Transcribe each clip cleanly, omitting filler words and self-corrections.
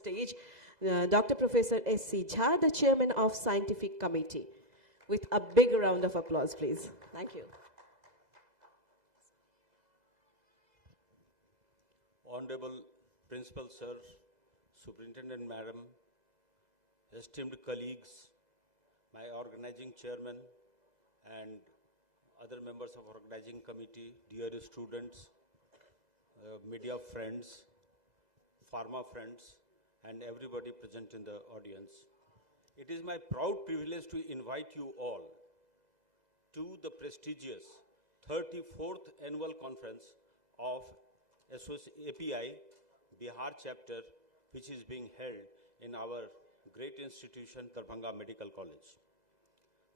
stage, Dr. Professor S.C. Jha, the Chairman of Scientific Committee. With a big round of applause, please. Thank you. Honorable Principal Sir, Superintendent Madam, esteemed colleagues, my organizing chairman and other members of organizing committee, dear students, media friends, pharma friends, and everybody present in the audience. It is my proud privilege to invite you all to the prestigious 34th Annual Conference of API Bihar Chapter, which is being held in our great institution, Darbhanga Medical College.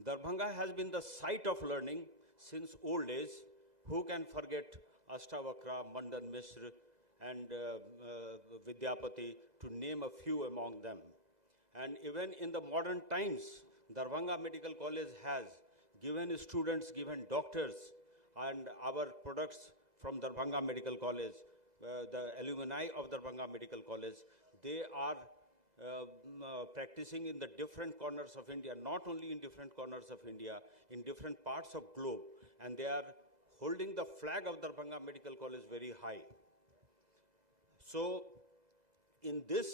Darbhanga has been the site of learning since old days. Who can forget Ashtavakra, Mandan Mishra, and Vidyapati, to name a few among them. And even in the modern times, Darbhanga Medical College has given students, given doctors, and our products from Darbhanga Medical College, the alumni of Darbhanga Medical College, they are practicing in the different corners of India, not only in different corners of India, in different parts of globe, and they are holding the flag of Darbhanga Medical College very high. So, in this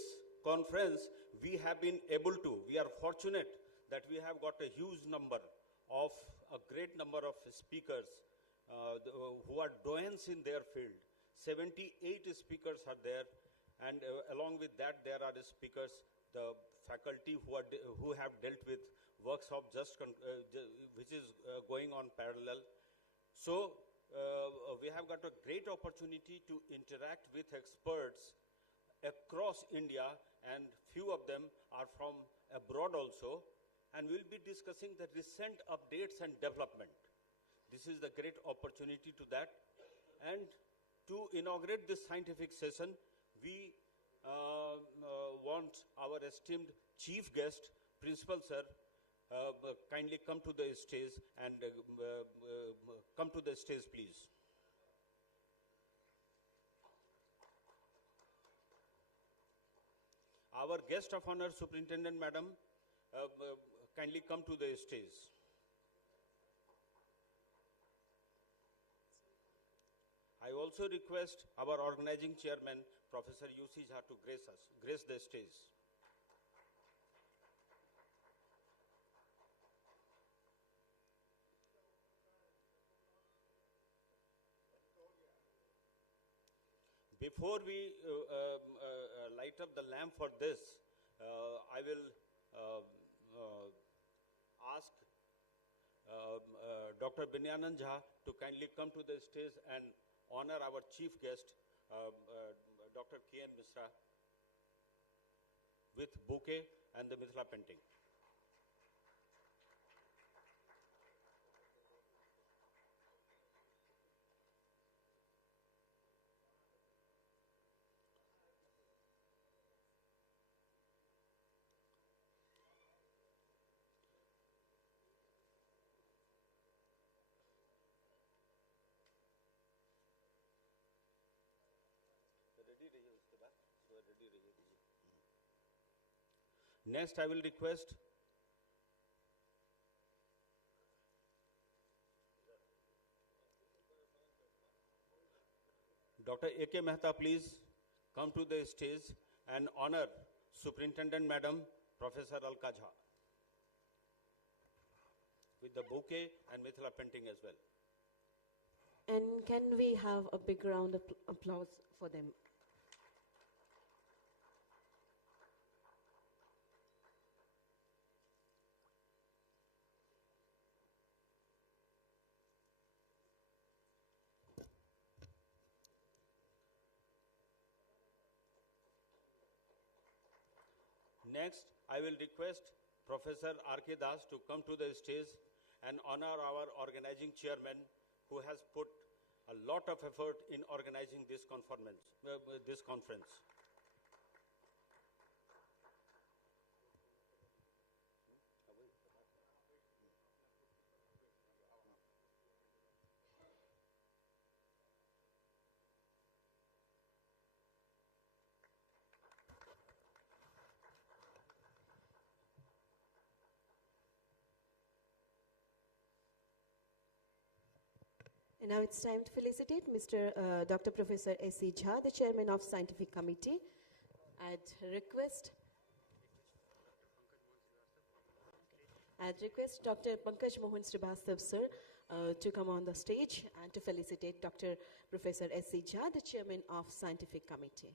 conference, we have been able to, we are fortunate that we have got a huge number of, a great number of speakers who are doyens in their field. 78 speakers are there, and along with that, there are the speakers, the faculty who have dealt with workshop which is going on parallel. So, we have got a great opportunity to interact with experts across India, and few of them are from abroad also, and we'll be discussing the recent updates and development. This is the great opportunity to that. And to inaugurate this scientific session, we want our esteemed chief guest, Principal Sir, kindly come to the stage and come to the stage, please. Our guest of honor, Superintendent Madam, kindly come to the stage. I also request our organizing chairman, Professor U.C. Jha, to grace the stage. Before we light up the lamp for this, I will ask Dr. Binyanand Jha to kindly come to the stage and honor our chief guest, Dr. K.N. Misra, with bouquet and the Mithila painting. Next, I will request Dr. A.K. Mehta, please come to the stage and honor Superintendent Madam, Professor Alka Jha, with the bouquet and Mithila painting as well. And can we have a big round of applause for them? Next, I will request Professor R.K. Das to come to the stage and honor our organizing chairman, who has put a lot of effort in organizing this conference. now it's time to felicitate Dr. Professor S.C. Jha, the Chairman of Scientific Committee. I'd request Dr. Pankaj Mohan Srivastava, sir, to come on the stage and to felicitate Dr. Professor S.C. Jha, the Chairman of Scientific Committee.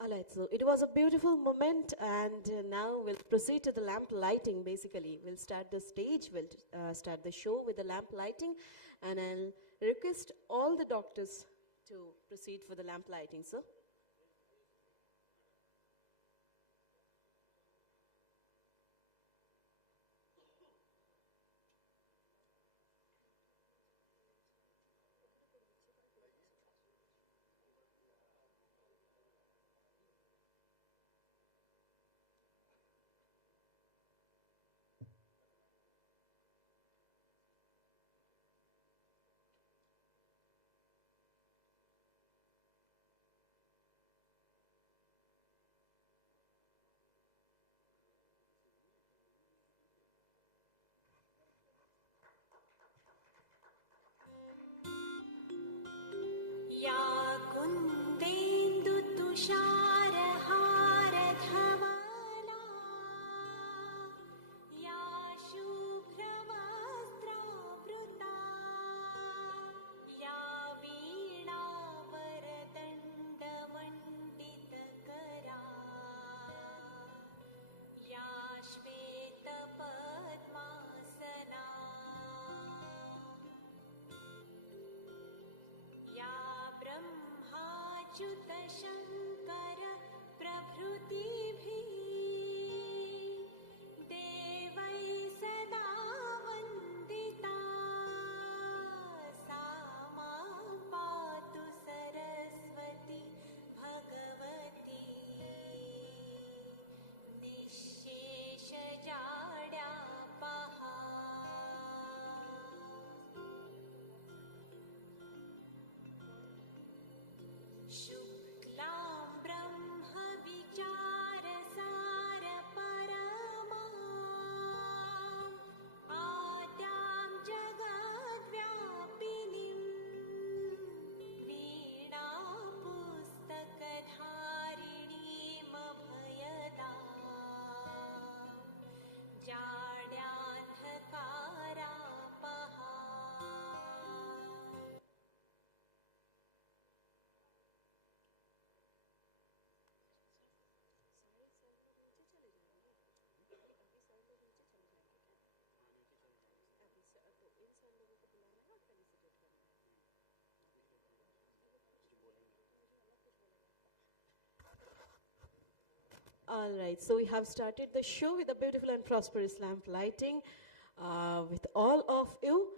Alright, so it was a beautiful moment, and now we'll proceed to the lamp lighting. Basically, we'll start the stage, we'll start the show with the lamp lighting, and I'll request all the doctors to proceed for the lamp lighting, sir. या कुन्देन्दुतुषारहारधवला या शुभ्रवस्त्रावृता या वीणावरदण्डमण्डितकरा या श्वेतपद्मासना या ब्रह्माच्युतशङ्कर प्रभृतिभिः देवैः सदा वन्दिता सा मां पातु Saraswati Bhagwati निःशेषजाड्यापहा शुक्लां ब्रह्मविचारसारपरमाम् आद्यां जगद्व्यापिनीं वीणापुस्तकधारिणीमभयदाम् जाड्यान्धकारापहा All right, so we have started the show with a beautiful and prosperous lamp lighting with all of you.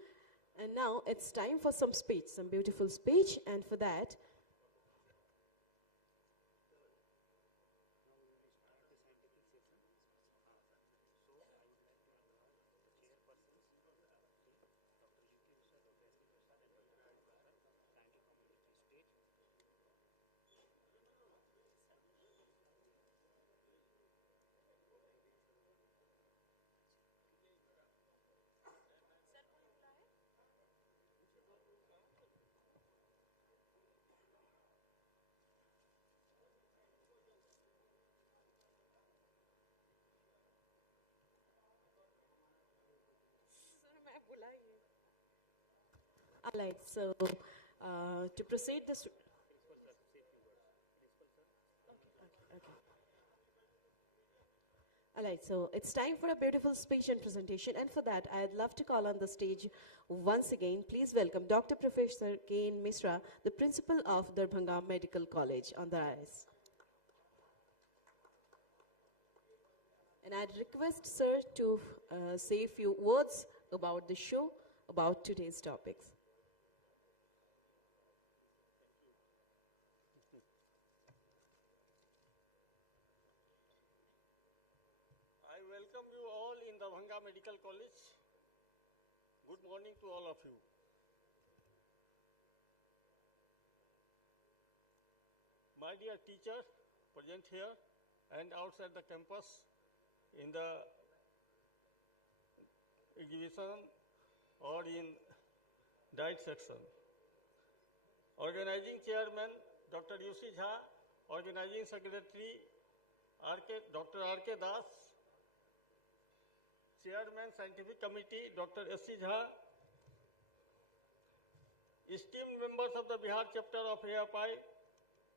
And now it's time for some speech, some beautiful speech. And for that, all right, so to proceed this. Okay. All right, so it's time for a beautiful speech and presentation, and for that, I'd love to call on the stage once again. Please welcome Dr. Professor K.N. Misra, the principal of Darbhanga Medical College, on the dais. And I'd request sir to say a few words about the show, about today's topics. I welcome you all in Darbhanga Medical College. Good morning to all of you. My dear teachers present here and outside the campus in the exhibition or in diet section. Organizing chairman Dr. UC Jha, organizing secretary Dr. R.K. Das, chairman scientific committee Dr. S.C. Jha, esteemed members of the Bihar Chapter of AFI,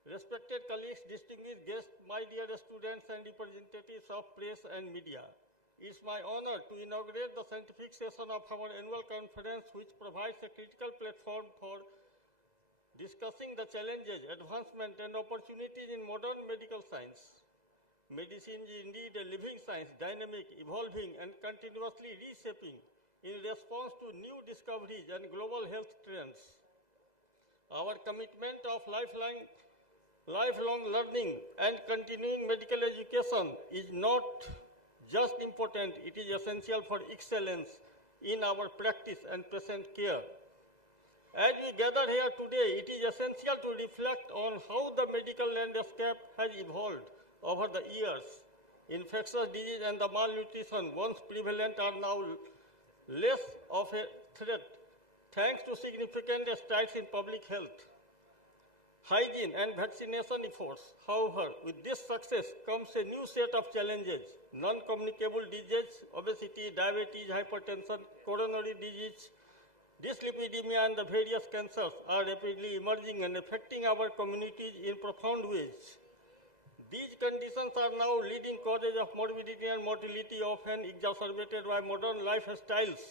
respected colleagues, distinguished guests, my dear students and representatives of press and media. It's my honor to inaugurate the scientific session of our annual conference, which provides a critical platform for discussing the challenges, advancement and opportunities in modern medical science. Medicine is indeed a living science, dynamic, evolving and continuously reshaping in response to new discoveries and global health trends. Our commitment of lifelong learning and continuing medical education is not just important, it is essential for excellence in our practice and patient care. As we gather here today, it is essential to reflect on how the medical landscape has evolved over the years. Infectious disease and the malnutrition, once prevalent, are now less of a threat, thanks to significant strides in public health, hygiene and vaccination efforts. However, with this success comes a new set of challenges. Non-communicable diseases, obesity, diabetes, hypertension, coronary disease, dyslipidemia and the various cancers are rapidly emerging and affecting our communities in profound ways. These conditions are now leading causes of morbidity and mortality, often exacerbated by modern lifestyles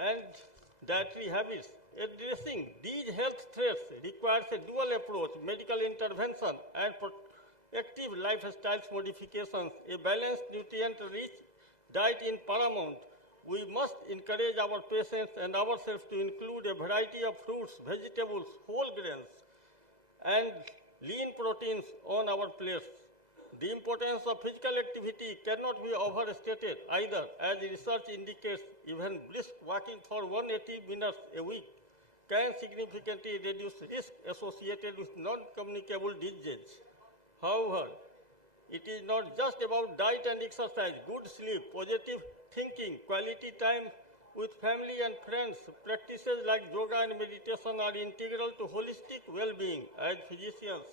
and dietary habits. Addressing these health threats requires a dual approach: medical intervention and active lifestyle modifications. A balanced, nutrient-rich diet is paramount. We must encourage our patients and ourselves to include a variety of fruits, vegetables, whole grains, and lean proteins on our plates. The importance of physical activity cannot be overstated either, as research indicates even brisk walking for 180 minutes a week can significantly reduce risk associated with non-communicable diseases. However, it is not just about diet and exercise. Good sleep, positive thinking, quality time with family and friends, practices like yoga and meditation are integral to holistic well-being. As physicians,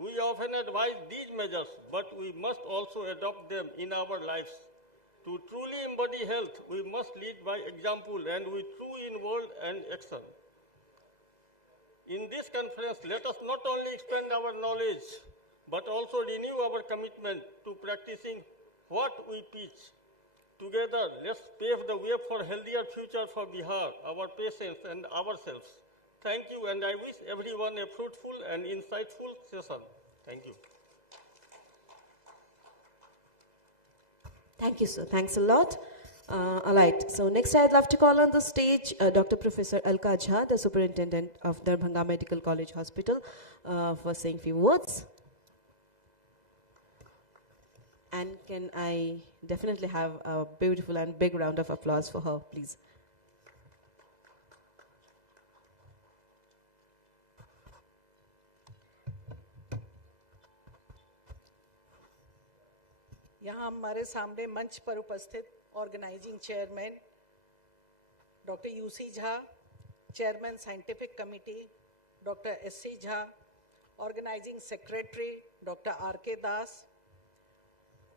we often advise these measures, but we must also adopt them in our lives. To truly embody health, we must lead by example and with true in word and action. In this conference, let us not only expand our knowledge, but also renew our commitment to practicing what we teach. Together, let's pave the way for a healthier future for Bihar, our patients and ourselves. Thank you, and I wish everyone a fruitful and insightful session. Thank you. Thank you, sir. Thanks a lot. All right. So next, I'd love to call on the stage Dr. Professor Alka Jha, the Superintendent of Darbhanga Medical College Hospital, for saying a few words. And can I definitely have a beautiful and big round of applause for her, please? यहाँ हमारे सामने मंच पर उपस्थित organising chairman doctor UC Jha, chairman scientific committee doctor SC Jha, organising secretary doctor RK Das,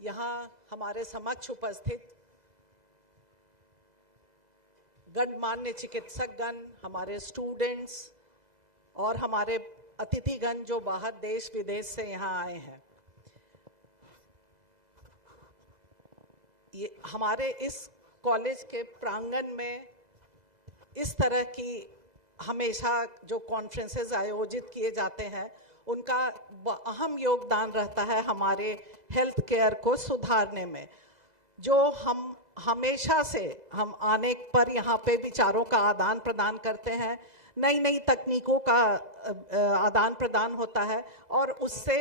यहाँ हमारे समक्ष उपस्थित गणमान्य चिकित्सकगण, हमारे स्टूडेंट्स और हमारे अतिथिगण जो बाहर देश विदेश से यहाँ आए हैं। ये हमारे इस कॉलेज के प्रांगण में इस तरह की हमेशा जो कॉन्फ्रेंसेस आयोजित किए जाते हैं उनका अहम योगदान रहता है हमारे हेल्थ केयर को सुधारने में। जो हम हमेशा से हम आने पर यहाँ पे विचारों का आदान प्रदान करते हैं, नई नई तकनीकों का आदान प्रदान होता है और उससे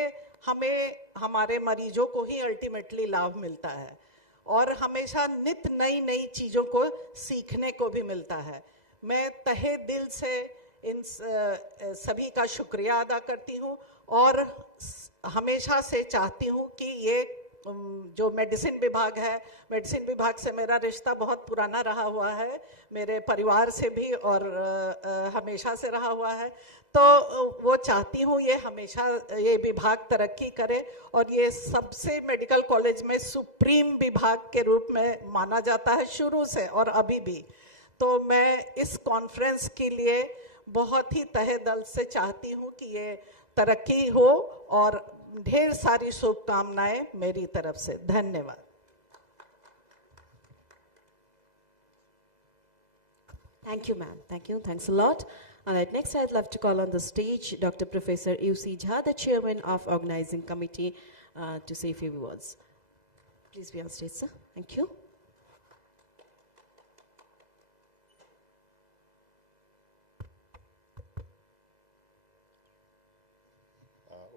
हमें हमारे मरीजों को ही अल्टीमेटली लाभ मिलता है और हमेशा नित नई नई चीज़ों को सीखने को भी मिलता है। मैं तहे दिल से इन सभी का शुक्रिया अदा करती हूँ और हमेशा से चाहती हूँ कि ये जो मेडिसिन विभाग है, मेडिसिन विभाग से मेरा रिश्ता बहुत पुराना रहा हुआ है, मेरे परिवार से भी और हमेशा से रहा हुआ है। तो वो चाहती हूँ ये हमेशा ये विभाग तरक्की करे और ये सबसे मेडिकल कॉलेज में सुप्रीम विभाग के रूप में माना जाता है शुरू से और अभी भी। तो मैं इस कॉन्फ्रेंस के लिए बहुत ही तहे दिल से चाहती हूँ कि ये तरक्की हो और ढेर सारी शुभकामनाएं मेरी तरफ से। धन्यवाद। Thank you, ma'am. Thank you. Thanks a lot. All right, next I'd love to call on the stage Dr. Professor U.C. Jha, the Chairman of Organizing Committee, to say a few words. Please be on stage, sir. Thank you.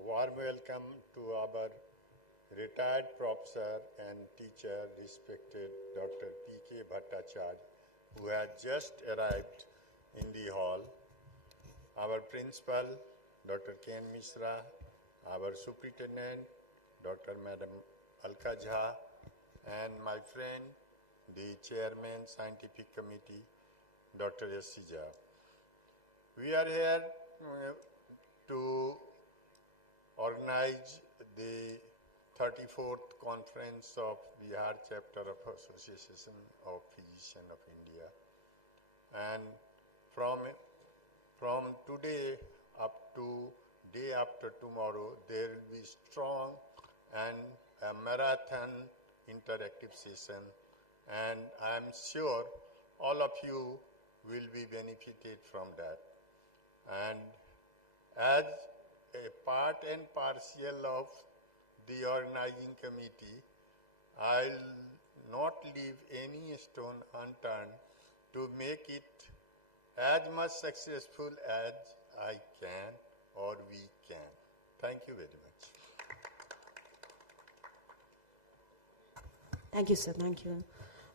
Warm welcome to our retired professor and teacher, respected Dr. P.K. Bhattacharya, who had just arrived in the hall, our principal, Dr. Ken Mishra, our superintendent, Dr. Madam Alka Jha, and my friend, the chairman, scientific committee, Dr. S.C. Jha. We are here to organize the 34th conference of Bihar Chapter of Association of Physicians of India. And from today up to day after tomorrow, there will be strong and a marathon interactive session. And I am sure all of you will be benefited from that. And as a part and parcel of the organizing committee, I'll not leave any stone unturned to make it as much successful as I can or we can. Thank you very much. Thank you, sir. Thank you.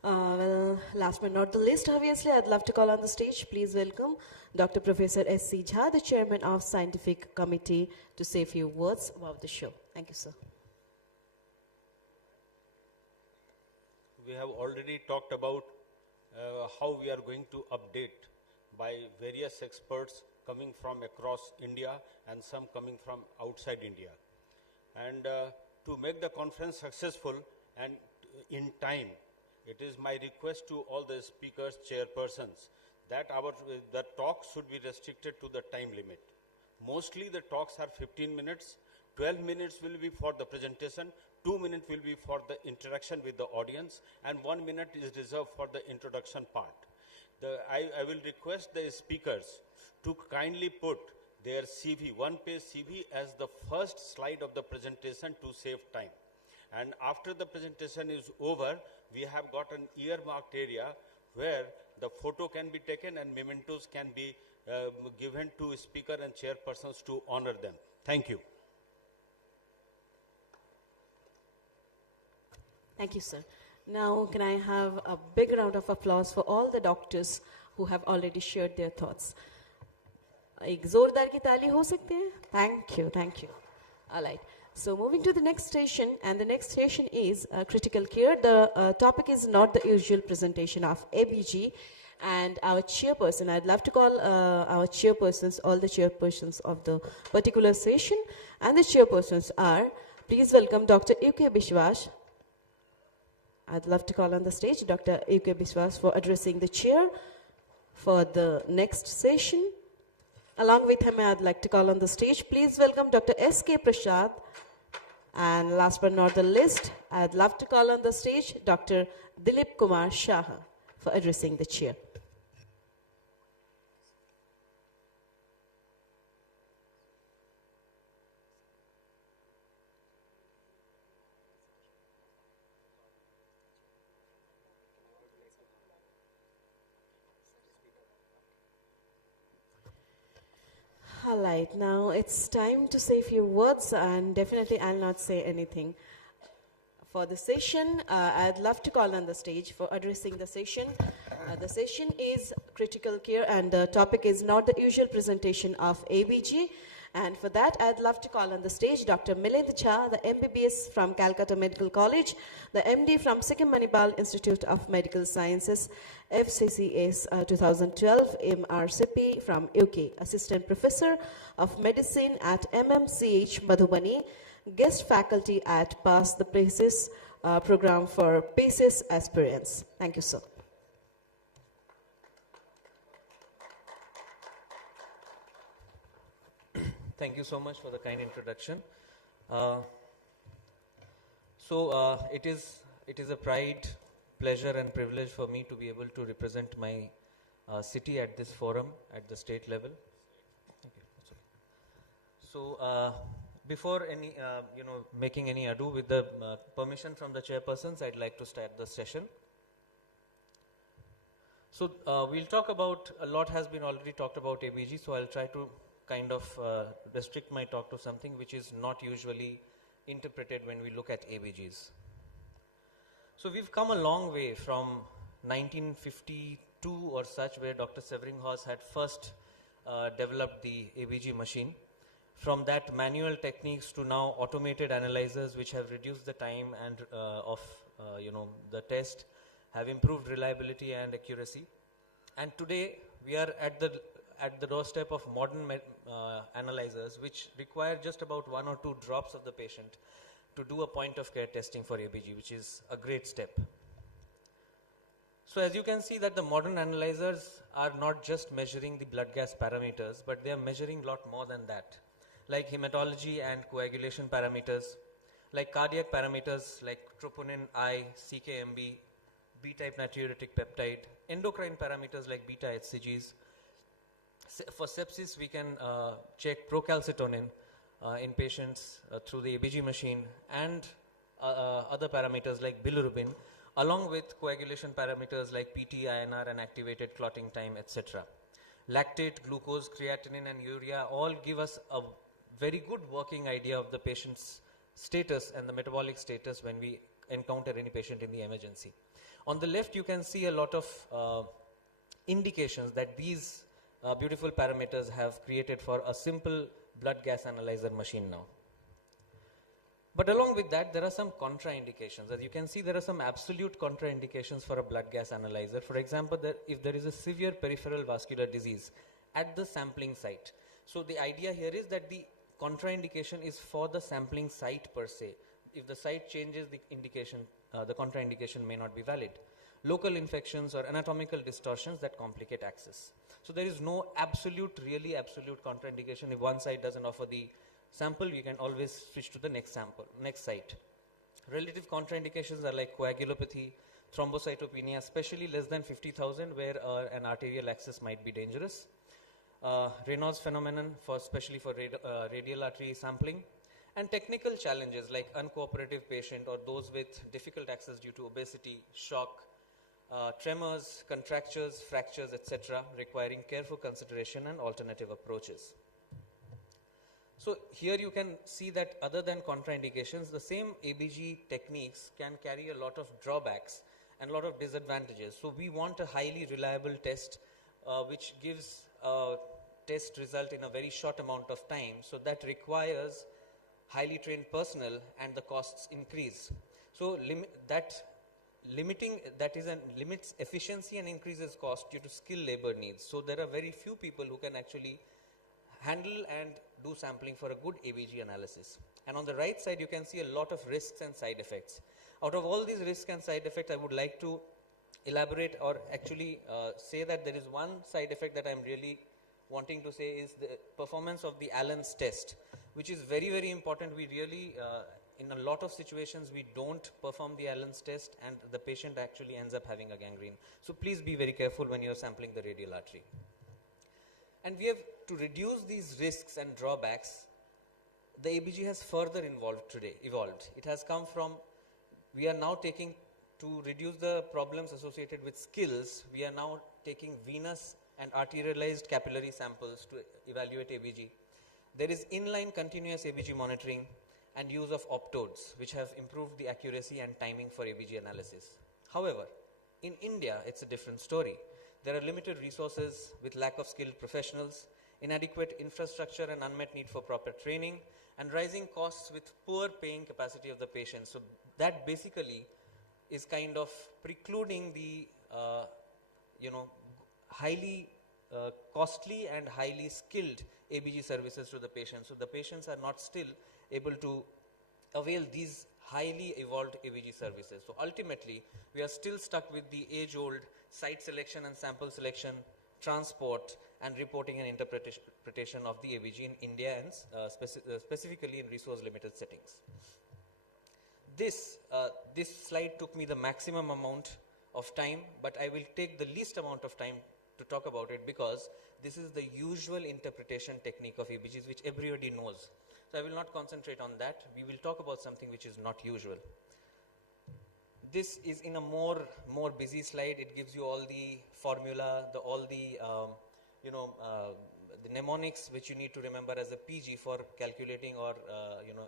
Well, last but not the least, obviously, I'd love to call on the stage. Please welcome Dr. Professor S.C. Jha, the Chairman of Scientific Committee, to say a few words about the show. Thank you, sir. We have already talked about how we are going to update by various experts coming from across India and some coming from outside India. And to make the conference successful and in time, it is my request to all the speakers, chairpersons, that the talks should be restricted to the time limit. Mostly the talks are 15 minutes, 12 minutes will be for the presentation, 2 minutes will be for the interaction with the audience, and 1 minute is reserved for the introduction part. I will request the speakers to kindly put their CV, one-page CV, as the first slide of the presentation to save time. And after the presentation is over, we have got an earmarked area where the photo can be taken and mementos can be given to speaker and chairpersons to honor them. Thank you. Thank you, sir. Now, can I have a big round of applause for all the doctors who have already shared their thoughts? एक जोरदार की ताली हो सकती है? Thank you, thank you. All right. So moving to the next station, and the next station is critical care. The topic is not the usual presentation of ABG, and our chairperson, I'd love to call our chairpersons, all the chairpersons of the particular session, and the chairpersons are, please welcome Dr. U.K. Bishwas. I'd love to call on the stage Dr. U.K. Bishwas for addressing the chair for the next session. Along with him, I'd like to call on the stage, please welcome Dr. S.K. Prasad. And last but not the least, I'd love to call on the stage Dr. Dilip Kumar Shah for addressing the chair. All right, now it's time to say a few words, and definitely I'll not say anything. For the session, I'd love to call on the stage for addressing the session. The session is critical care, and the topic is not the usual presentation of ABG. And for that, I'd love to call on the stage Dr. Milind Jha, the MBBS from Calcutta Medical College, the MD from Sikkim Manipal Institute of Medical Sciences, FCCS 2012, MRCP from UK, Assistant Professor of Medicine at MMCH Madhubani, guest faculty at Pass the Places program for PACES aspirants. Thank you, sir. Thank you so much for the kind introduction. It is a pride, pleasure, and privilege for me to be able to represent my city at this forum at the state level. Okay, that's okay. So, before any making any ado, with the permission from the chairpersons, I'd like to start the session. So we'll talk about, a lot has been already talked about ABG, so I'll try to kind of restrict my talk to something which is not usually interpreted when we look at ABGs. So we've come a long way from 1952 or such, where Dr. Severinghorst had first developed the ABG machine. From that, manual techniques to now automated analyzers, which have reduced the time and of the test, have improved reliability and accuracy. And today we are at the doorstep of modern analyzers, which require just about 1 or 2 drops of the patient to do a point of care testing for ABG, which is a great step. So as you can see that the modern analyzers are not just measuring the blood gas parameters, but they are measuring a lot more than that, like hematology and coagulation parameters, like cardiac parameters like troponin I, CKMB, B-type natriuretic peptide, endocrine parameters like beta HCGs. For sepsis, we can check procalcitonin in patients through the ABG machine, and other parameters like bilirubin, along with coagulation parameters like PT, INR, and activated clotting time, etc. Lactate, glucose, creatinine, and urea all give us a very good working idea of the patient's status and the metabolic status when we encounter any patient in the emergency. On the left, you can see a lot of indications that these beautiful parameters have created for a simple blood gas analyzer machine now. But along with that, there are some contraindications. As you can see, there are some absolute contraindications for a blood gas analyzer. For example, if there is a severe peripheral vascular disease at the sampling site. So the idea here is that the contraindication is for the sampling site per se. If the site changes, the indication, the contraindication may not be valid. Local infections or anatomical distortions that complicate access. So there is no really absolute contraindication. If one site doesn't offer the sample, you can always switch to the next site. Relative contraindications are like coagulopathy, thrombocytopenia, especially less than 50,000, where an arterial access might be dangerous. Raynaud's phenomenon, especially for radial artery sampling. And technical challenges like uncooperative patient or those with difficult access due to obesity, shock, tremors, contractures, fractures, etc., requiring careful consideration and alternative approaches. So here you can see that other than contraindications, the same ABG techniques can carry a lot of drawbacks and a lot of disadvantages. So we want a highly reliable test which gives a test result in a very short amount of time. So that requires highly trained personnel, and the costs increase. So limits efficiency and increases cost due to skilled labor needs. So there are very few people who can actually handle and do sampling for a good ABG analysis. And on the right side, you can see a lot of risks and side effects. Out of all these risks and side effects, I would like to elaborate or actually say that there is one side effect that I'm really wanting to say is the performance of the Allen's test, which is very, very important. We really, in a lot of situations, we don't perform the Allen's test and the patient actually ends up having a gangrene. So please be very careful when you're sampling the radial artery. And we have to reduce these risks and drawbacks. The ABG has further evolved. It has come from, we are now taking, to reduce the problems associated with skills, we are now taking venous and arterialized capillary samples to evaluate ABG. There is inline continuous ABG monitoring and use of optodes, which have improved the accuracy and timing for ABG analysis. However, in India, it's a different story. There are limited resources with lack of skilled professionals, inadequate infrastructure and unmet need for proper training, and rising costs with poor paying capacity of the patient. So that basically is kind of precluding the, highly costly and highly skilled ABG services to the patients. So the patients are not still able to avail these highly evolved ABG services. So ultimately, we are still stuck with the age-old site selection and sample selection, transport, and reporting and interpretation of the ABG in India and specifically in resource-limited settings. This slide took me the maximum amount of time, but I will take the least amount of time to talk about it because this is the usual interpretation technique of ABGs, which everybody knows. So I will not concentrate on that. We will talk about something which is not usual. This is in a more busy slide. It gives you all the formula, the mnemonics which you need to remember as a PG for calculating or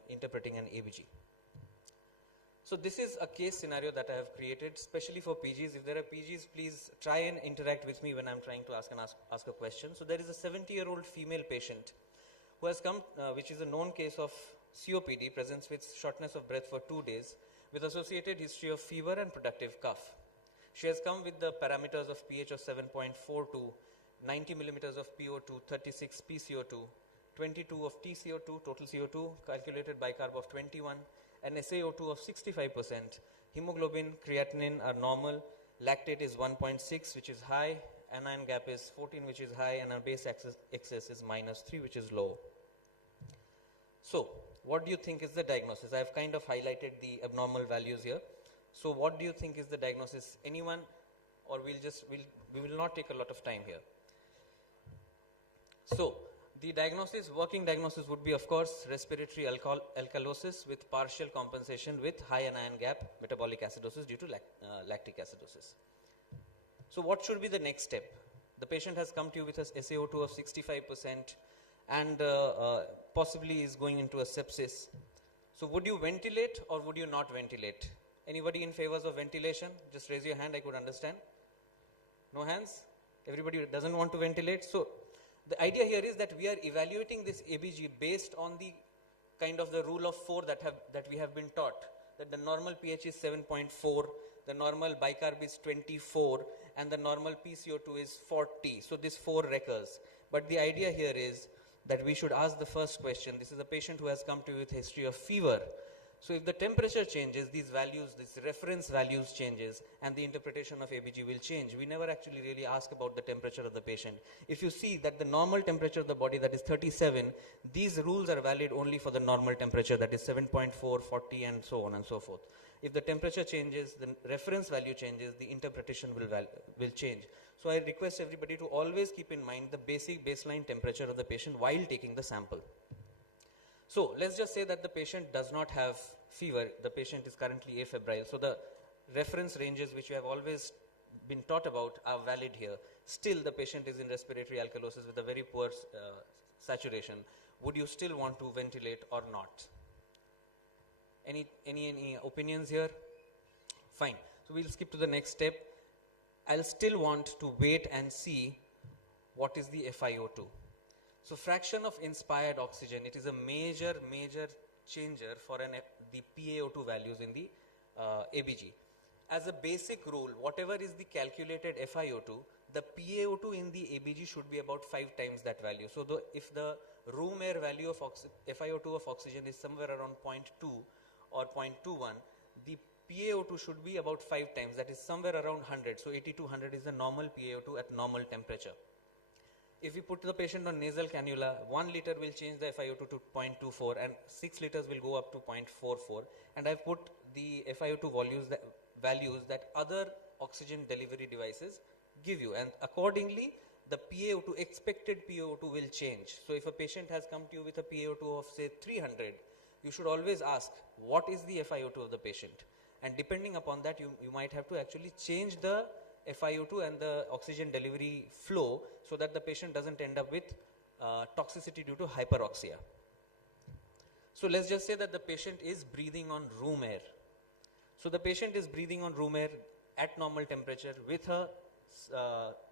interpreting an ABG. So this is a case scenario that I have created especially for PGs. If there are PGs, please try and interact with me when I'm trying to ask a question. So there is a 70-year-old female patient who has come, which is a known case of COPD, presents with shortness of breath for 2 days, with associated history of fever and productive cough. She has come with the parameters of pH of 7.42, 90 millimeters of PO2, 36 PCO2, 22 of TCO2, total CO2, calculated bicarb of 21, and SaO2 of 65%. Hemoglobin, creatinine are normal. Lactate is 1.6, which is high. Anion gap is 14, which is high, and our base excess is -3, which is low. So, what do you think is the diagnosis? I have kind of highlighted the abnormal values here. So, what do you think is the diagnosis? Anyone? Or we will not take a lot of time here. So, the diagnosis, working diagnosis would be, of course, respiratory alkalosis with partial compensation with high anion gap metabolic acidosis due to lactic acidosis. So what should be the next step? The patient has come to you with a SaO2 of 65% and possibly is going into a sepsis. So would you ventilate or would you not ventilate? Anybody in favor of ventilation? Just raise your hand, I could understand. No hands? Everybody doesn't want to ventilate? So the idea here is that we are evaluating this ABG based on the kind of the rule of 4 that we have been taught. That the normal pH is 7.4, the normal bicarb is 24, and the normal PCO2 is 40. So this 4 recurs. But the idea here is that we should ask the first question. This is a patient who has come to you with history of fever. So if the temperature changes, these values, this reference values changes, and the interpretation of ABG will change. We never actually really ask about the temperature of the patient. If you see that the normal temperature of the body, that is 37, these rules are valid only for the normal temperature, that is 7.4, 40, and so on and so forth. If the temperature changes, the reference value changes, the interpretation will change. So I request everybody to always keep in mind the basic baseline temperature of the patient while taking the sample. So let's just say that the patient does not have fever, the patient is currently afebrile. So the reference ranges which you have always been taught about are valid here. Still the patient is in respiratory alkalosis with a very poor saturation. Would you still want to ventilate or not? Any opinions here? Fine. So we'll skip to the next step. I'll still want to wait and see what is the FiO2. So fraction of inspired oxygen, it is a major changer for the PaO2 values in the ABG. As a basic rule, whatever is the calculated FiO2, the PaO2 in the ABG should be about 5 times that value. So if the room air value of FiO2 of oxygen is somewhere around 0.2 or 0.21, the PaO2 should be about 5 times, that is somewhere around 100. So 80 to 100 is the normal PaO2 at normal temperature. If we put the patient on nasal cannula, 1 liter will change the FiO2 to 0.24 and 6 liters will go up to 0.44. And I've put the FiO2 values that other oxygen delivery devices give you. And accordingly, the PaO2, expected PaO2 will change. So if a patient has come to you with a PaO2 of say 300, you should always ask, what is the FiO2 of the patient? And depending upon that, you might have to actually change the FiO2 and the oxygen delivery flow so that the patient doesn't end up with toxicity due to hyperoxia. So let's just say that the patient is breathing on room air. So the patient is breathing on room air at normal temperature with a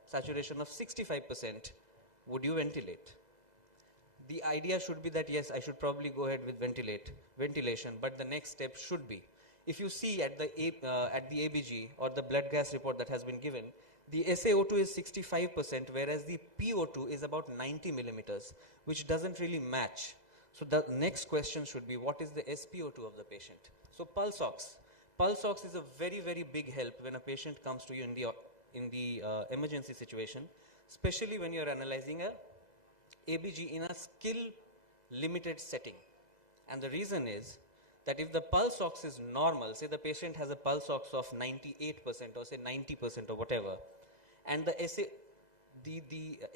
saturation of 65%. Would you ventilate? The idea should be that yes, I should probably go ahead with ventilation, but the next step should be, if you see at the ABG or the blood gas report that has been given, the SaO2 is 65%, whereas the PO2 is about 90 millimeters, which doesn't really match. So the next question should be, what is the SpO2 of the patient? So pulse ox. Pulse ox is a very, very big help when a patient comes to you in the emergency situation, especially when you're analyzing a ABG in a skill limited setting. And the reason is that if the pulse ox is normal, say the patient has a pulse ox of 98% or say 90% or whatever, and the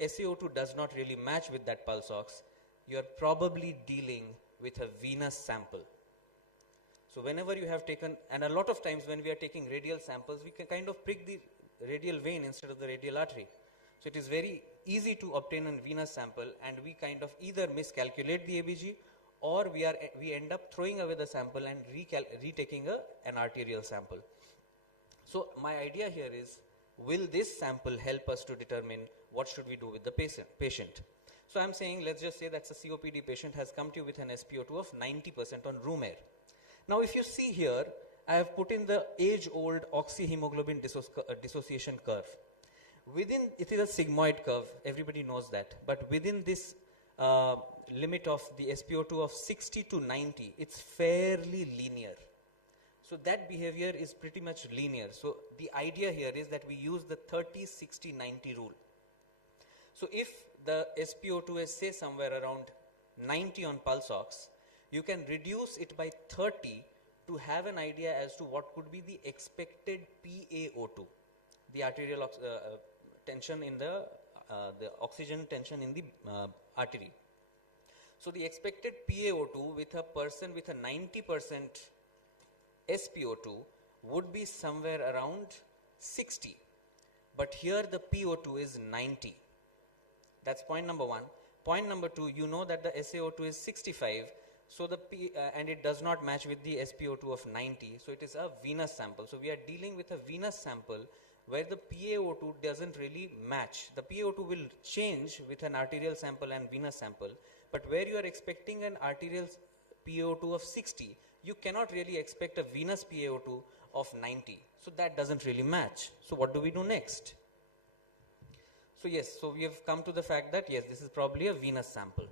SaO2 does not really match with that pulse ox, you are probably dealing with a venous sample. So whenever you have taken, and a lot of times when we are taking radial samples, we can kind of prick the radial vein instead of the radial artery. So it is very easy to obtain a venous sample, and we kind of either miscalculate the ABG, or we end up throwing away the sample and retaking an arterial sample. So my idea here is, will this sample help us to determine what should we do with the patient? So I'm saying, let's just say that a COPD patient has come to you with an SpO2 of 90% on room air. Now if you see here, I have put in the age-old oxyhemoglobin dissociation curve. It is a sigmoid curve, everybody knows that, but within this limit of the SpO2 of 60 to 90, it's fairly linear. So that behavior is pretty much linear. So the idea here is that we use the 30, 60, 90 rule. So if the SpO2 is say somewhere around 90 on pulse ox, you can reduce it by 30 to have an idea as to what could be the expected PaO2, the arterial tension in the oxygen tension in the artery. So the expected PaO2 with a person with a 90% SpO2 would be somewhere around 60. But here the PO2 is 90. That's point number one. Point number two, you know that the SaO2 is 65, so and it does not match with the SpO2 of 90, so it is a venous sample. So we are dealing with a venous sample where the PaO2 doesn't really match. The PaO2 will change with an arterial sample and venous sample, but where you are expecting an arterial PaO2 of 60, you cannot really expect a venous PaO2 of 90. So that doesn't really match. So what do we do next? So yes, so we have come to the fact that yes, this is probably a venous sample.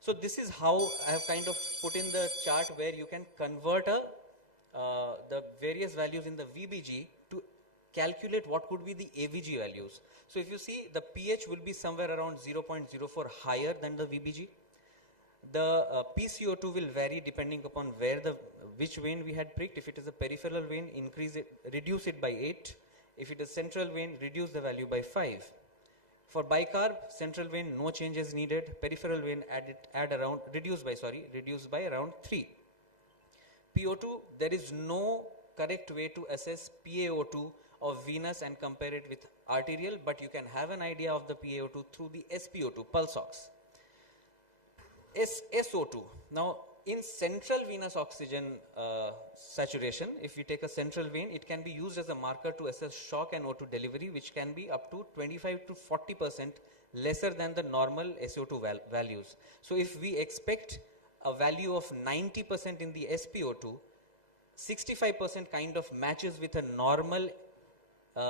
So this is how I have kind of put in the chart where you can convert the various values in the VBG to calculate what could be the AVG values. So if you see, the pH will be somewhere around 0.04 higher than the VBG. The PCO2 will vary depending upon which vein we had pricked. If it is a peripheral vein, reduce it by 8. If it is central vein, reduce the value by 5. For bicarb, central vein, no changes needed. Peripheral vein, reduce by around 3. PO2, there is no correct way to assess PaO2 of venous and compare it with arterial, but you can have an idea of the PaO2 through the SpO2, pulse ox. SO2. Now, in central venous oxygen saturation, if we take a central vein, it can be used as a marker to assess shock and O2 delivery, which can be up to 25 to 40% lesser than the normal SO2 values. So if we expect a value of 90% in the SpO2, 65% kind of matches with a normal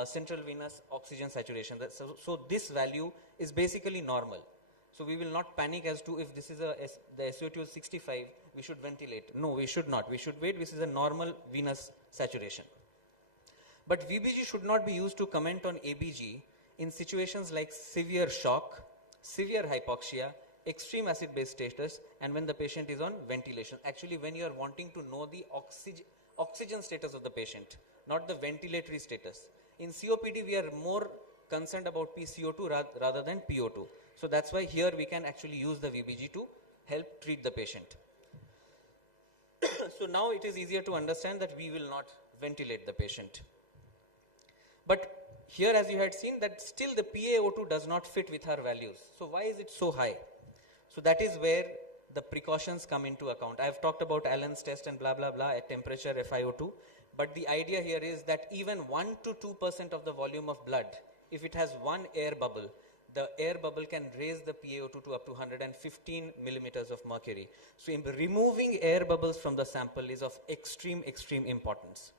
central venous oxygen saturation. So this value is basically normal. So we will not panic as to if this is the SO2 is 65, we should ventilate. No, we should not. We should wait. This is a normal venous saturation. But VBG should not be used to comment on ABG in situations like severe shock, severe hypoxia, extreme acid-base status, and when the patient is on ventilation. Actually, when you are wanting to know the oxygen status of the patient, not the ventilatory status. In COPD, we are more concerned about PCO2 rather than PO2. So that's why here we can actually use the VBG to help treat the patient. So now it is easier to understand that we will not ventilate the patient. But Here, as you had seen, that still the PaO2 does not fit with our values. So why is it so high? So that is where the precautions come into account. I have talked about Allen's test and blah, blah, blah at temperature FiO2. But the idea here is that even 1 to 2% of the volume of blood, if it has one air bubble, the air bubble can raise the PaO2 to up to 115 millimeters of mercury. So removing air bubbles from the sample is of extreme importance.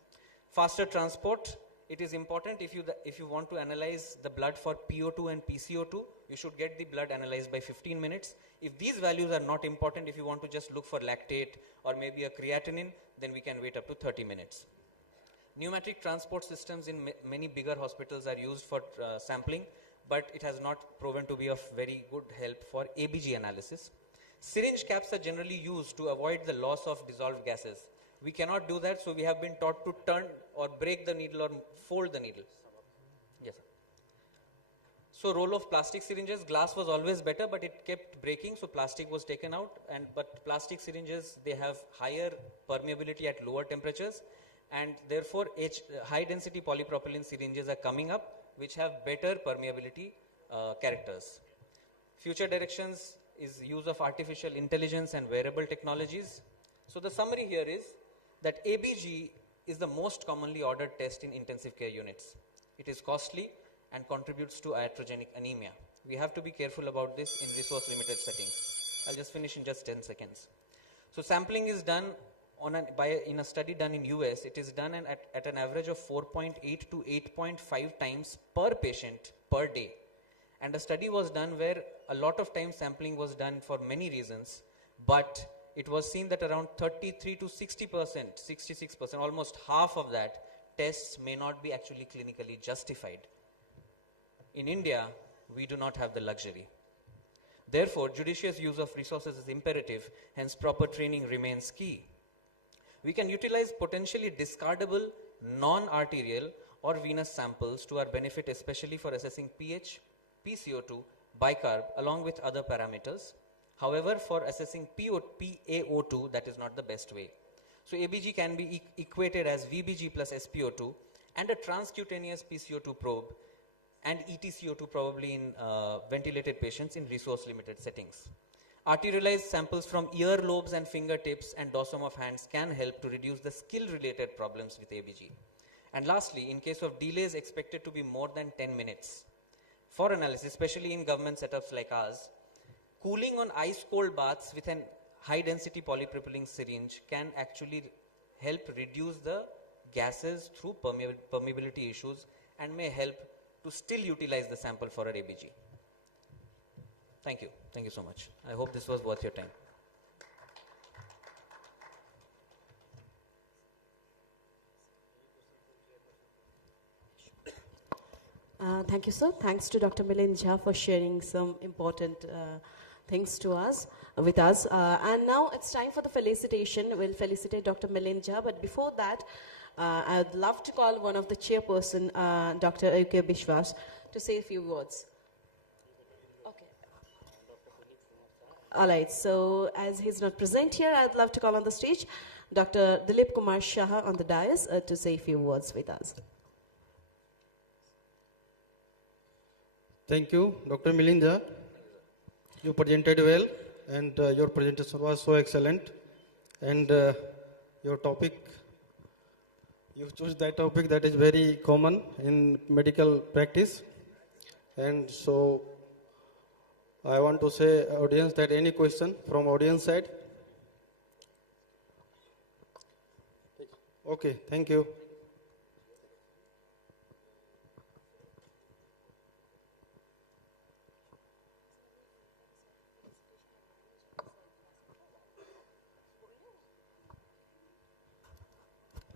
Faster transport, it is important if you want to analyze the blood for PO2 and PCO2, you should get the blood analyzed by 15 minutes. If these values are not important, if you want to just look for lactate or maybe a creatinine, then we can wait up to 30 minutes. Pneumatic transport systems in many bigger hospitals are used for sampling, but it has not proven to be of very good help for ABG analysis. Syringe caps are generally used to avoid the loss of dissolved gases. We cannot do that, so we have been taught to turn or break the needle or fold the needle. Yes, sir. So role of plastic syringes, glass was always better, but it kept breaking, so plastic was taken out. But plastic syringes, they have higher permeability at lower temperatures, and therefore high density polypropylene syringes are coming up, which have better permeability characters. Future directions is use of artificial intelligence and wearable technologies. So the summary here is that ABG is the most commonly ordered test in intensive care units. It is costly and contributes to iatrogenic anemia. We have to be careful about this in resource limited settings. I'll just finish in just 10 seconds. So sampling is done in a study done in US. It is done at an average of 4.8 to 8.5 times per patient per day. And a study was done where a lot of time sampling was done for many reasons, but it was seen that around 33 to 60%, 66%, almost half of that tests may not be actually clinically justified. In India, we do not have the luxury. Therefore, judicious use of resources is imperative, hence proper training remains key. We can utilize potentially discardable non-arterial or venous samples to our benefit, especially for assessing pH, PCO2, bicarb, along with other parameters. However, for assessing PaO2, that is not the best way. So ABG can be equated as VBG plus SpO2 and a transcutaneous PCO2 probe and EtCO2 probably in ventilated patients in resource limited settings. Arterialized samples from earlobes and fingertips and dorsum of hands can help to reduce the skill related problems with ABG. And lastly, in case of delays expected to be more than 10 minutes, for analysis, especially in government setups like ours, cooling on ice cold baths with an high density polypropylene syringe can actually help reduce the gases through permeability issues and may help to still utilize the sample for our ABG. Thank you. Thank you so much. I hope this was worth your time. Thank you, sir. Thanks to Dr. Milind Jha for sharing some important things to us, with us. And now it's time for the felicitation. We'll felicitate Dr. Milind Jha, but before that, I would love to call one of the chairperson, Dr. A.K. Bishwas, to say a few words. Okay. All right, so as he's not present here, I'd love to call on the stage Dr. Dilip Kumar Shah on the dais to say a few words with us. Thank you, Dr. Milind Jha. You presented well, and your presentation was so excellent. And your topic, you chose that topic that is very common in medical practice. And so, I want to say, audience, that any question from audience side? Okay, thank you.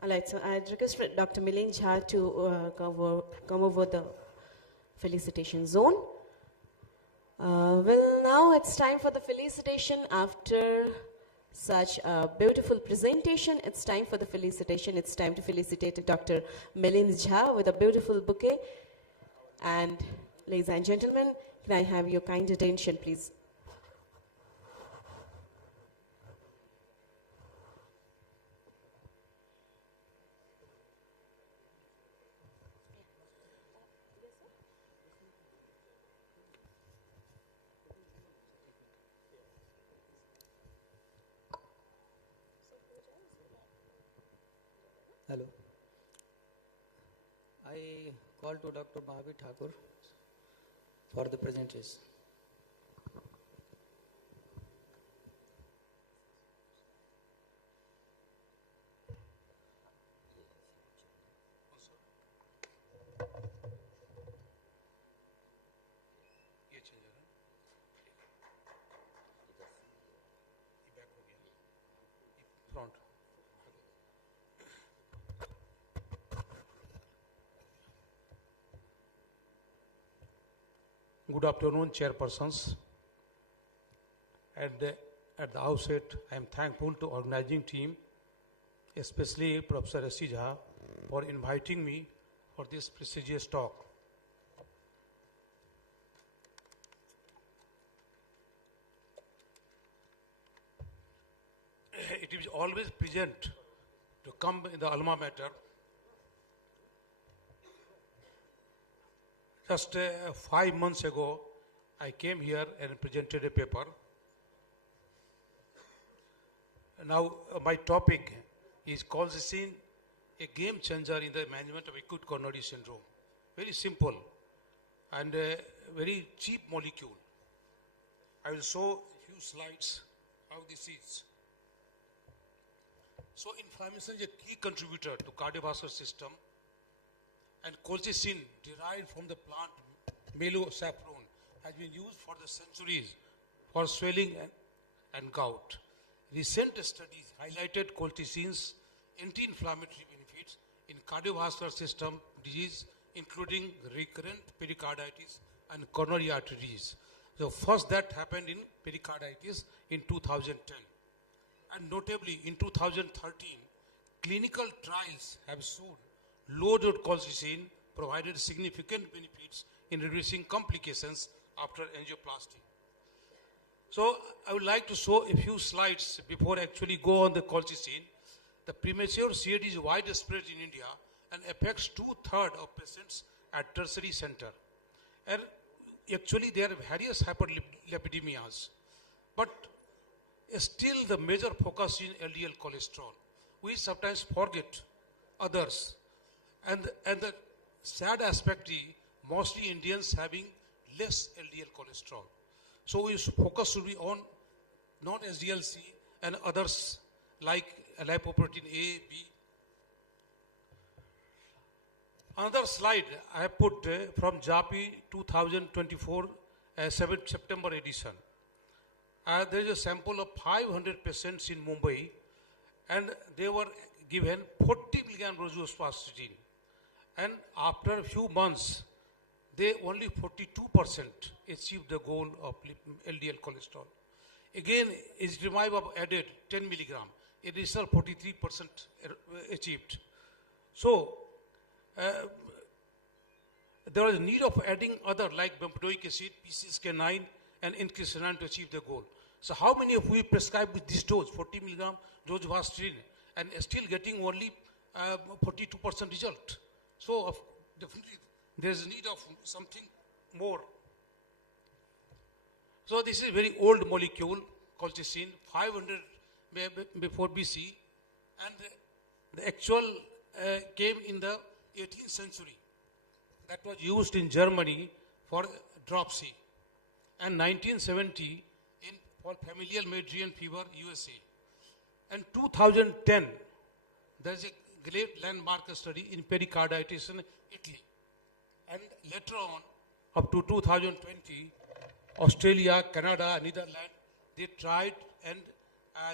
All right, so I'd request Dr. Milind Jha to come over the felicitation zone. Well, now it's time for the felicitation. After such a beautiful presentation, it's time for the felicitation. It's time to felicitate Dr. Milind Jha with a beautiful bouquet. And ladies and gentlemen, can I have your kind attention, please? Hello. I call to Dr. Bhavi Thakur for the presentation. Good afternoon, chairpersons. At the outset, I am thankful to organizing team, especially Professor S.C. Jha, for inviting me for this prestigious talk. It is always pleasant to come in the alma mater. Just 5 months ago, I came here and presented a paper. Now, my topic is colchicine, a game changer in the management of acute coronary syndrome. Very simple and a very cheap molecule. I will show a few slides how this is. So, inflammation is a key contributor to cardiovascular system, and colchicine, derived from the plant saffron, has been used for the centuries for swelling and gout. Recent studies highlighted colchicine's anti-inflammatory benefits in cardiovascular system disease, including recurrent pericarditis and coronary artery disease. So first that happened in pericarditis in 2010. And notably in 2013, clinical trials have shown low-dose colchicine provided significant benefits in reducing complications after angioplasty. So I would like to show a few slides before I actually go on the colchicine. The premature CAD is widespread in India and affects 2/3 of patients at tertiary center. And actually there are various hyperlipidemias. But still the major focus is LDL cholesterol. We sometimes forget others. And the sad aspect is mostly Indians having less LDL cholesterol. So we focus should be on non-SDLC and others like lipoprotein A, B. Another slide I have put from JAPI 2024 September edition. There is a sample of 500 patients in Mumbai, and they were given 40 milligram rosuvastatin. And after a few months, they only 42% achieved the goal of LDL cholesterol. Again, ezetimibe added 10 milligram, additional 43% achieved. So, there was a need of adding other like bempedoic acid, PCSK9 and inclisiran to achieve the goal. So how many of we prescribe with this dose, 40 milligram rosuvastatin, and still getting only 42% result? So definitely there is a need of something more. So this is a very old molecule, colchicine, 500 before BC, and the actual came in the 18th century. That was used in Germany for dropsy, and 1970 for familial Mediterranean fever, USA. And 2010, there is a great landmark study in pericarditis in Italy. And later on, up to 2020, Australia, Canada, Netherlands, they tried, and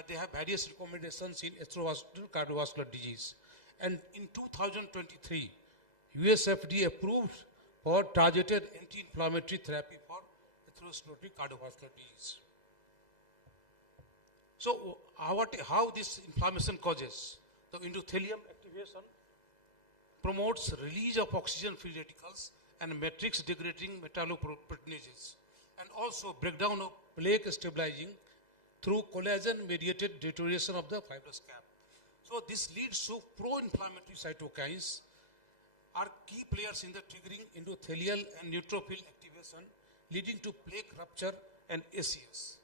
they have various recommendations in atherosclerotic cardiovascular disease. And in 2023, US FDA approved for targeted anti-inflammatory therapy for atherosclerotic cardiovascular disease. So how this inflammation causes? The endothelium activation promotes release of oxygen-free radicals and matrix-degrading metalloproteinases, and also breakdown of plaque stabilizing through collagen-mediated deterioration of the fibrous cap. So this leads to pro-inflammatory cytokines are key players in the triggering endothelial and neutrophil activation, leading to plaque rupture and ACS.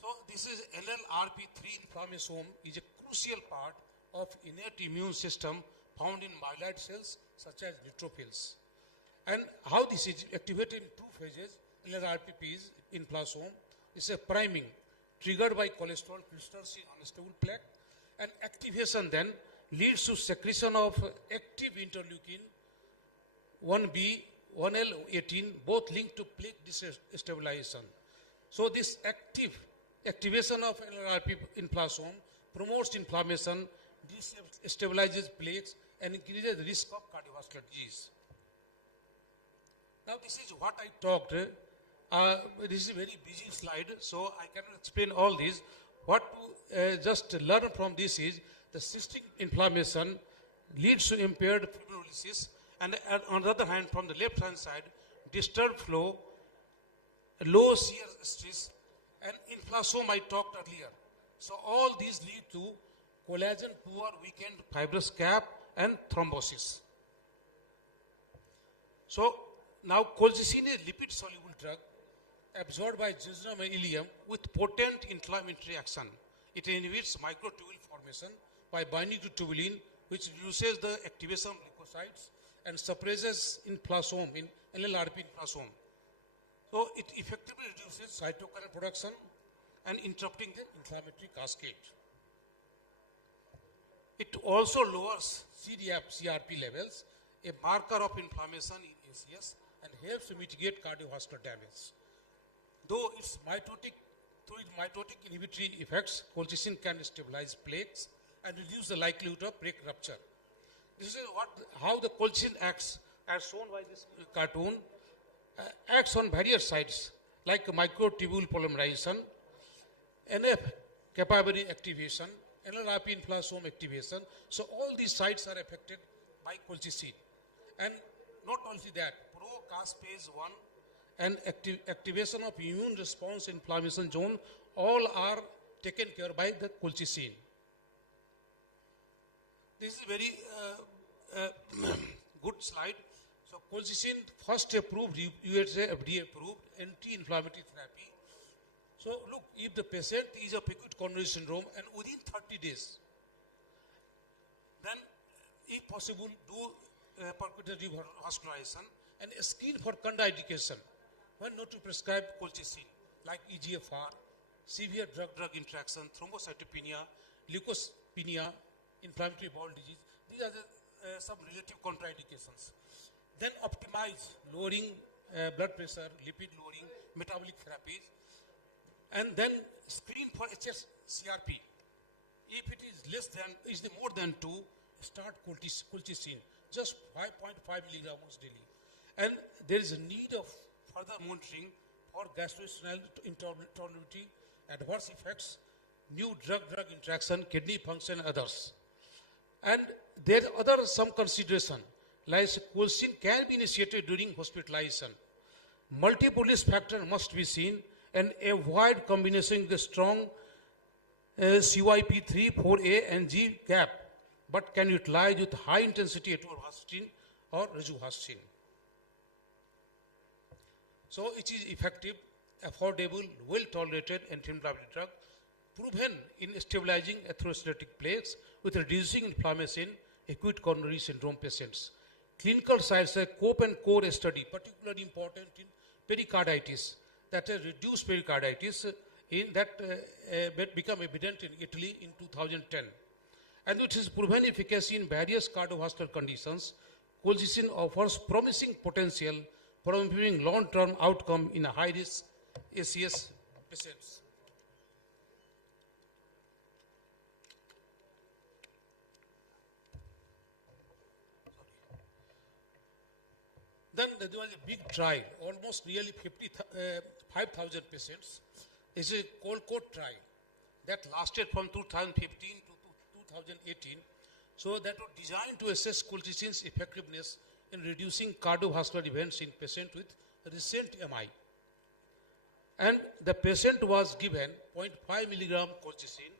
So this is LLRP3 inflammasome is a crucial part of innate immune system found in myeloid cells such as neutrophils. And how this is activated in two phases, LRRPPs in plasma is a priming triggered by cholesterol crystals in unstable plaque, and activation then leads to secretion of active interleukin 1B, 1L18, both linked to plaque destabilization. So this activation of LRRP in plasma promotes inflammation, destabilizes plaques, and increases the risk of cardiovascular disease. Now this is what I talked. This is a very busy slide, so I cannot explain all this. What to just learn from this is the cystic inflammation leads to impaired fibrinolysis, and on the other hand, from the left hand side, disturbed flow, low shear stress, and inflammation I talked earlier. So all these lead to collagen poor, weakened fibrous cap, and thrombosis. So now colchicine is lipid soluble drug absorbed by jejunum and ileum with potent inflammatory action. It inhibits microtubule formation by binding to tubulin, which reduces the activation of leukocytes and suppresses in plasma, in LLRP in plasma. So it effectively reduces cytokine production and interrupting the inflammatory cascade. It also lowers CRP levels, a marker of inflammation in ACS, and helps to mitigate cardiovascular damage. Though through its mitotic inhibitory effects, colchicine can stabilize plaques and reduce the likelihood of plaque rupture. This is how the colchicine acts, as shown by this cartoon, acts on various sites like microtubule polymerization, NF capillary activation, NLRP in plasma activation. So all these sites are affected by colchicine. And not only that, pro-caspase 1 and activation of immune response inflammation zone all are taken care by the colchicine. This is very good slide. So colchicine first approved, USA FDA approved anti-inflammatory therapy. So look, if the patient is of acute coronary syndrome and within 30 days, then if possible do percutaneous vascularization and screen for contraindication when not to prescribe colchicine like EGFR, severe drug-drug interaction, thrombocytopenia, leukopenia, inflammatory bowel disease. These are the, some relative contraindications. Then optimize lowering blood pressure, lipid lowering, metabolic therapies, and then screen for HSCRP. If it is less than, is more than 2, start colchicine, just 5.5 milligrams daily. And there is a need of further monitoring for gastrointestinal intolerability, adverse effects, new drug-drug interaction, kidney function, and others. And there are some consideration, like colchicine can be initiated during hospitalization. Multiple risk factors must be seen and avoid combination the strong CYP3, 4A, and G gap, but can utilize with high intensity atorvastatin or rosuvastatin. So it is effective, affordable, well-tolerated anti-inflammatory drug, proven in stabilizing atherosclerotic plaques with reducing inflammation in acute coronary syndrome patients. Clinical sites like COPE and CORE study, particularly important in pericarditis, that has reduced pericarditis in that become evident in Italy in 2010. And it is proven efficacy in various cardiovascular conditions. Colchicine offers promising potential for improving long-term outcome in high-risk ACS patients. Then there was a big trial, almost nearly 5,000 patients. It's a Colcourt trial that lasted from 2015 to 2018. So that was designed to assess colchicine's effectiveness in reducing cardiovascular events in patients with recent MI. And the patient was given 0.5 milligram colchicine,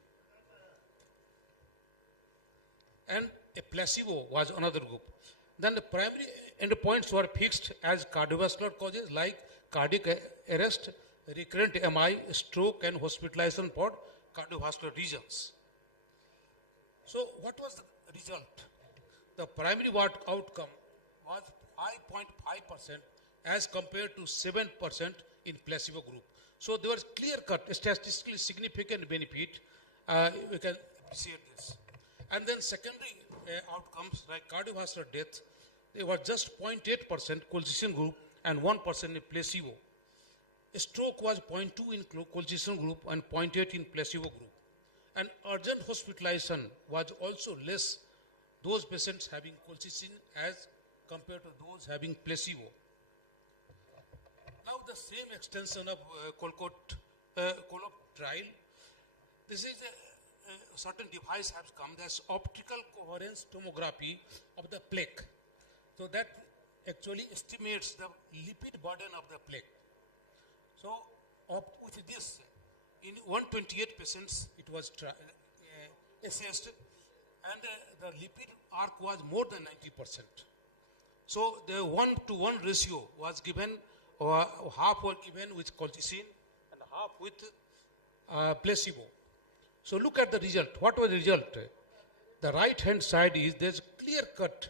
and a placebo was another group. Then the primary endpoints were fixed as cardiovascular causes like cardiac arrest, recurrent MI, stroke, and hospitalization for cardiovascular regions. So what was the result? The primary outcome was 5.5% as compared to 7% in placebo group. So there was clear-cut, statistically significant benefit. We can appreciate this. And then secondary outcomes like cardiovascular death, they were just 0.8% colchicine group and 1% in placebo. Stroke was 0.2 in colchicine group and 0.8 in placebo group. And urgent hospitalization was also less, those patients having colchicine as compared to those having placebo. Now the same extension of Colcott trial, this is a certain device has come, that's optical coherence tomography of the plaque. So that actually estimates the lipid burden of the plaque. So with this, in 128 patients it was assessed, and the lipid arc was more than 90%. So the 1-to-1 ratio was given, or half were given with colchicine and half with placebo. So look at the result. What was the result? The right hand side is there's clear-cut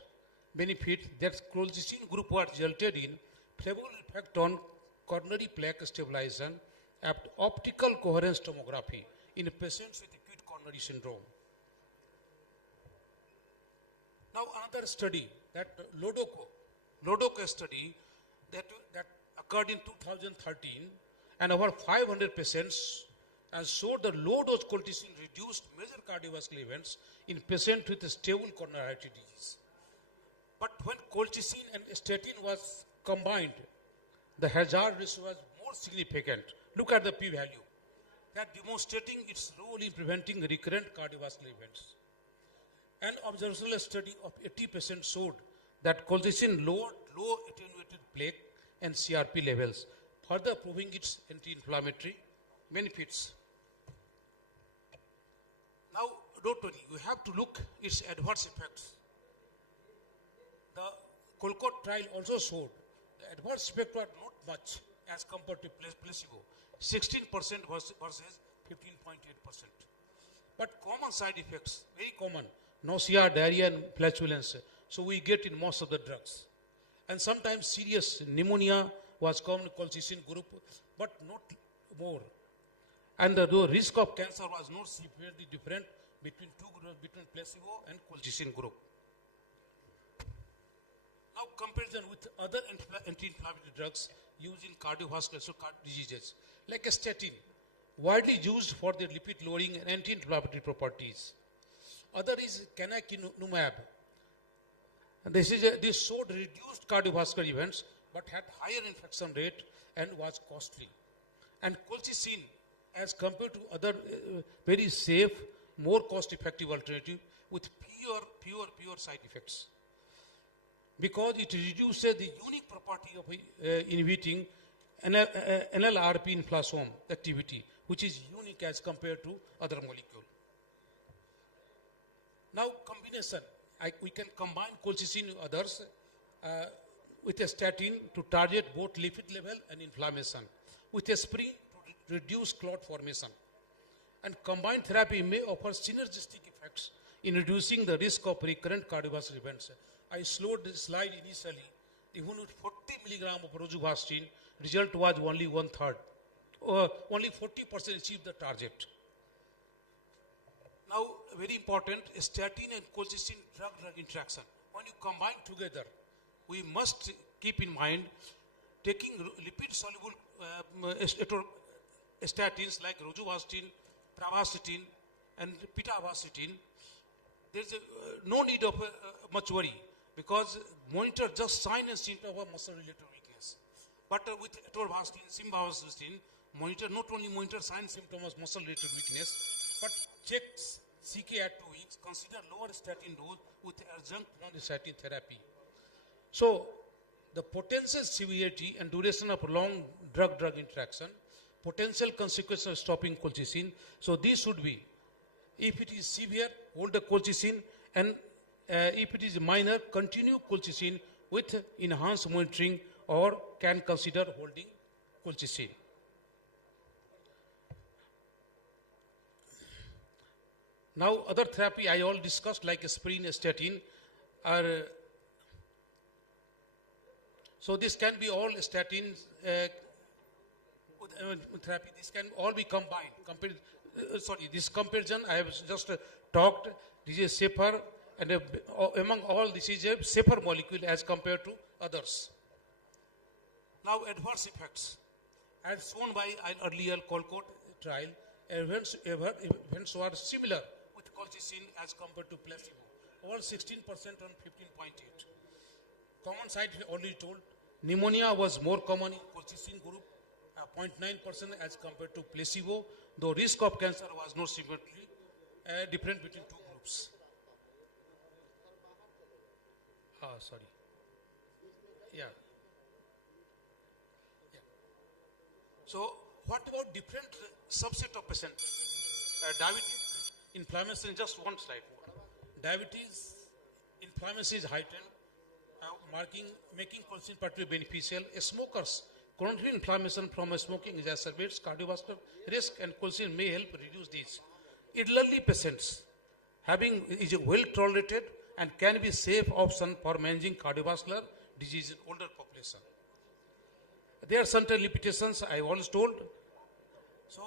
benefit that colchicine group was resulted in favorable effect on coronary plaque stabilization at optical coherence tomography in patients with acute coronary syndrome. Now another study, that Lodoco study that occurred in 2013, and over 500 patients, and showed the low dose colchicine reduced major cardiovascular events in patients with stable coronary artery disease. But when colchicine and statin was combined, the hazard ratio was more significant. Look at the p-value. That demonstrating its role in preventing recurrent cardiovascular events. An observational study of 80% showed that colchicine lowered low attenuated plaque and CRP levels, further proving its anti-inflammatory benefits. Now, don't worry, you have to look its adverse effects. The Colcott trial also showed the adverse effects were not much as compared to placebo, 16% versus 15.8%. But common side effects, very common, nausea, diarrhea, and flatulence. So we get in most of the drugs. And sometimes serious pneumonia was common in colchicine group, but not more. And the risk of cancer was not significantly different between two groups, between placebo and colchicine group. Now comparison with other anti-inflammatory drugs used in cardiovascular diseases, like a statin, widely used for their lipid lowering and anti-inflammatory properties. Other is canakinumab. This showed reduced cardiovascular events but had higher infection rate and was costly. And colchicine, as compared to other very safe, more cost-effective alternative with fewer side effects. Because it reduces the unique property of inhibiting NLRP inflammasome activity, which is unique as compared to other molecule. Now combination, we can combine colchicine with others with a statin to target both lipid level and inflammation, with aspirin to reduce clot formation. And combined therapy may offer synergistic effects in reducing the risk of recurrent cardiovascular events. I slowed the slide initially. Even with 40 milligram of rosuvastatin, result was only 1/3. Only 40% achieved the target. Now, very important, statin and colchicine drug-drug interaction. When you combine together, we must keep in mind taking lipid-soluble statins like rosuvastatin, pravastatin, and pitavastatin. There's no need of much worry, because monitor just sign and symptom of muscle-related weakness. But with atorvastatin, simvastatin, not only monitor sign and symptom of muscle-related weakness, but checks CK at 2 weeks, consider lower statin dose with adjunct non-statin therapy. So, the potential severity and duration of prolonged drug-drug interaction, potential consequences of stopping colchicine. So, these should be, if it is severe, hold the colchicine, and if it is minor, continue colchicine with enhanced monitoring, or can consider holding colchicine. Now, other therapy I all discussed, like aspirin, statin, are so this can be all statins therapy. This can all be combined. This comparison I have just talked. This is safer, and among all, this is a safer molecule as compared to others. Now, adverse effects, as shown by an earlier Colcott trial, events were similar with colchicine as compared to placebo, over 16% and 15.8. Common side already told. Pneumonia was more common in colchicine group, 0.9% as compared to placebo, though risk of cancer was not significantly different between two groups. Yeah. So, what about different subset of patients? Diabetes, inflammation, just one slide more. Diabetes, inflammation is heightened, making colchicine particularly beneficial. Smokers, chronic inflammation from smoking exacerbates cardiovascular risk, and colchicine may help reduce these. Elderly patients is a well tolerated and can be safe option for managing cardiovascular disease in older population. There are certain limitations I was told. So,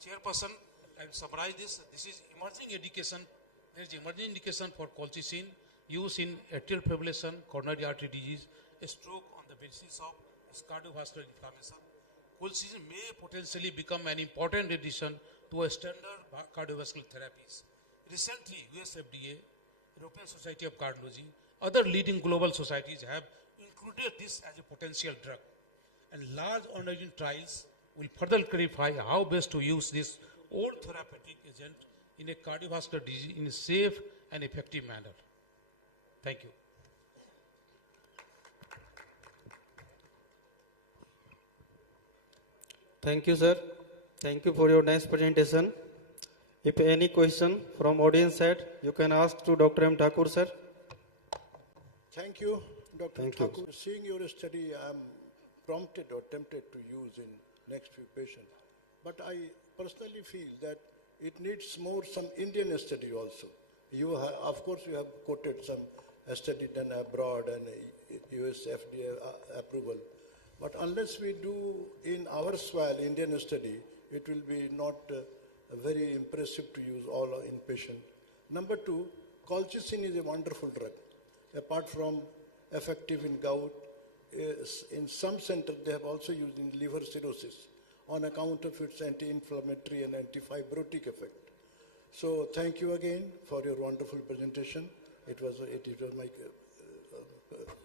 Chairperson, I will summarize this. This is emerging indication. There is emerging indication for colchicine use in atrial fibrillation, coronary artery disease, stroke on the basis of cardiovascular inflammation. Colchicine may potentially become an important addition to a standard cardiovascular therapies. Recently, US FDA, European Society of Cardiology, other leading global societies have included this as a potential drug. And large ongoing trials will further clarify how best to use this old therapeutic agent in a cardiovascular disease in a safe and effective manner. Thank you. Thank you, sir. Thank you for your nice presentation. If any question from audience side, you can ask to Dr. M. Thakur, sir. Thank you, Dr. Thank you. Thakur. Seeing your study, I am prompted or tempted to use in next few patients. But I personally feel that it needs more some Indian study also. You have, of course, you have quoted some study done abroad and US FDA approval. But unless we do in our soil Indian study, it will be not very impressive to use all in patient. Number two, colchicine is a wonderful drug. Apart from effective in gout, in some centers they have also used in liver cirrhosis on account of its anti-inflammatory and anti-fibrotic effect. So thank you again for your wonderful presentation. It was my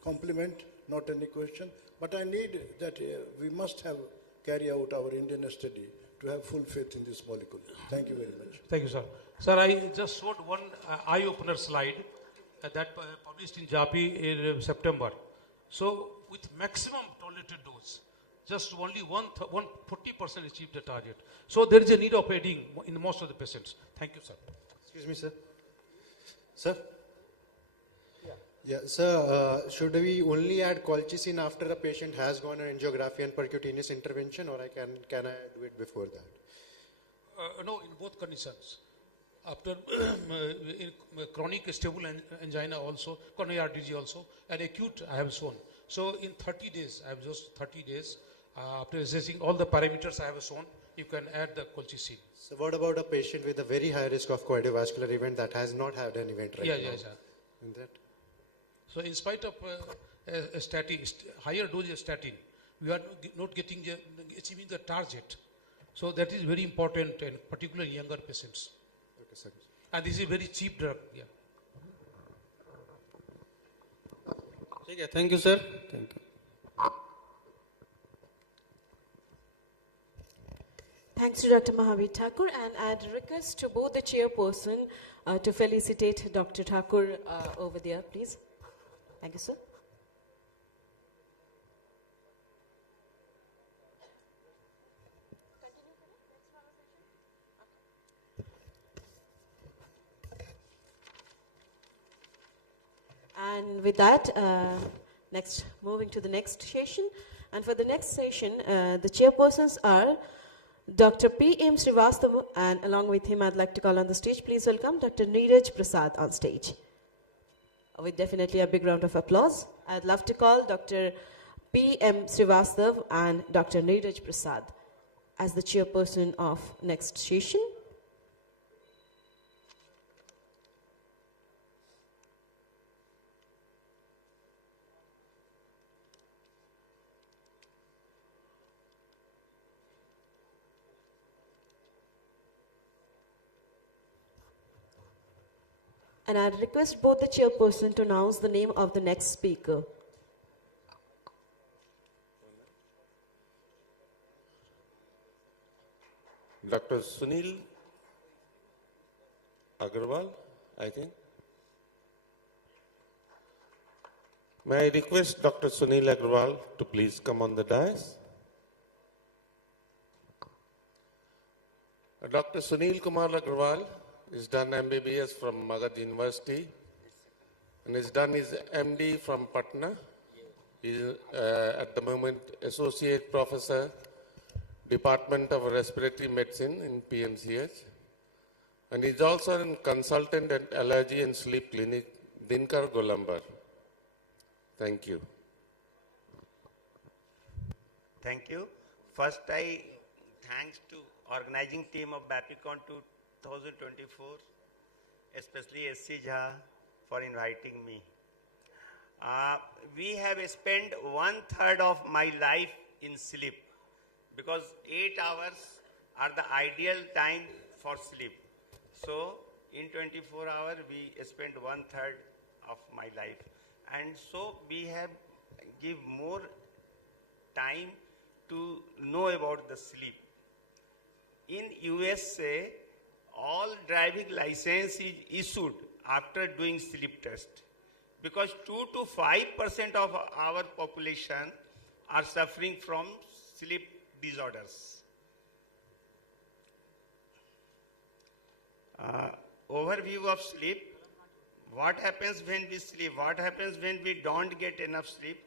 compliment, not any question. But I need that we must have carry out our Indian study to have full faith in this molecule. Thank you very much. Thank you, sir. Sir, I just showed one eye-opener slide that published in JAPI in September. So, with maximum tolerated dose, just only 40% achieved the target. So, there is a need of adding in most of the patients. Thank you, sir. Excuse me, sir. Sir? Yeah, sir, should we only add colchicine after the patient has gone an angiography and percutaneous intervention, or can I do it before that? No, in both conditions. After in chronic stable angina also, coronary artery disease also, and acute I have shown. So in 30 days, I have just 30 days, after assessing all the parameters I have shown, you can add the colchicine. So what about a patient with a very high risk of cardiovascular event that has not had an event right now? Yeah, sir. In that? So in spite of a statin, higher dose of statin, we are not achieving the target. So that is very important, and particularly younger patients. Okay, sir. And this is a very cheap drug. Yeah. Okay, thank you, sir. Thank you. Thanks to Dr. Mahavir Thakur, and I'd request to both the chairperson to felicitate Dr. Thakur over there, please. Thank you, sir. And with that, moving to the next session. And for the next session, the chairpersons are Dr. P.M. Srivastava, and along with him, I'd like to call on the stage. Please welcome Dr. Neeraj Prasad on stage. With definitely a big round of applause. I'd love to call Dr. P.M. Srivastava and Dr. Neeraj Prasad as the chairperson of next session. And I request both the chairperson to announce the name of the next speaker. Dr. Sunil Agarwal, I think. May I request Dr. Sunil Agarwal to please come on the dais? Dr. Sunil Kumar Agarwal is done MBBS from Magad University and has done his MD from Patna. He is at the moment Associate Professor, Department of Respiratory Medicine in PMCH. And he is also a consultant at Allergy and Sleep Clinic, Dinkar Golambar. Thank you. Thank you. First, thanks to organizing team of Bapicon 2024, especially SC Jha for inviting me. We have spent 1/3 of my life in sleep because 8 hours are the ideal time for sleep. So in 24 hours, we spend 1/3 of my life. And so we have give more time to know about the sleep. In USA, all driving license is issued after doing sleep test because 2 to 5% of our population are suffering from sleep disorders. Overview of sleep. What happens when we sleep? What happens when we don't get enough sleep?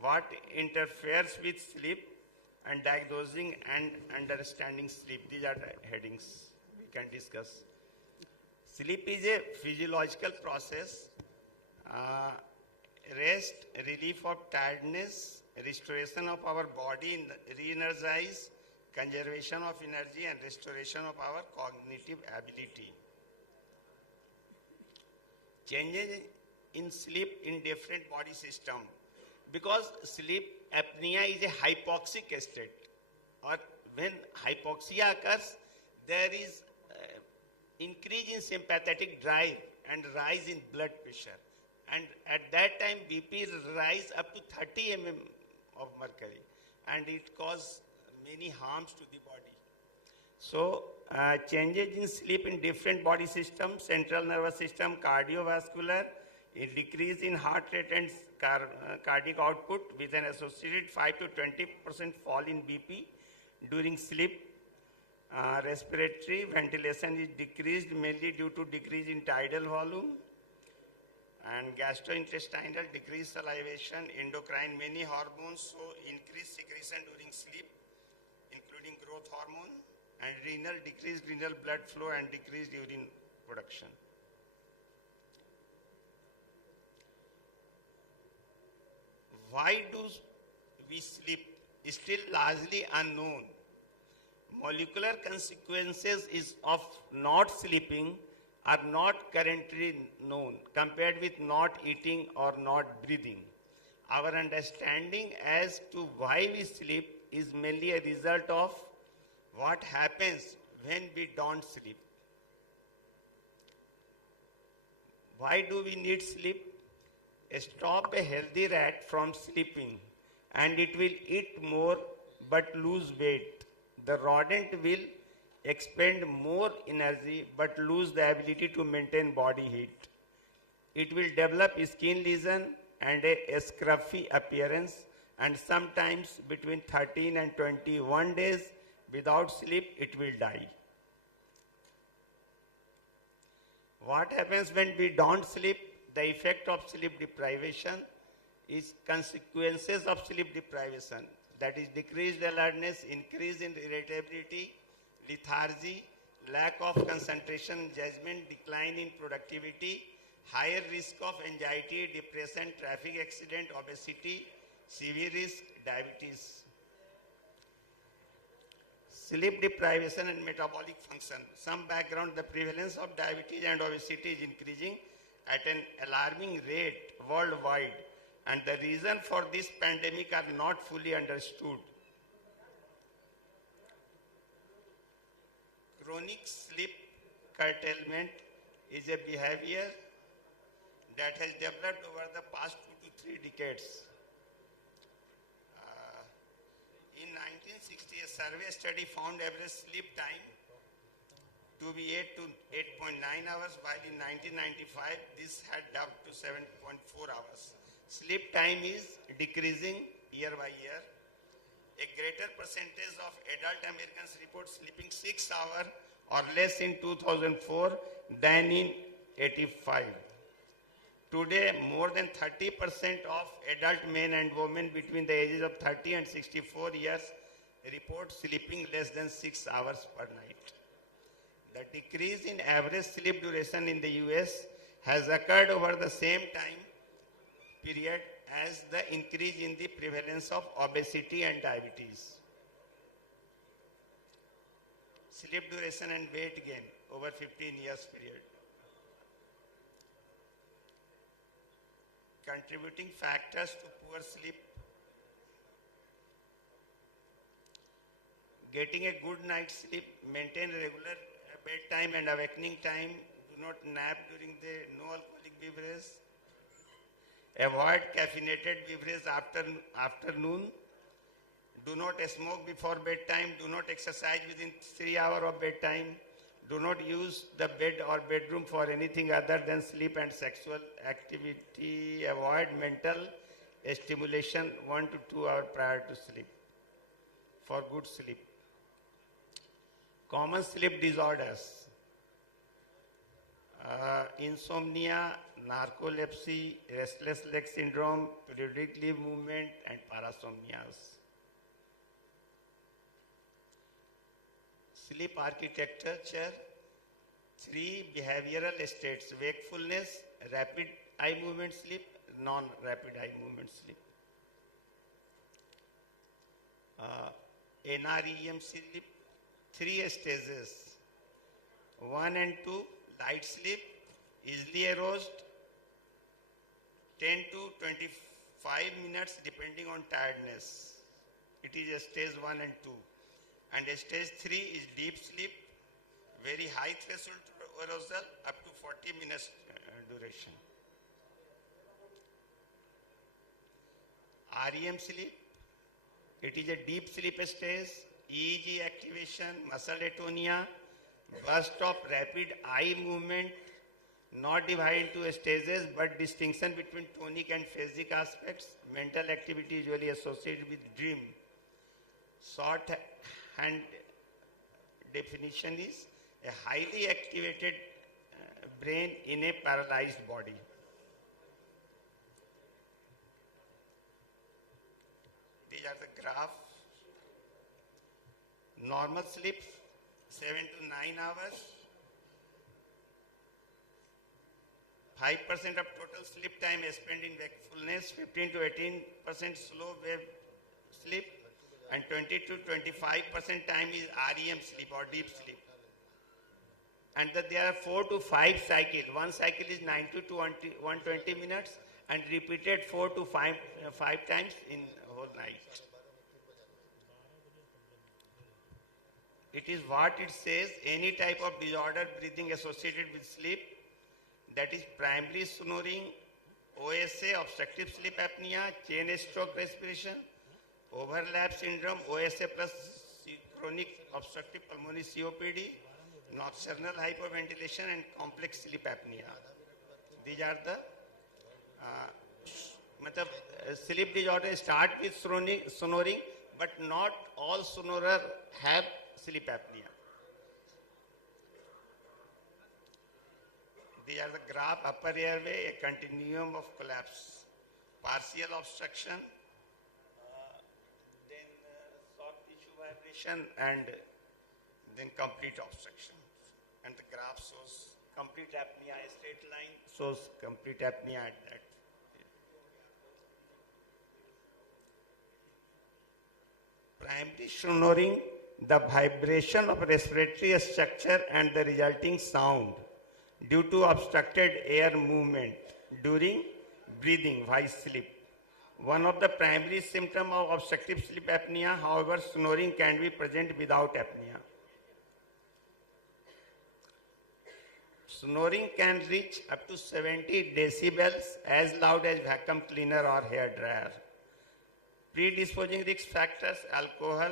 What interferes with sleep? And diagnosing and understanding sleep. These are the headings we can discuss. Sleep is a physiological process. Rest, relief of tiredness, restoration of our body, re-energize, conservation of energy, and restoration of our cognitive ability. Changes in sleep in different body system. Because sleep apnea is a hypoxic state, or when hypoxia occurs, there is increase in sympathetic drive and rise in blood pressure. And at that time, BP rise up to 30 mm of mercury, and it causes many harms to the body. So, changes in sleep in different body systems, central nervous system, cardiovascular, a decrease in heart rate and cardiac output with an associated 5 to 20% fall in BP during sleep. Respiratory ventilation is decreased mainly due to decrease in tidal volume. And gastrointestinal decreased salivation, endocrine, many hormones show increased secretion during sleep, including growth hormone, and renal, decreased renal blood flow and decreased urine production. Why do we sleep is still largely unknown. Molecular consequences of not sleeping are not currently known compared with not eating or not breathing. Our understanding as to why we sleep is mainly a result of what happens when we don't sleep. Why do we need sleep? Stop a healthy rat from sleeping and it will eat more but lose weight. The rodent will expend more energy but lose the ability to maintain body heat. It will develop skin lesion and a scruffy appearance, and sometimes between 13 and 21 days without sleep it will die. What happens when we don't sleep? The effect of sleep deprivation is consequences of sleep deprivation. that is decreased alertness, increase in irritability, lethargy, lack of concentration, judgment, decline in productivity, higher risk of anxiety, depression, traffic accident, obesity, severe risk, diabetes. Sleep deprivation and metabolic function. Some background, the prevalence of diabetes and obesity is increasing at an alarming rate worldwide, and the reason for this pandemic are not fully understood. Chronic sleep curtailment is a behavior that has developed over the past 2 to 3 decades. In 1960, a survey study found average sleep time to be 8 to 8.9 hours, while in 1995, this had dropped to 7.4 hours. Sleep time is decreasing year by year. A greater percentage of adult Americans report sleeping 6 hours or less in 2004 than in 85. Today, more than 30% of adult men and women between the ages of 30 and 64 years report sleeping less than 6 hours per night. The decrease in average sleep duration in the US has occurred over the same time period as the increase in the prevalence of obesity and diabetes. Sleep duration and weight gain over 15 years period. Contributing factors to poor sleep. Getting a good night's sleep, maintain regular bedtime and awakening time, do not nap during the no alcoholic beverage, avoid caffeinated beverage afternoon, do not smoke before bedtime, do not exercise within 3 hours of bedtime, do not use the bed or bedroom for anything other than sleep and sexual activity, avoid mental stimulation 1 to 2 hours prior to sleep for good sleep. Common sleep disorders, insomnia, narcolepsy, restless leg syndrome, periodic limb movement, and parasomnias. Sleep architecture, 3 behavioral states: wakefulness, rapid eye movement sleep, non-rapid eye movement sleep. NREM sleep, 3 stages: 1 and 2, light sleep, easily aroused, 10 to 25 minutes depending on tiredness. It is a stage 1 and 2. And stage 3 is deep sleep, very high threshold arousal, up to 40 minutes duration. REM sleep, it is a deep sleep stage, EEG activation, muscle atonia, burst of rapid eye movement, not divided into stages, but distinction between tonic and phasic aspects. Mental activity usually associated with dream. Short hand definition is a highly activated brain in a paralyzed body. These are the graphs. Normal sleep, 7 to 9 hours. 5% of total sleep time is spent in wakefulness, 15 to 18% slow wave sleep, and 20 to 25% time is REM sleep or deep sleep. And that there are 4 to 5 cycles. One cycle is 90 to 120 minutes and repeated 4 to 5 times in whole night. It is what it says, any type of disorder breathing associated with sleep, that is primarily snoring, OSA, obstructive sleep apnea, chain stroke respiration, overlap syndrome, OSA plus chronic obstructive pulmonary COPD, nocturnal hypoventilation, and complex sleep apnea. These are the sleep disorders start with snoring, but not all snorers have sleep apnea. These are the graph, upper airway, a continuum of collapse, partial obstruction, then inturbation and then complete obstruction. And the graph shows complete apnea, a straight line shows complete apnea at that. Primary snoring, the vibration of respiratory structure and the resulting sound due to obstructed air movement during breathing while sleep. One of the primary symptoms of obstructive sleep apnea, however, snoring can be present without apnea. Snoring can reach up to 70 decibels, as loud as vacuum cleaner or hair dryer. Predisposing risk factors: alcohol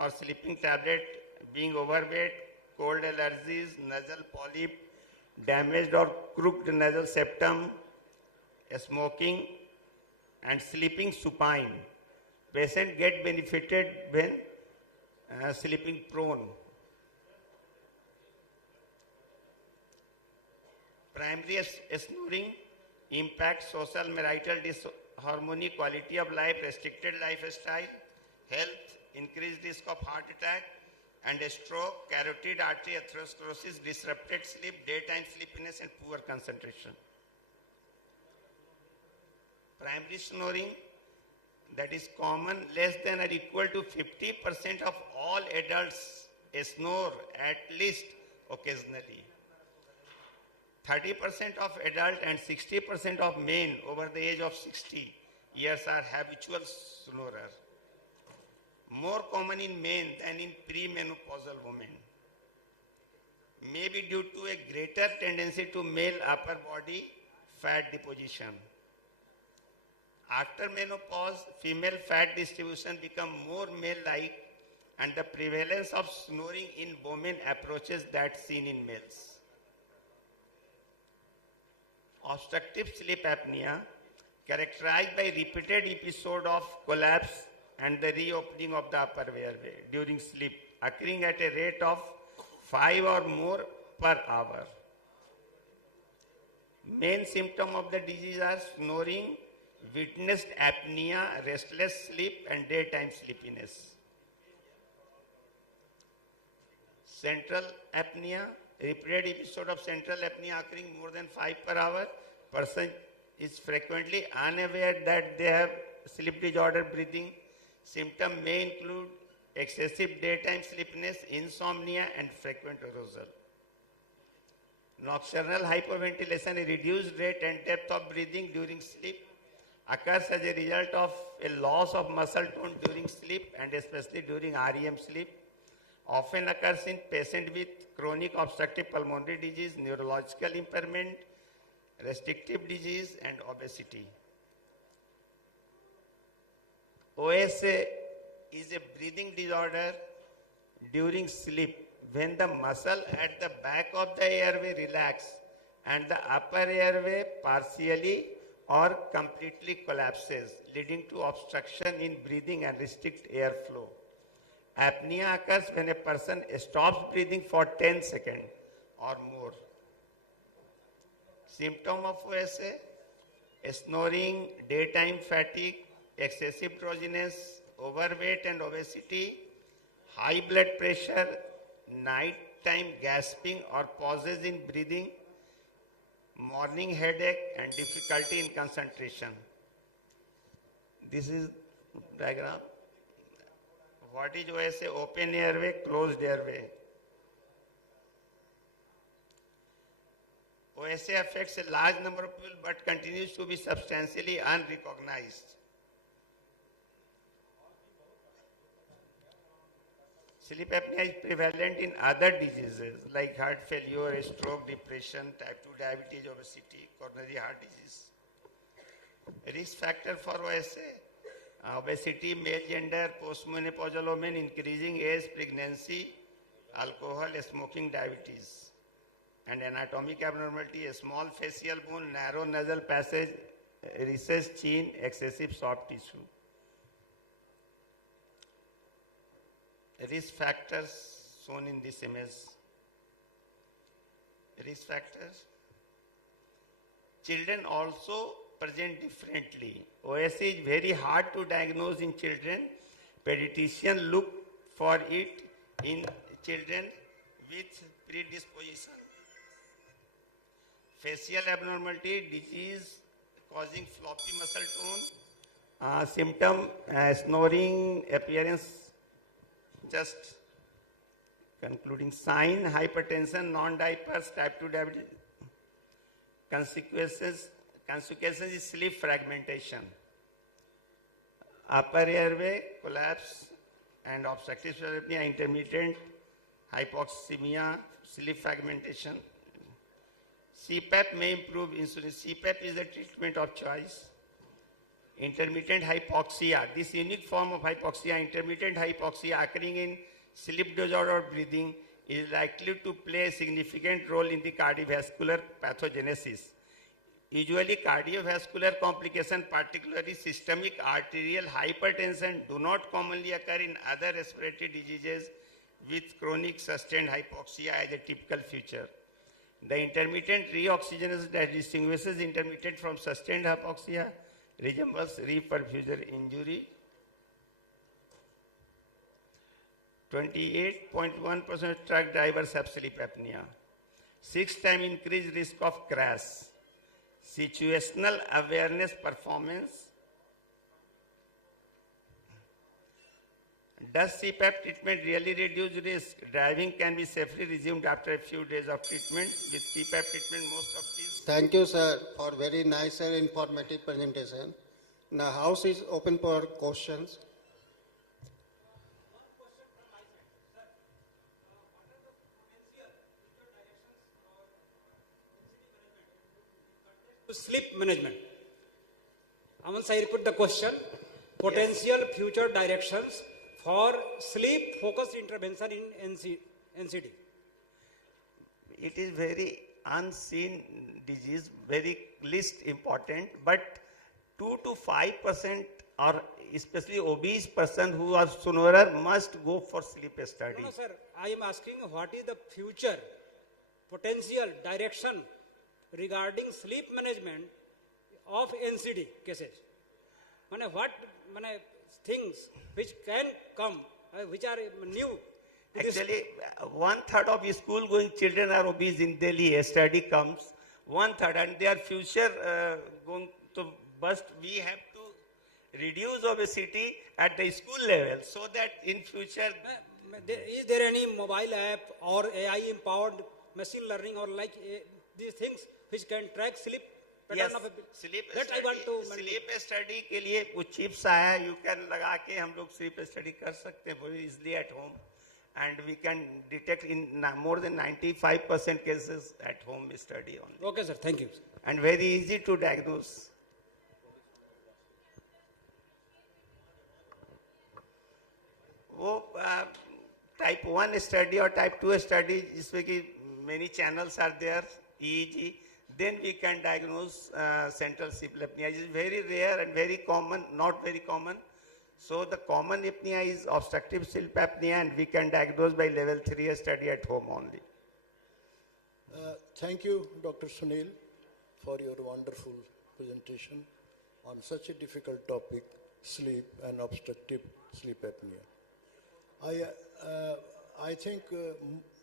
or sleeping tablet, being overweight, cold allergies, nasal polyp, damaged or crooked nasal septum, smoking, and sleeping supine. Patient get benefited when sleeping prone. Primary snoring impacts social marital disharmony, quality of life, restricted lifestyle, health, increased risk of heart attack and stroke, carotid artery atherosclerosis, disrupted sleep, daytime sleepiness, and poor concentration. Primary snoring, that is common, less than or equal to 50% of all adults snore at least occasionally. 30% of adult and 60% of men over the age of 60 years are habitual snorers. More common in men than in premenopausal women. May be due to a greater tendency to male upper body fat deposition. After menopause, female fat distribution becomes more male-like and the prevalence of snoring in women approaches that seen in males. Obstructive sleep apnea, characterized by repeated episode of collapse and the reopening of the upper airway during sleep, occurring at a rate of 5 or more per hour. Main symptom of the disease are snoring, witnessed apnea, restless sleep, and daytime sleepiness. Central apnea, repeated episode of central apnea occurring more than 5 per hour. Person is frequently unaware that they have sleep disorder breathing. Symptoms may include excessive daytime sleepiness, insomnia, and frequent arousal. Nocturnal hypoventilation, a reduced rate and depth of breathing during sleep, occurs as a result of a loss of muscle tone during sleep and especially during REM sleep. Often occurs in patients with chronic obstructive pulmonary disease, neurological impairment, restrictive disease, and obesity. OSA is a breathing disorder during sleep when the muscle at the back of the airway relax and the upper airway partially or completely collapses, leading to obstruction in breathing and restrict airflow. Apnea occurs when a person stops breathing for 10 seconds or more. Symptom of OSA: snoring, daytime fatigue, excessive drowsiness, overweight and obesity, high blood pressure, nighttime gasping or pauses in breathing, morning headache, and difficulty in concentration. This is diagram. What is OSA? Open airway, closed airway. OSA affects a large number of people but continues to be substantially unrecognized. Sleep apnea is prevalent in other diseases like heart failure, stroke, depression, type 2 diabetes, obesity, coronary heart disease. Risk factor for OSA: obesity, male gender, postmenopausal women, increasing age, pregnancy, alcohol, smoking, diabetes. And anatomic abnormality: a small facial bone, narrow nasal passage, recessed chin, excessive soft tissue. Risk factors shown in this image. Risk factors. Children also present differently. OSA is very hard to diagnose in children. Pediatricians look for it in children with predisposition. Facial abnormality, disease causing floppy muscle tone, symptom snoring, appearance, just concluding sign, hypertension, non-diapers, type 2 diabetes. Consequences is sleep fragmentation, upper airway collapse and obstructive sleep apnea, intermittent hypoxemia, sleep fragmentation. CPAP may improve insulin. CPAP is the treatment of choice. Intermittent hypoxia, this unique form of hypoxia, intermittent hypoxia occurring in sleep disorder breathing, is likely to play a significant role in the cardiovascular pathogenesis. Usually cardiovascular complications, particularly systemic arterial hypertension, do not commonly occur in other respiratory diseases with chronic sustained hypoxia as a typical feature. The intermittent reoxygenation that distinguishes intermittent from sustained hypoxia resembles reperfusion injury. 28.1% of truck drivers have sleep apnea. 6-time increased risk of crash. Situational awareness performance. Does CPAP treatment really reduce risk? Driving can be safely resumed after a few days of treatment. With CPAP treatment, most of these. Thank you, sir, for very nice and informative presentation. Now, house is open for questions. Sleep management. Once I repeat the question, potential future directions for sleep focused intervention in NCD. It is very unseen disease, very least important, but 2 to 5% or especially obese person who are snorer must go for sleep study. No, sir, I am asking what is the future potential direction regarding sleep management of NCD cases. What things which can come, which are new. Actually, 1/3 of school-going children are obese in Delhi. A study comes, 1/3, and their future going to burst. We have to reduce obesity at the school level so that in future. Is there any mobile app or AI-empowered machine learning or like these things which can track sleep pattern yes, of a sleep that study, I want to sleep study के लिए कुछ chips आया, you can लगा के हम लोग sleep study कर सकते हैं very easily at home, and we can detect in more than 95% cases at home study only. Okay, sir. Thank you. And very easy to diagnose. वो type 1 study or type 2 study जिसमें कि many channels are there, EEG. Then we can diagnose central sleep apnea. It is very rare and very common, not very common. So the common apnea is obstructive sleep apnea, and we can diagnose by level 3 study at home only. Thank you, Dr. Sunil, for your wonderful presentation on such a difficult topic, sleep and obstructive sleep apnea. I think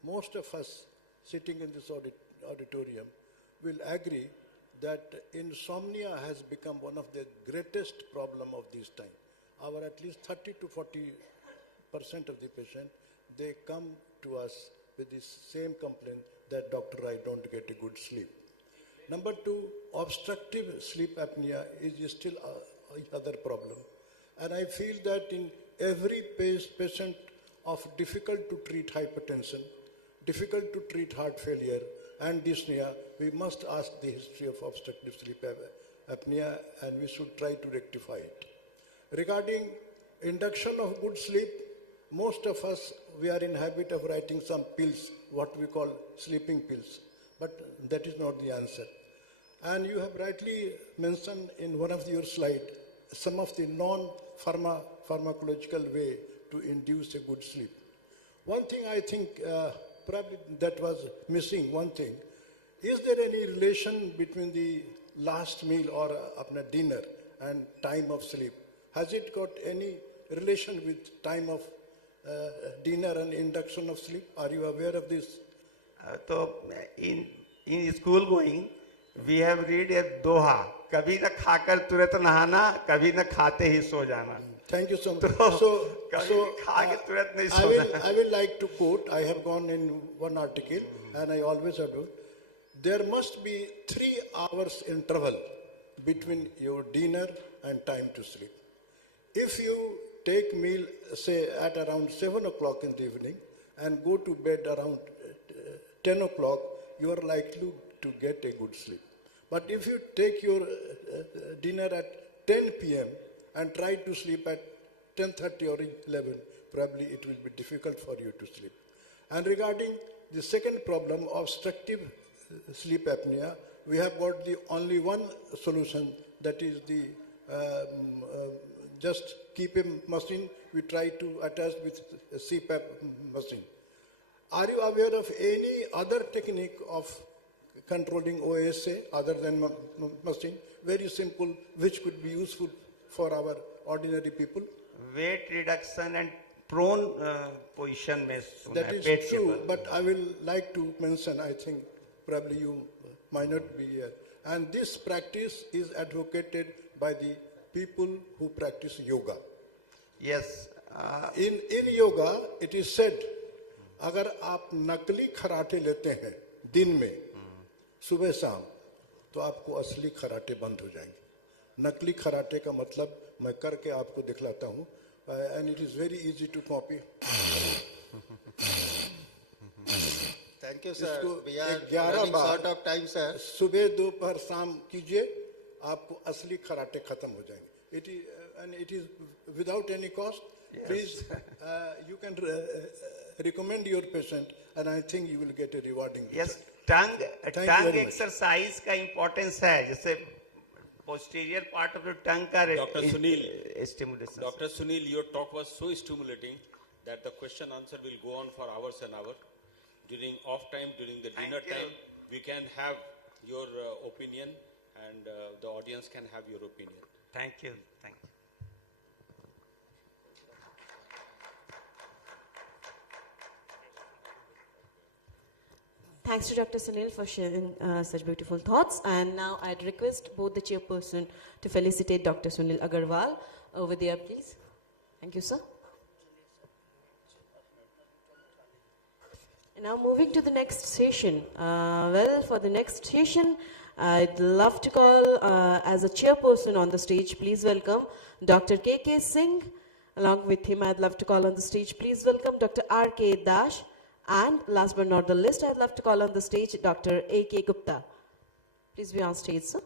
most of us sitting in this auditorium will agree that insomnia has become one of the greatest problem of this time. Our at least 30 to 40% of the patient, they come to us with this same complaint that, doctor, I don't get a good sleep. Number two, obstructive sleep apnea is still another problem. And I feel that in every patient of difficult to treat hypertension, difficult to treat heart failure, and dyspnea, we must ask the history of obstructive sleep apnea, and we should try to rectify it. Regarding induction of good sleep, most of us, we are in habit of writing some pills, what we call sleeping pills, but that is not the answer. And you have rightly mentioned in one of your slides some of the non-pharmacological way to induce a good sleep. One thing I think probably that was missing, one thing, is there any relation between the last meal or apna dinner and time of sleep? Has it got any relation with time of dinner and induction of sleep? Are you aware of this? So in school going, we have read a doha. कभी न खाकर तुरंत नहाना, कभी न खाते ही सो जाना. Thank you so much. So, I will like to quote. I have gone in one article, and I always do. There must be 3 hours interval between your dinner and time to sleep. If you take meal, say at around 7 o'clock in the evening, and go to bed around 10 o'clock, you are likely to get a good sleep. But if you take your dinner at 10 p.m. and try to sleep at 10:30 or 11, probably it will be difficult for you to sleep. And regarding the second problem, obstructive sleep apnea, we have got the only one solution, that is the just keep a machine we try to attach with a CPAP machine. Are you aware of any other technique of controlling OSA other than machine? Very simple, which could be useful for our ordinary people. Weight reduction and prone position में सुना That है, is पेट के true, बल. but I will like to mention, I think probably you might not be here. And this practice is advocated by the people who practice yoga. Yes. In yoga, it is said, अगर आप नकली खराटे लेते हैं दिन में सुबह शाम तो आपको असली खराटे बंद हो जाएंगे. नकली खराटे का मतलब मैं करके आपको दिखलाता हूँ, and it is very easy to copy. Thank you, sir. इसको We are 11 running bar short of time, sir. सुबह दोपहर शाम कीजिए, आपको असली खराटे खत्म हो जाएंगे. It is without any cost. Yes. Please, you can recommend your patient, and I think you will get a rewarding result. Yes, tongue Thank you very much. exercise का importance है. जैसे posterior part of the tongue का Dr. Sunil, stimulation. Dr. Sunil, your talk was so stimulating that the question answer will go on for hours and hours. During off time, during the dinner you. time, we can have your opinion, and the audience can have your opinion. Thank you. Thank you. Thanks to Dr. Sunil for sharing such beautiful thoughts. And now I'd request both the chairperson to felicitate Dr. Sunil Agarwal. Over there, please. Thank you, sir. And now moving to the next session. For the next session, I'd love to call as a chairperson on the stage, please welcome Dr. K.K. Singh. Along with him, I'd love to call on the stage, please welcome Dr. R.K. Dash. And last but not the least, I'd love to call on the stage Dr. A.K. Gupta. Please be on stage, sir.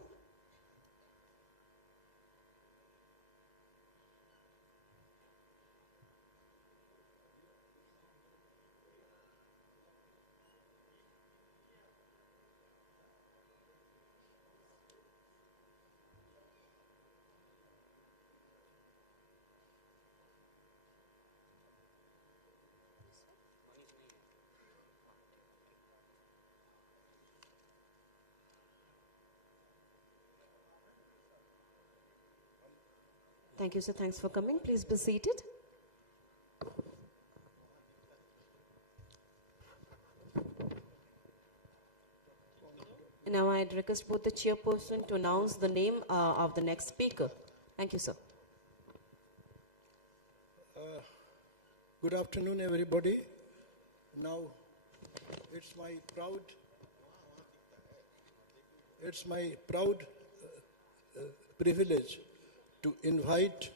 Thank you, sir. Thanks for coming. Please be seated. And now I'd request both the chairperson to announce the name of the next speaker. Thank you, sir. Good afternoon, everybody. Now, it's my proud privilege to invite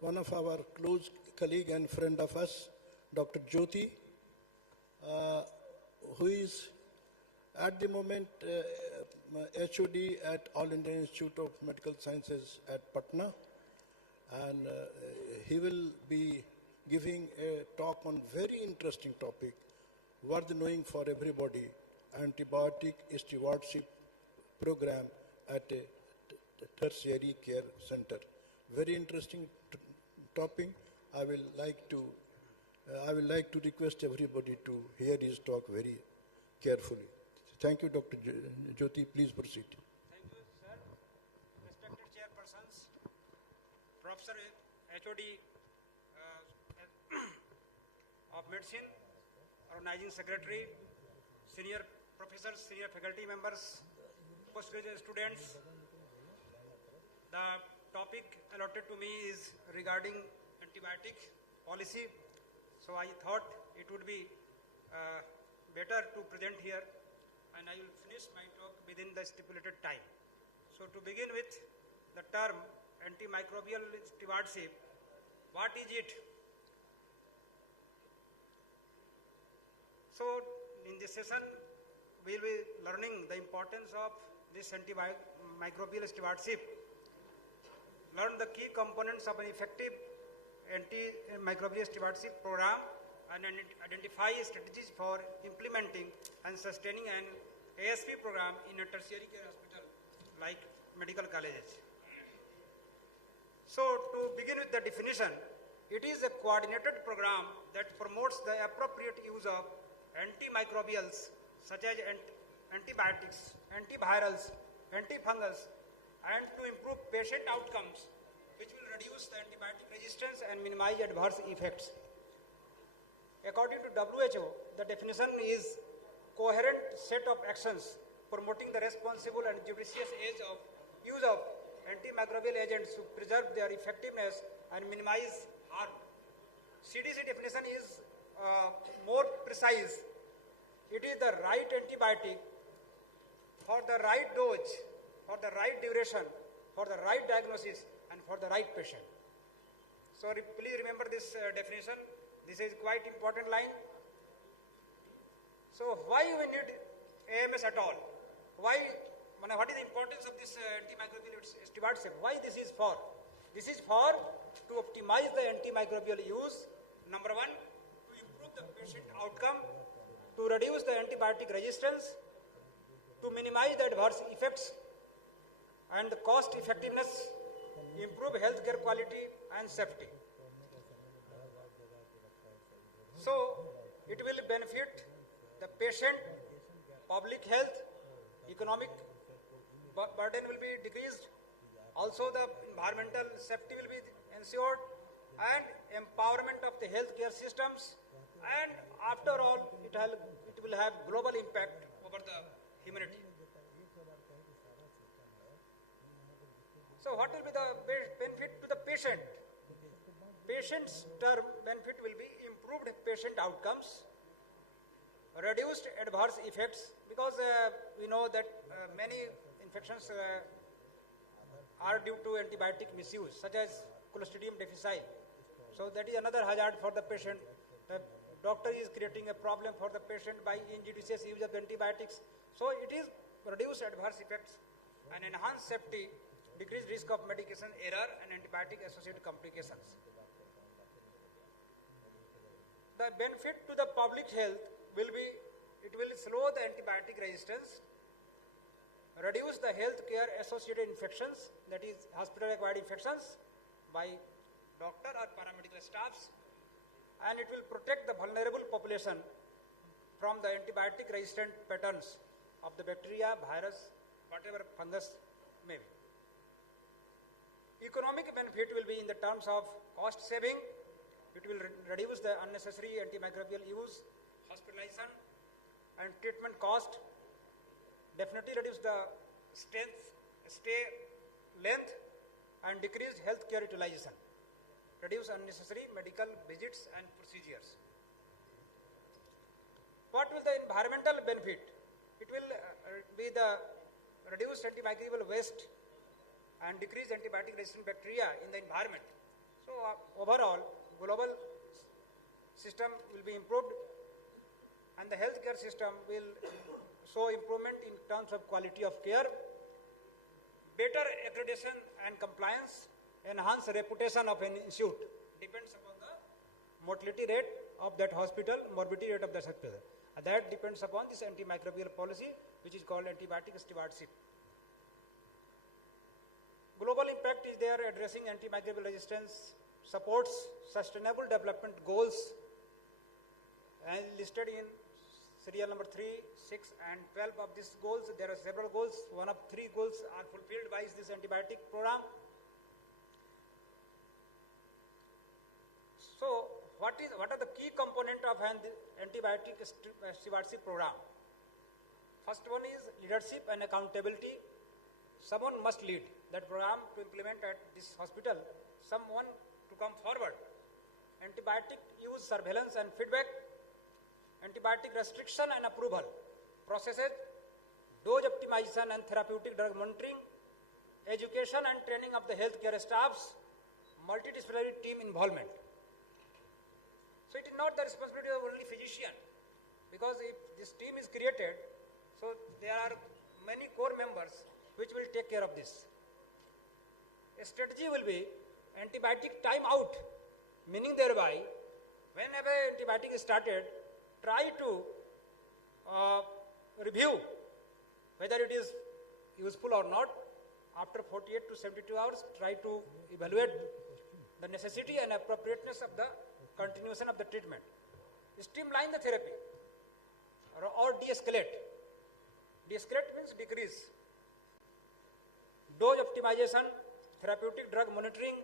one of our close colleague and friend of us, Dr. Jyoti, who is at the moment HOD at All India Institute of Medical Sciences at Patna, and he will be giving a talk on very interesting topic, worth knowing for everybody, antibiotic stewardship program at a tertiary care center. Very interesting topic. I will like to request everybody to hear his talk very carefully. Thank you, Dr. Jyoti. Please proceed. Thank you, sir. Respected chairpersons, Professor HOD, Medicine, Organizing Secretary, senior professors, senior faculty members, postgraduate students. The topic allotted to me is regarding antibiotic policy. So I thought it would be better to present here, and I will finish my talk within the stipulated time. So to begin with, the term antimicrobial stewardship, what is it? So in this session, we will be learning the importance of this antimicrobial stewardship, learn the key components of an effective antimicrobial stewardship program, and identify strategies for implementing and sustaining an ASP program in a tertiary care hospital like medical colleges. So to begin with the definition, it is a coordinated program that promotes the appropriate use of antimicrobials such as antibiotics, antivirals, antifungals, and to improve patient outcomes, which will reduce the antibiotic resistance and minimize adverse effects. According to WHO, the definition is coherent set of actions promoting the responsible and judicious use of antimicrobial agents to preserve their effectiveness and minimize harm. CDC definition is more precise. It is the right antibiotic for the right dose, for the right duration, for the right diagnosis, and for the right patient. So please remember this definition. This is quite important line. So why we need AMS at all? Why? What is the importance of this antimicrobial stewardship? Why this is for? This is for to optimize the antimicrobial use. Number one, to improve the patient outcome, to reduce the antibiotic resistance, to minimize the adverse effects and the cost effectiveness, improve healthcare quality and safety. So it will benefit the patient, public health, economic burden will be decreased, also the environmental safety will be ensured, and empowerment of the healthcare systems, and after all it will have global impact over the humanity. So what will be the benefit to the patient? Patient's term benefit will be improved patient outcomes, reduced adverse effects, because we know that many infections are due to antibiotic misuse, such as Clostridium difficile. So that is another hazard for the patient. The doctor is creating a problem for the patient by injudicious use of antibiotics. So it is reduced adverse effects and enhanced safety, decreased risk of medication error and antibiotic associated complications. The benefit to the public health will be, it will slow the antibiotic resistance, reduce the healthcare associated infections, that is hospital acquired infections by doctor or paramedical staffs, and it will protect the vulnerable population from the antibiotic resistant patterns of the bacteria, virus, whatever fungus may be. Economic benefit will be in the terms of cost saving. It will reduce the unnecessary antimicrobial use, hospitalization, and treatment cost. Definitely reduce the stay length, and decrease healthcare utilization. Reduce unnecessary medical visits and procedures. What will the environmental benefit? It will be the reduced antimicrobial waste and decrease antibiotic resistant bacteria in the environment. So overall, global system will be improved, and the healthcare system will show improvement in terms of quality of care, better accreditation and compliance, enhance reputation of an institute, depends upon the mortality rate of that hospital, morbidity rate of the hospital. That depends upon this antimicrobial policy, which is called antibiotic stewardship. Global impact is there addressing antimicrobial resistance, supports sustainable development goals, and listed in serial number 3, 6, and 12 of these goals. There are several goals. One of 3 goals are fulfilled by this antibiotic program. So what are the key component of an antibiotic stewardship program? First one is leadership and accountability. Someone must lead that program to implement at this hospital. Someone to come forward. Antibiotic use surveillance and feedback, antibiotic restriction and approval processes, dose optimization and therapeutic drug monitoring, education and training of the healthcare staffs, multidisciplinary team involvement. So it is not the responsibility of only physician, because if this team is created, so there are many core members which will take care of this. A strategy will be antibiotic time out, meaning thereby whenever antibiotic is started, try to review whether it is useful or not. After 48 to 72 hours, try to evaluate the necessity and appropriateness of the continuation of the treatment. Streamline the therapy or de-escalate. De-escalate means decrease. Dose optimization, therapeutic drug monitoring,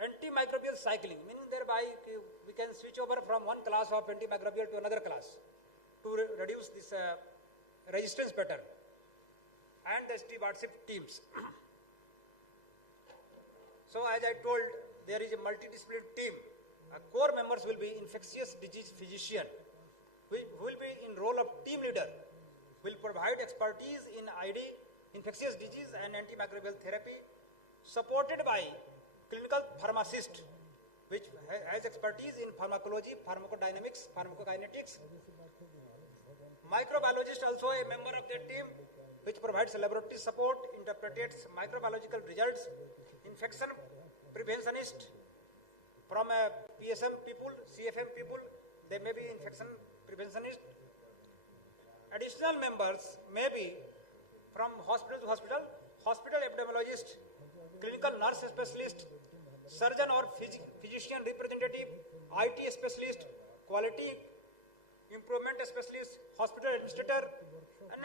antimicrobial cycling, meaning thereby we can switch over from one class of antimicrobial to another class to reduce this resistance pattern, and the stewardship teams. So as I told, there is a multidisciplinary team. Core members will be infectious disease physician, who will be in role of team leader, will provide expertise in ID, infectious disease and antimicrobial therapy, supported by clinical pharmacist, which has expertise in pharmacology, pharmacodynamics, pharmacokinetics. Microbiologist also a member of their team, which provides laboratory support, interprets microbiological results, infection preventionist from PSM people, CFM people, they may be infection preventionist. Additional members may be from hospital to hospital, hospital epidemiologist, clinical nurse specialist, surgeon or physician representative, IT specialist, quality improvement specialist, hospital administrator, and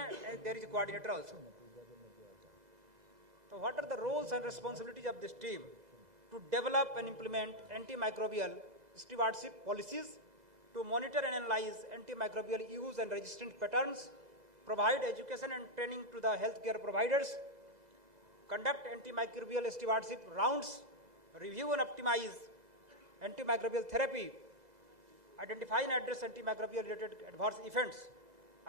there is a coordinator also. So what are the roles and responsibilities of this team? To develop and implement antimicrobial stewardship policies, to monitor and analyze antimicrobial use and resistant patterns, provide education and training to the healthcare providers, conduct antimicrobial stewardship rounds, review and optimize antimicrobial therapy, identify and address antimicrobial related adverse events,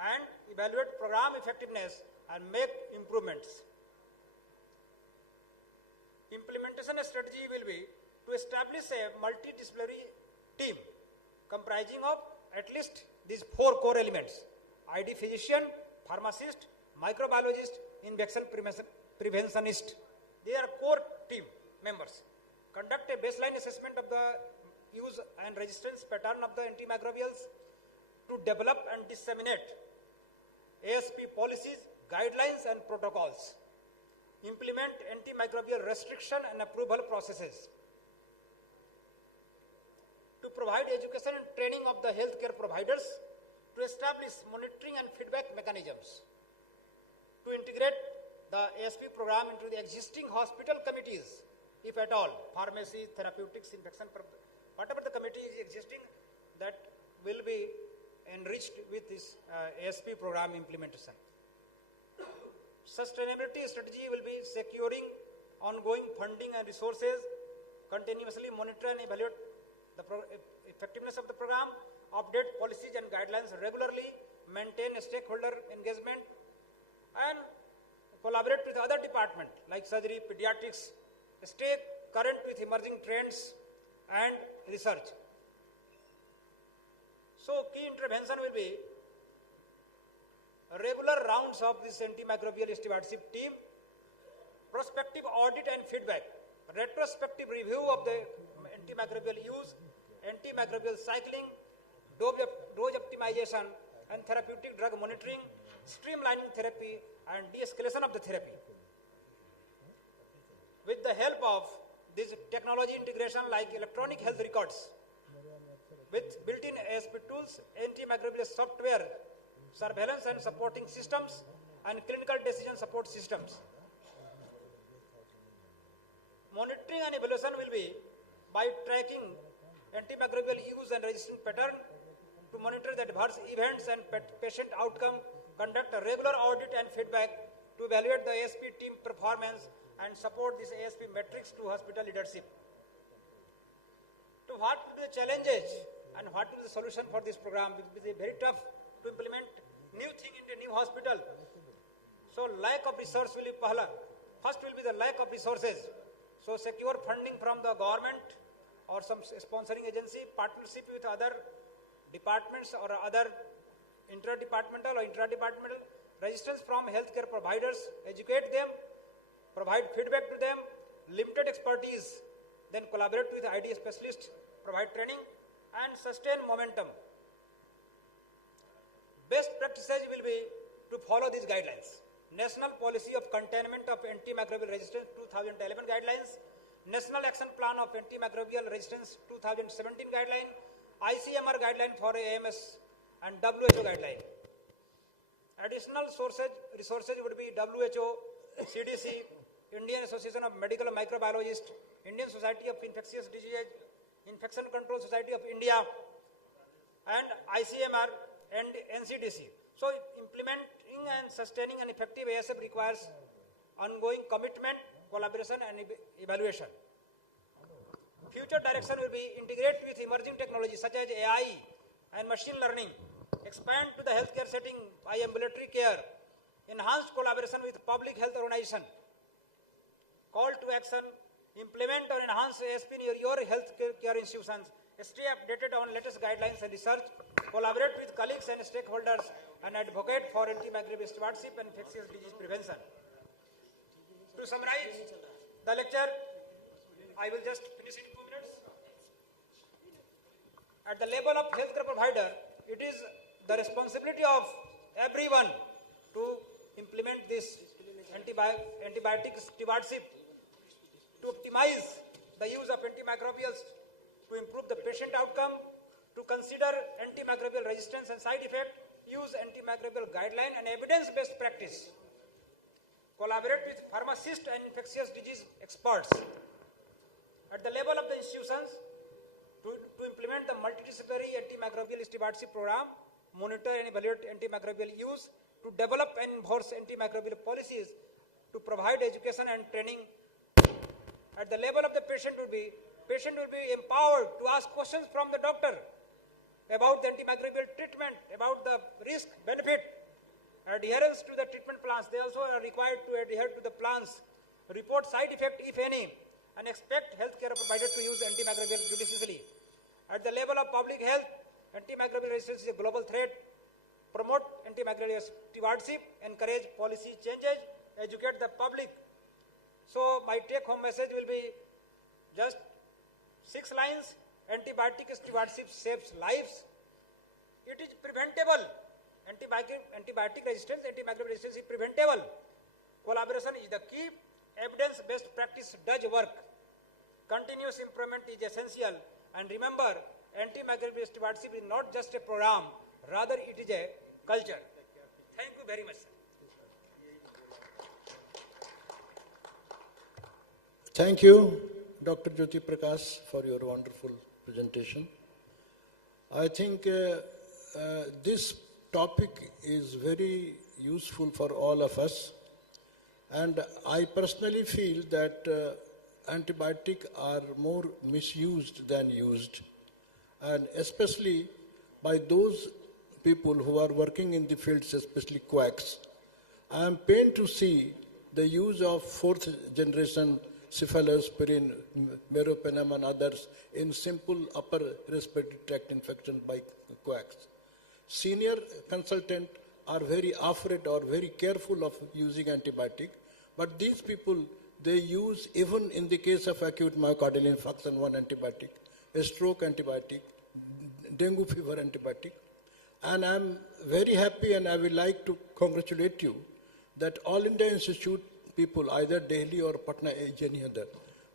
and evaluate program effectiveness and make improvements. Implementation strategy will be to establish a multidisciplinary team comprising of at least these 4 core elements: ID physician, pharmacist, microbiologist, infection preventionist. They are core team members. Conduct a baseline assessment of the use and resistance pattern of the antimicrobials, to develop and disseminate ASP policies, guidelines and protocols. Implement antimicrobial restriction and approval processes. To provide education and training of the healthcare providers, to establish monitoring and feedback mechanisms. To integrate the ASP program into the existing hospital committees, if at all, pharmacy, therapeutics, infection, whatever the committee is existing, that will be enriched with this ASP program implementation. Sustainability strategy will be securing ongoing funding and resources, continuously monitor and evaluate the effectiveness of the program, update policies and guidelines regularly, maintain stakeholder engagement, and collaborate with other departments like surgery, pediatrics, stay current with emerging trends and research. So key intervention will be regular rounds of this antimicrobial stewardship team, prospective audit and feedback, retrospective review of the antimicrobial use, antimicrobial cycling, dose optimization and therapeutic drug monitoring, streamlining therapy and de-escalation of the therapy. With the help of this technology integration like electronic health records, with built-in ASP tools, antimicrobial software, surveillance and supporting systems, and clinical decision support systems. Monitoring and evaluation will be by tracking antimicrobial use and resistance pattern, to monitor the adverse events and patient outcome, conduct a regular audit and feedback, to evaluate the ASP team performance and support this ASP metrics to hospital leadership. To what will be the challenges and what will be the solution for this program? It will be very tough to implement new thing in a new hospital. So lack of resource will be pahla. First will be the lack of resources. So secure funding from the government or some sponsoring agency, partnership with other departments or other interdepartmental or intra-departmental, resistance from healthcare providers, educate them, provide feedback to them, limited expertise, then collaborate with ID specialists, provide training and sustain momentum. Best practices will be to follow these guidelines. National Policy of Containment of Antimicrobial Resistance 2011 Guidelines, National Action Plan of Antimicrobial Resistance 2017 Guideline, ICMR Guideline for AMS and WHO Guideline. Additional resources would be WHO, CDC, Indian Association of Medical Microbiologists, Indian Society of Infectious Disease, Infection Control Society of India, and ICMR and NCDC. So implementing and sustaining an effective ASF requires ongoing commitment, collaboration and evaluation. Future direction will be integrate with emerging technologies such as AI and machine learning, expand to the healthcare setting by ambulatory care, enhanced collaboration with public health organization. Call to action, implement or enhance ASP near your healthcare institutions, stay updated on latest guidelines and research, collaborate with colleagues and stakeholders, and advocate for antimicrobial stewardship and infectious disease prevention. To summarize the lecture, I will just finish in 2 minutes. At the level of healthcare provider, it is the responsibility of everyone to implement this antibiotic stewardship, to optimize the use of antimicrobials, to improve the patient outcome, to consider antimicrobial resistance and side effect, use antimicrobial guideline and evidence-based practice, collaborate with pharmacists and infectious disease experts. At the level of the institutions, to implement the multidisciplinary antimicrobial stewardship program, monitor and evaluate antimicrobial use, to develop and enforce antimicrobial policies, to provide education and training. At the level of the patient will be empowered to ask questions from the doctor about the antimicrobial treatment, about the risk, benefit, adherence to the treatment plans. They also are required to adhere to the plans, report side effect if any, and expect healthcare providers to use antimicrobial judiciously. At the level of public health, antimicrobial resistance is a global threat. Promote antimicrobial stewardship, encourage policy changes, educate the public. So my take-home message will be just 6 lines. Antibiotic stewardship saves lives. It is preventable. Antibiotic resistance, antimicrobial resistance is preventable. Collaboration is the key. Evidence-based practice does work. Continuous improvement is essential. And remember, antimicrobial stewardship is not just a program, rather it is a culture. Thank you very much, sir. Thank you, Dr. Jyoti Prakash, for your wonderful presentation. I think this topic is very useful for all of us, and I personally feel that antibiotics are more misused than used, and especially by those people who are working in the fields, especially quacks. I am pained to see the use of 4th generation cephalosporin, meropenem and others in simple upper respiratory tract infection by quacks. Senior consultants are very afraid or very careful of using antibiotic, but these people, they use, even in the case of acute myocardial infarction, 1 antibiotic, a stroke antibiotic, dengue fever antibiotic. And I'm very happy, and I would like to congratulate you that All India Institute people, either Delhi or Patna, any other,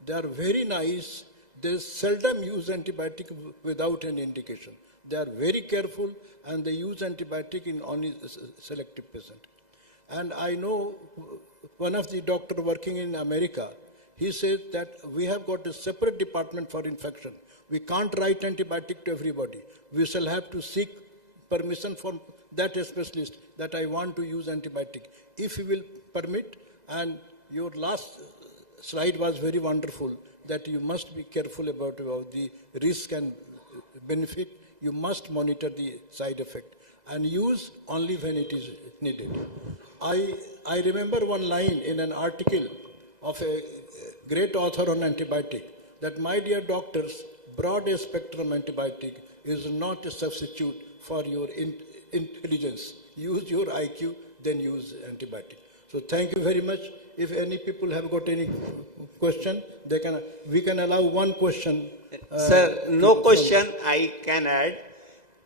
they are very nice. They seldom use antibiotic without any indication. They are very careful, and they use antibiotic in only selective patient. And I know one of the doctor working in America, he says that we have got a separate department for infection. We can't write antibiotic to everybody. We shall have to seek permission from that specialist that I want to use antibiotic. If he will permit, and your last slide was very wonderful, that you must be careful about the risk and benefit. You must monitor the side effect and use only when it is needed. I remember one line in an article of a great author on antibiotic, that my dear doctors, broad spectrum antibiotic is not a substitute for your intelligence. Use your IQ, then use antibiotic. So thank you very much. If any people have got any question, we can allow one question. Sir, no question I can add.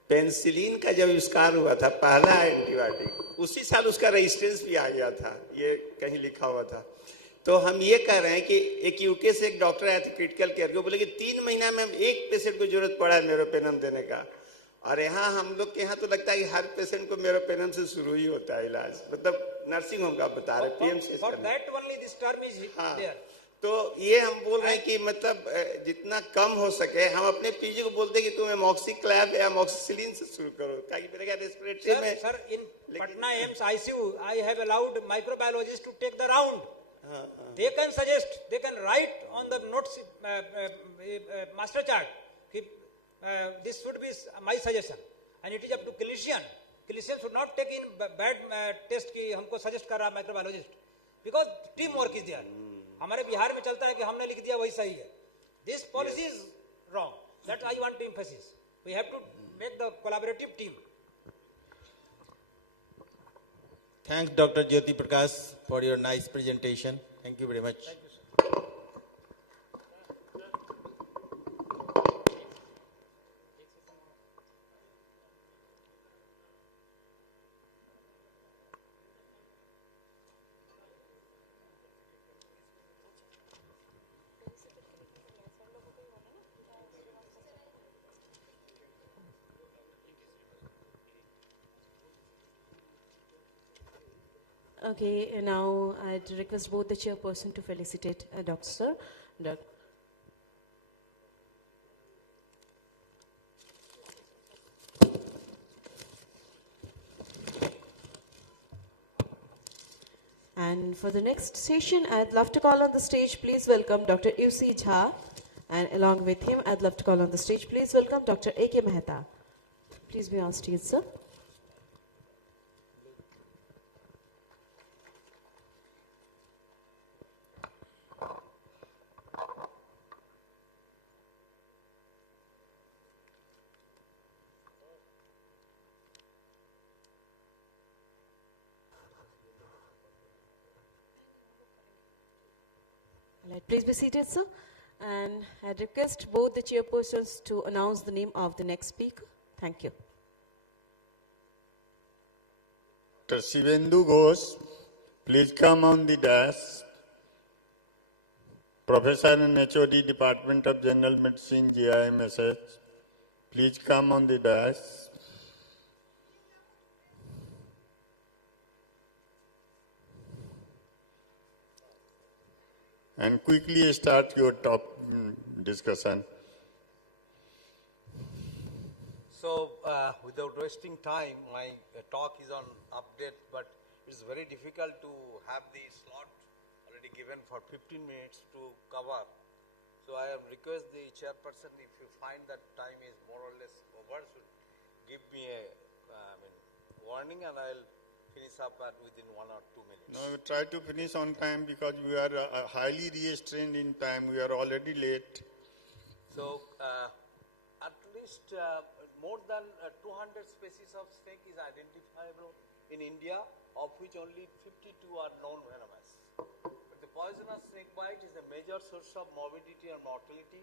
Penicillin का जब आविष्कार हुआ था पहला antibiotic, उसी साल उसका resistance भी आ गया था, ये कहीं लिखा हुआ था. तो हम ये कह रहे हैं कि एक यूके से एक डॉक्टर आया था क्रिटिकल केयर को, बोले कि 3 महीना में एक पेशेंट को जरूरत पड़ा है मेरोपेनम देने का, और यहाँ हम लोग के यहाँ तो लगता है कि हर पेशेंट को मेरोपेनम से शुरू ही होता है इलाज, मतलब नर्सिंग होम का बता रहे PMC. For that only this term is there. तो ये हम बोल रहे हैं कि मतलब जितना कम हो सके हम अपने पीजी को बोलते हैं कि तुम एमॉक्सिक्लैब या एमॉक्सिसिलिन से शुरू करो, ताकि मेरे रेस्पिरेटरी में. Sir, in Patna AIMS ICU, I have allowed microbiologists to take the round. They can suggest, they can write on the notes, master chart, this should be my suggestion, and it is up to clinician. Clinician should not take in bad test कि हमको suggest कर रहा microbiologist, because teamwork is there. हमारे बिहार में चलता है कि हमने लिख दिया वही सही है. This policy is wrong. That I want to emphasize. We have to make the collaborative team. Thanks, Dr. Jyoti Prakash, for your nice presentation. Thank you very much. Thank you, sir. Okay, and now I'd request both the chairperson to felicitate Dr. Sir. And for the next session, I'd love to call on the stage, please welcome Dr. U.C. Jha. And along with him, I'd love to call on the stage, please welcome Dr. A.K. Mehta. Please be on stage, sir. Please be seated, sir. And I request both the chairpersons to announce the name of the next speaker. Thank you. Dr. Shivendu Ghosh, please come on the dais. Professor in HOD, Department of General Medicine, GIMSH, please come on the dais. And quickly start your top discussion. So, without wasting time, my talk is on update, but it's very difficult to have the slot already given for 15 minutes to cover. So, I have request the chairperson, if you find that time is more or less over, should give me a warning, and I'll finish up within 1 or 2 minutes. No, try to finish on time because we are highly restrained in time. We are already late. So, at least more than 200 species of snake is identifiable in India, of which only 52 are known venomous. But the poisonous snake bite is a major source of morbidity and mortality.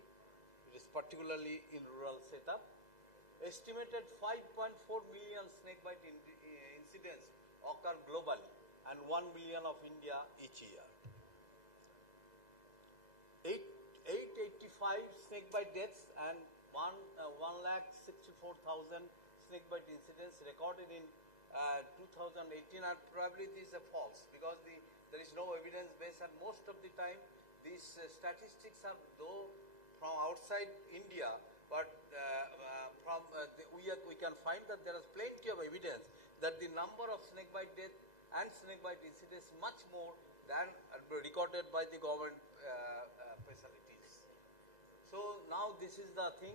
It is particularly in rural setup. Estimated 5.4 million snake bite incidents occur globally, and 1 million of India each year. 885 snakebite deaths and 1,64,000 snakebite incidents recorded in 2018, and probably these are false because there is no evidence base, and most of the time these statistics are though from outside India, but we can find that there is plenty of evidence that the number of snakebite death and snakebite incidents much more than recorded by the government facilities. So now this is the thing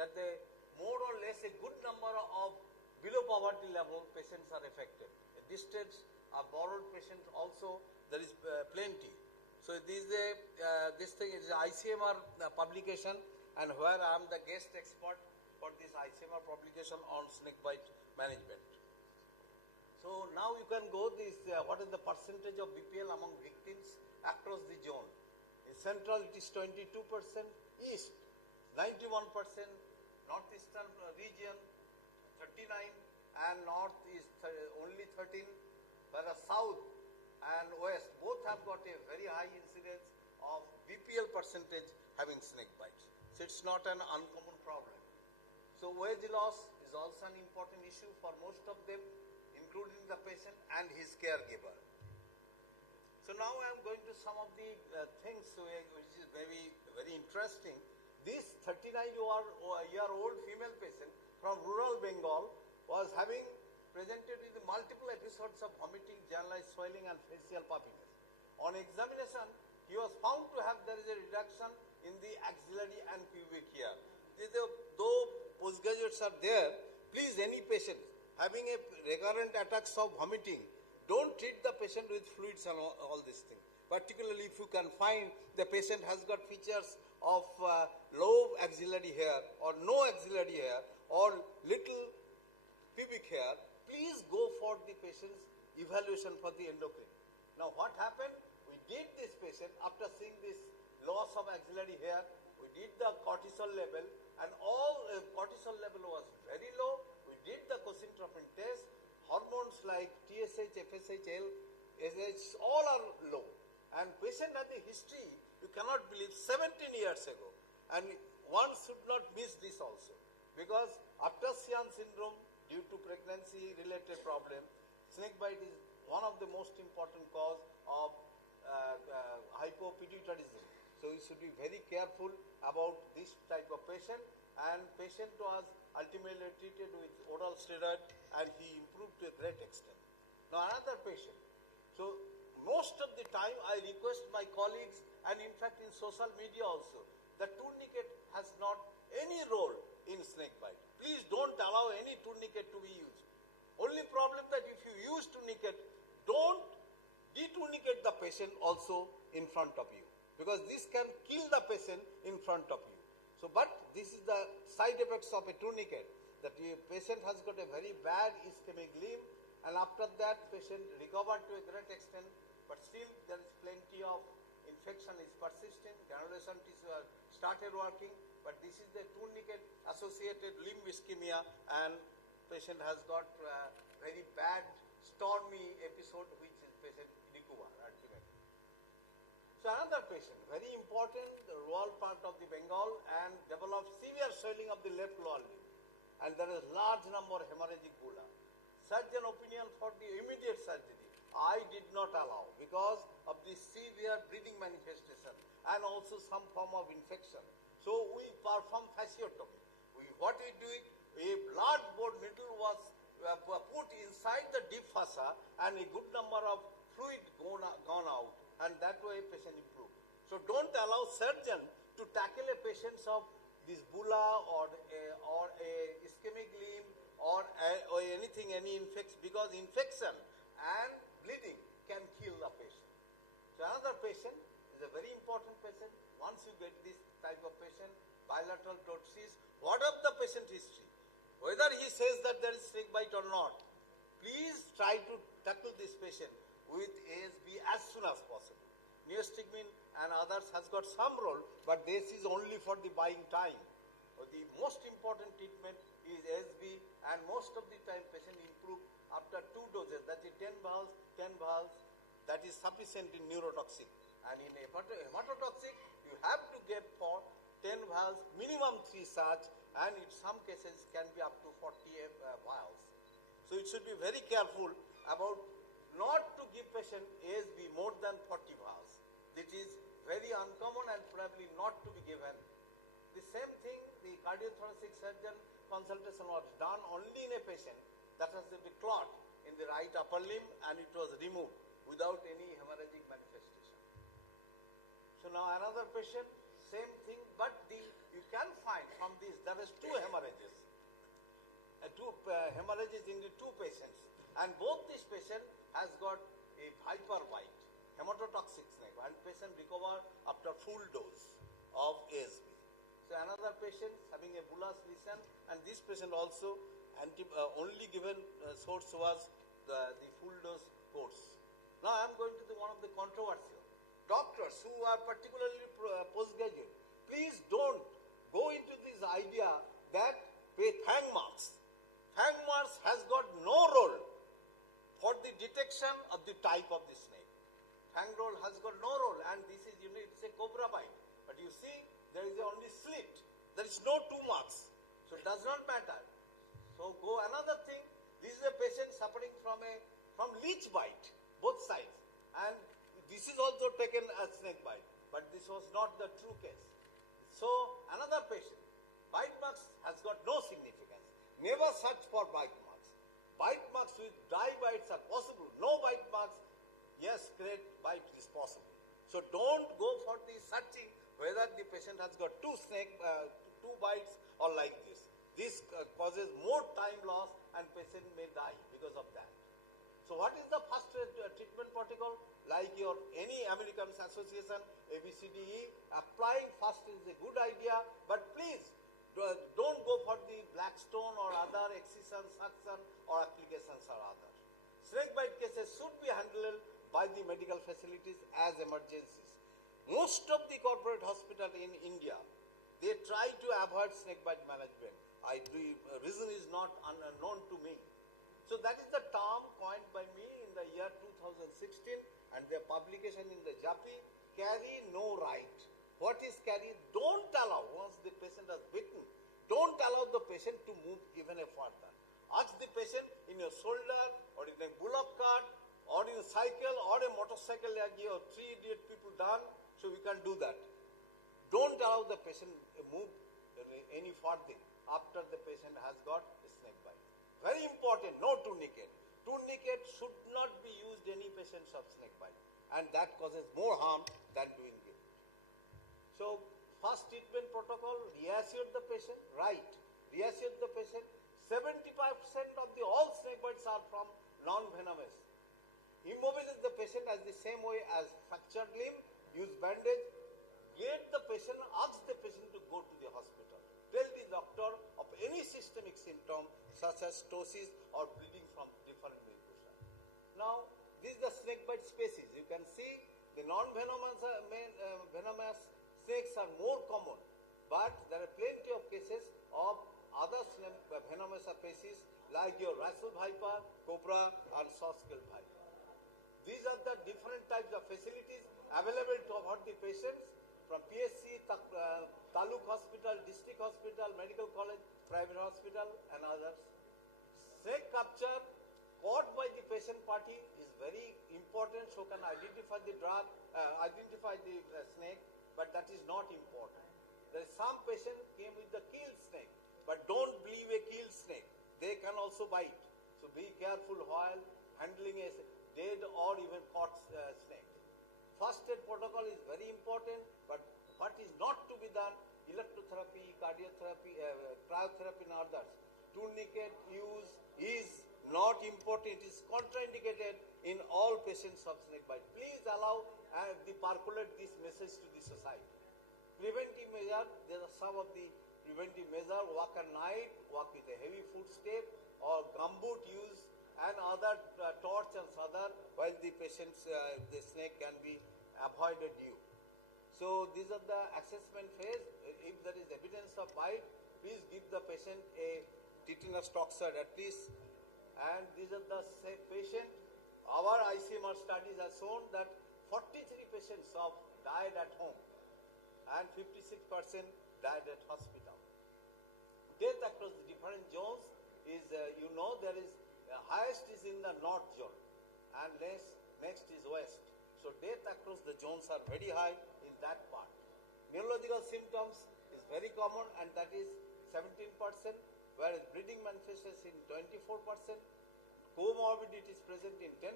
that the more or less a good number of below poverty level patients are affected. At this stage, borrowed patients also there is plenty. So this thing is ICMR publication, and where I am the guest expert for this ICMR publication on snakebite management. So now you can go this, what is the percentage of BPL among victims across the zone. In central it is 22%, east 91%, northeastern region 39, and north is only 13, whereas south and west both have got a very high incidence of BPL percentage having snake bites. So it's not an uncommon problem. So wage loss is also an important issue for most of them, including the patient and his caregiver. So now I am going to some of the things which is maybe very interesting. This 39-year-old female patient from rural Bengal was having presented with multiple episodes of vomiting, generalized swelling and facial puffiness. On examination, he was found to have there is a reduction in the axillary and pubic hair. Though postgraduates are there, please any patient having a recurrent attacks of vomiting, don't treat the patient with fluids and all these things. Particularly if you can find the patient has got features of low axillary hair or no axillary hair or little pubic hair, please go for the patient's evaluation for the endocrine. Now what happened? We did this patient after seeing this loss of axillary hair, we did the cortisol level, and all cortisol level was very low. We did the cosintrophin test, hormones like TSH, FSH, LSH, all are low. And patient had a history, you cannot believe, 17 years ago. And one should not miss this also. Because after Sian syndrome, due to pregnancy-related problem, snakebite is one of the most important cause of hypopituitarism. So you should be very careful about this type of patient. And patient was ultimately treated with oral steroid, and he improved to a great extent. Now another patient. So most of the time I request my colleagues, and in fact in social media also, that tourniquet has not any role in snakebite. Please don't allow any tourniquet to be used. Only problem that if you use tourniquet, don't detourniquet the patient also in front of you, because this can kill the patient in front of you. So, but this is the side effects of a tourniquet, that the patient has got a very bad ischemic limb, and after that patient recovered to a great extent, but still there is plenty of infection is persistent, granulation tissue started working, but this is the tourniquet associated limb ischemia, and patient has got very bad stormy episode which is patient recover ultimately. So another patient, very important, the rural part of the Bengal, and developed severe swelling of the left lower limb, and there is large number of hemorrhagic bulla. Surgeon opinion for the immediate surgery, I did not allow because of the severe bleeding manifestation and also some form of infection. So we perform fasciotomy. What we do it, a large bore needle was put inside the deep fossa, and a good number of fluid gone out, and that way patient improved. So don't allow surgeon to tackle a patient of this bulla or a ischemic limb or anything, any infection, because infection and bleeding can kill the patient. So another patient is a very important patient. Once you get this type of patient, bilateral ptosis, what of the patient history? Whether he says that there is snakebite or not, please try to tackle this patient with ASB as soon as possible. Neostigmine and others has got some role, but this is only for the buying time. So the most important treatment is ASB, and most of the time patient improve after 2 doses, that is 10 vials, that is sufficient in neurotoxic. And in hematotoxic, you have to get for 10 vials, minimum 3 such, and in some cases can be up to 40 vials. So it should be very careful about not to give patient ASB more than 40 vials. This is very uncommon and probably not to be given the same thing, the cardiothoracic surgeon consultation was done only in a patient that has a clot in the right upper limb and it was removed without any hemorrhagic manifestation. So now another patient, same thing, but you can find from this there is two hemorrhages. Hemorrhages in the two patients, and both this patient has got a viper bite, hematotoxic snake, and patient recover after full dose of ASB. So another patient having a bullous lesion, and this patient also only given source was the full dose course. Now I am going to one of the controversial. Doctors who are particularly postgraduate, please don't go into this idea that with fang marks. Fang marks has got no role for the detection of the type of the snake. Fang roll has got no role, and this is it's a cobra bite. But you see, there is only slit. There is no two marks, so it does not matter. So go another thing. This is a patient suffering from leech bite, both sides, and this is also taken as snake bite. But this was not the true case. So another patient, bite marks has got no significance. Never search for bite marks. Bite marks with dry bites are possible. No bite marks, yes, great bite is possible. So don't go for the searching whether the patient has got two bites or like this. This causes more time loss and patient may die because of that. So what is the first treatment protocol? Like your any Americans Association, ABCDE, applying first is a good idea, but please don't go for the Blackstone or other excision, suction or applications or other. Snake bite cases should be handled by the medical facilities as emergencies. Most of the corporate hospitals in India, they try to avoid snake bite management. The reason is not unknown to me. So that is the term coined by me in the year 2016, and their publication in the JAPI, carry no right. What is carry? Don't allow, once the patient has bitten, don't allow the patient to move even a further. Ask the patient in your shoulder or in a bullock cart or in a cycle or a motorcycle like your 3 idiot people done, so we can do that. Don't allow the patient move any further after the patient has got a snake bite. Very important, no tourniquet. Tourniquet should not be used any patients of snake bite, and that causes more harm than doing it. So first treatment protocol, reassure the patient, right, reassure the patient. 75% of all snake bites are from non-venomous. Immobilize the patient as the same way as fractured limb, use bandage, get the patient, ask the patient to go to the hospital. Tell the doctor of any systemic symptom such as ptosis or bleeding from different mucosa. Now, these are the snake bite species. You can see the non-venomous venomous snakes are more common, but there are plenty of cases of other venomous species like your Russell viper, cobra, and soft-scale viper. These are the different types of facilities available to our the patients from PSC, Taluk Hospital, District Hospital, Medical College, private hospital, and others. Snake capture caught by the patient party is very important, so can identify the drug, identify the snake, but that is not important. There is some patient came with the killed snake, but don't believe a killed snake. They can also bite. So be careful while handling a dead or even caught snake. First aid protocol is very important, but what is not to be done, electrotherapy, cardiotherapy, cryotherapy and others. Tourniquet use is not important, it is contraindicated in all patients of snake bite. Please allow percolate this message to the society. Preventive measure, there are some of the preventive measure, walk at night, walk with a heavy footstep, or gumboot use, and other torch and other, while the patient's the snake can be avoided due. So these are the assessment phase. If there is evidence of bite, please give the patient a tetanus toxoid at least. And these are the patient. Our ICMR studies have shown that 43 patients have died at home and 56% died at hospital. Death across the different zones is, there is highest is in the north zone and next is west. So death across the zones are very high in that part. Neurological symptoms is very common, and that is 17%, whereas bleeding manifests in 24%, comorbidity is present in 10%,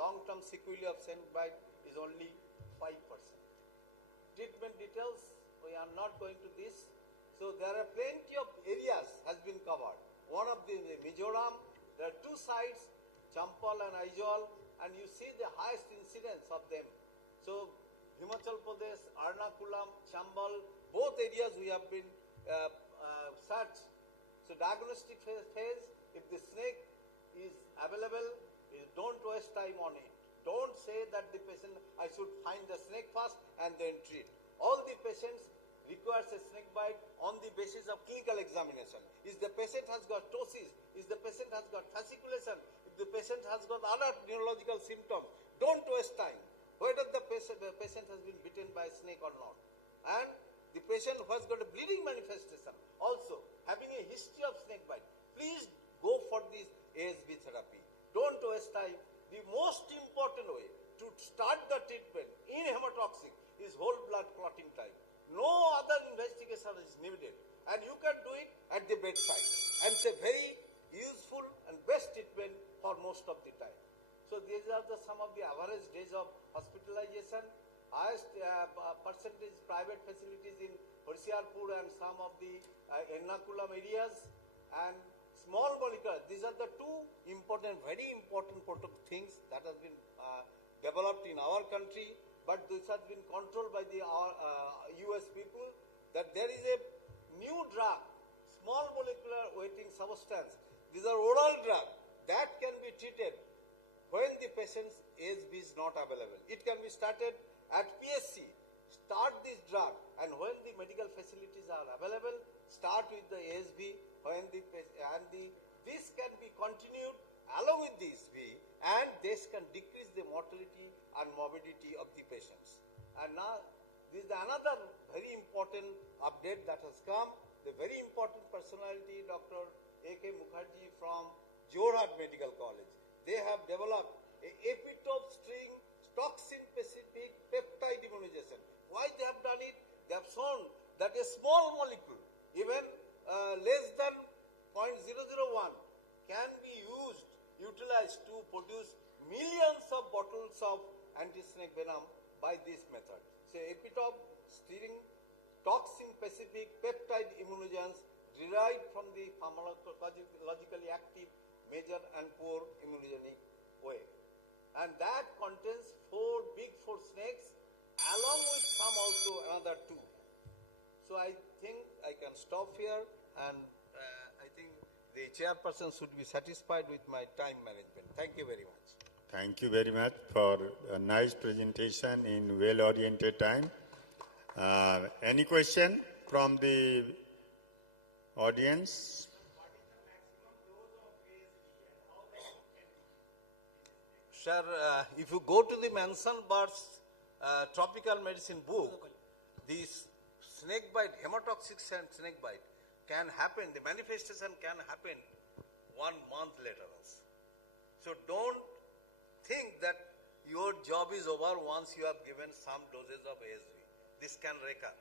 long-term sequelae of snake bite is only 5%. Treatment details, we are not going to this. So there are plenty of areas has been covered. One of the Mizoram, there are two sites, Champal and Aizawl, and you see the highest incidence of them. So Himachal Pradesh, Ernakulam, Chambal, both areas we have been searched. So diagnostic phase, if the snake is available, don't waste time on it. Don't say that the patient, I should find the snake first and then treat. All the patients requires a snake bite on the basis of clinical examination. Is the patient has got ptosis? Is the patient has got fasciculation? If the patient has got other neurological symptoms, don't waste time. Whether the patient has been bitten by a snake or not. And the patient who has got a bleeding manifestation, also having a history of snake bite, please go for this ASB therapy. Don't waste time. The most important way to start the treatment in hematotoxic is whole blood clotting time. No other investigation is needed, and you can do it at the bedside. And it's a very useful and best treatment for most of the time. So these are some of the average days of hospitalization. Highest percentage private facilities in Hoshiarpur and some of the Ernakulam areas, and small molecule. These are the two important, very important things that has been developed in our country, but this has been controlled by the US people, that there is a new drug, small molecular waiting substance. These are oral drug that can be treated when the patient's ASB is not available. It can be started at PSC. Start this drug, and when the medical facilities are available, start with the ASB. When this can be continued along with the ASB, and this can decrease the mortality and morbidity of the patients. And now, this is another very important update that has come. The very important personality, Dr. A.K. Mukherjee from Jorhat Medical College. They have developed a epitope string toxin-specific peptide immunization. Why they have done it? They have shown that a small molecule, even less than 0.001, can be utilized to produce millions of bottles of anti-snake venom by this method. So epitope steering toxin-specific peptide immunogens derived from the pharmacologically active major and core immunogenic way. And that contains 4 big 4 snakes along with some also another 2. So I think I can stop here, and I think the chairperson should be satisfied with my time management. Thank you very much. Thank you very much for a nice presentation in well-oriented time. Any question from the audience? Sir, if you go to the Manson Bird's tropical medicine book, this snake bite, hematotoxic snake bite can happen, the manifestation can happen 1 month later also. So don't think that your job is over once you have given some doses of ASV. This can recur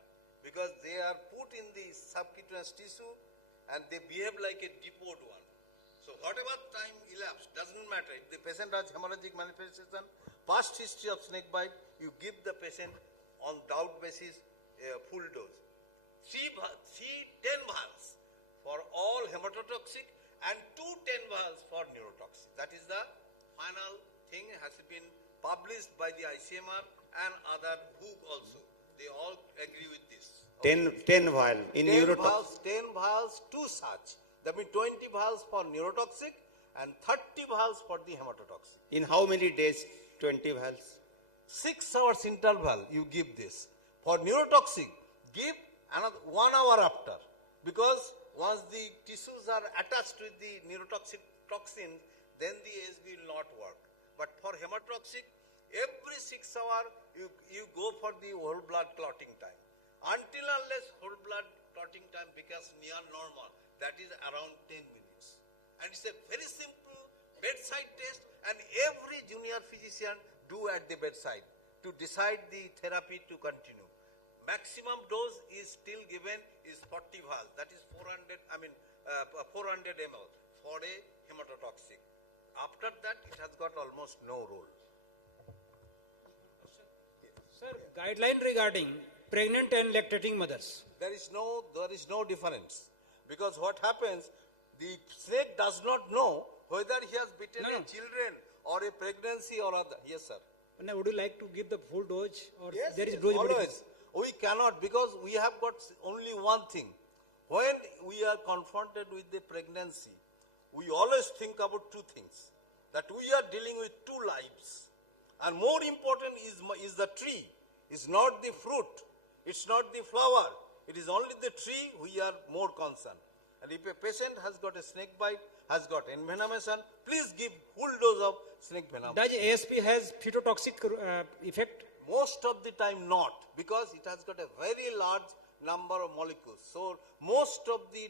because they are put in the subcutaneous tissue and they behave like a depoted one. So whatever time elapsed, doesn't matter. If the patient has hemorrhagic manifestation, past history of snake bite, you give the patient on doubt basis a full dose. 10 vials for all hematotoxic and 10 vials for neurotoxic. That is the final thing, has been published by the ICMR and other WHO also. They all agree with this. 10 vial in neurotoxic. 10 vials, 2 such. That means 20 vials for neurotoxic and 30 vials for the hematotoxic. In how many days 20 vials? 6 hours interval you give this. For neurotoxic, give another 1 hour after. Because once the tissues are attached with the neurotoxic toxins, then the ASB will not work. But for hematotoxic, every 6 hours you go for the whole blood clotting time. Until unless whole blood clotting time becomes near normal, that is around 10 minutes. And it's a very simple bedside test, and every junior physician do at the bedside to decide the therapy to continue. maximum dose is still given is 40 vials, that is 400 ml for a hematotoxic. After that, it has got almost no role. Sir, guideline regarding pregnant and lactating mothers. There is no difference, because what happens, the snake does not know whether he has bitten a children or a pregnancy or other. Yes, sir. Now, would you like to give the full dose, or Yes, there is yes, dose always. We cannot, because we have got only one thing. When we are confronted with the pregnancy, we always think about two things. That we are dealing with two lives. And more important is the tree. It's not the fruit. It's not the flower. It is only the tree we are more concerned. And if a patient has got a snake bite, has got envenomation, please give full dose of snake venom. Does ASP has phytotoxic effect? Most of the time not, because it has got a very large number of molecules. So most of the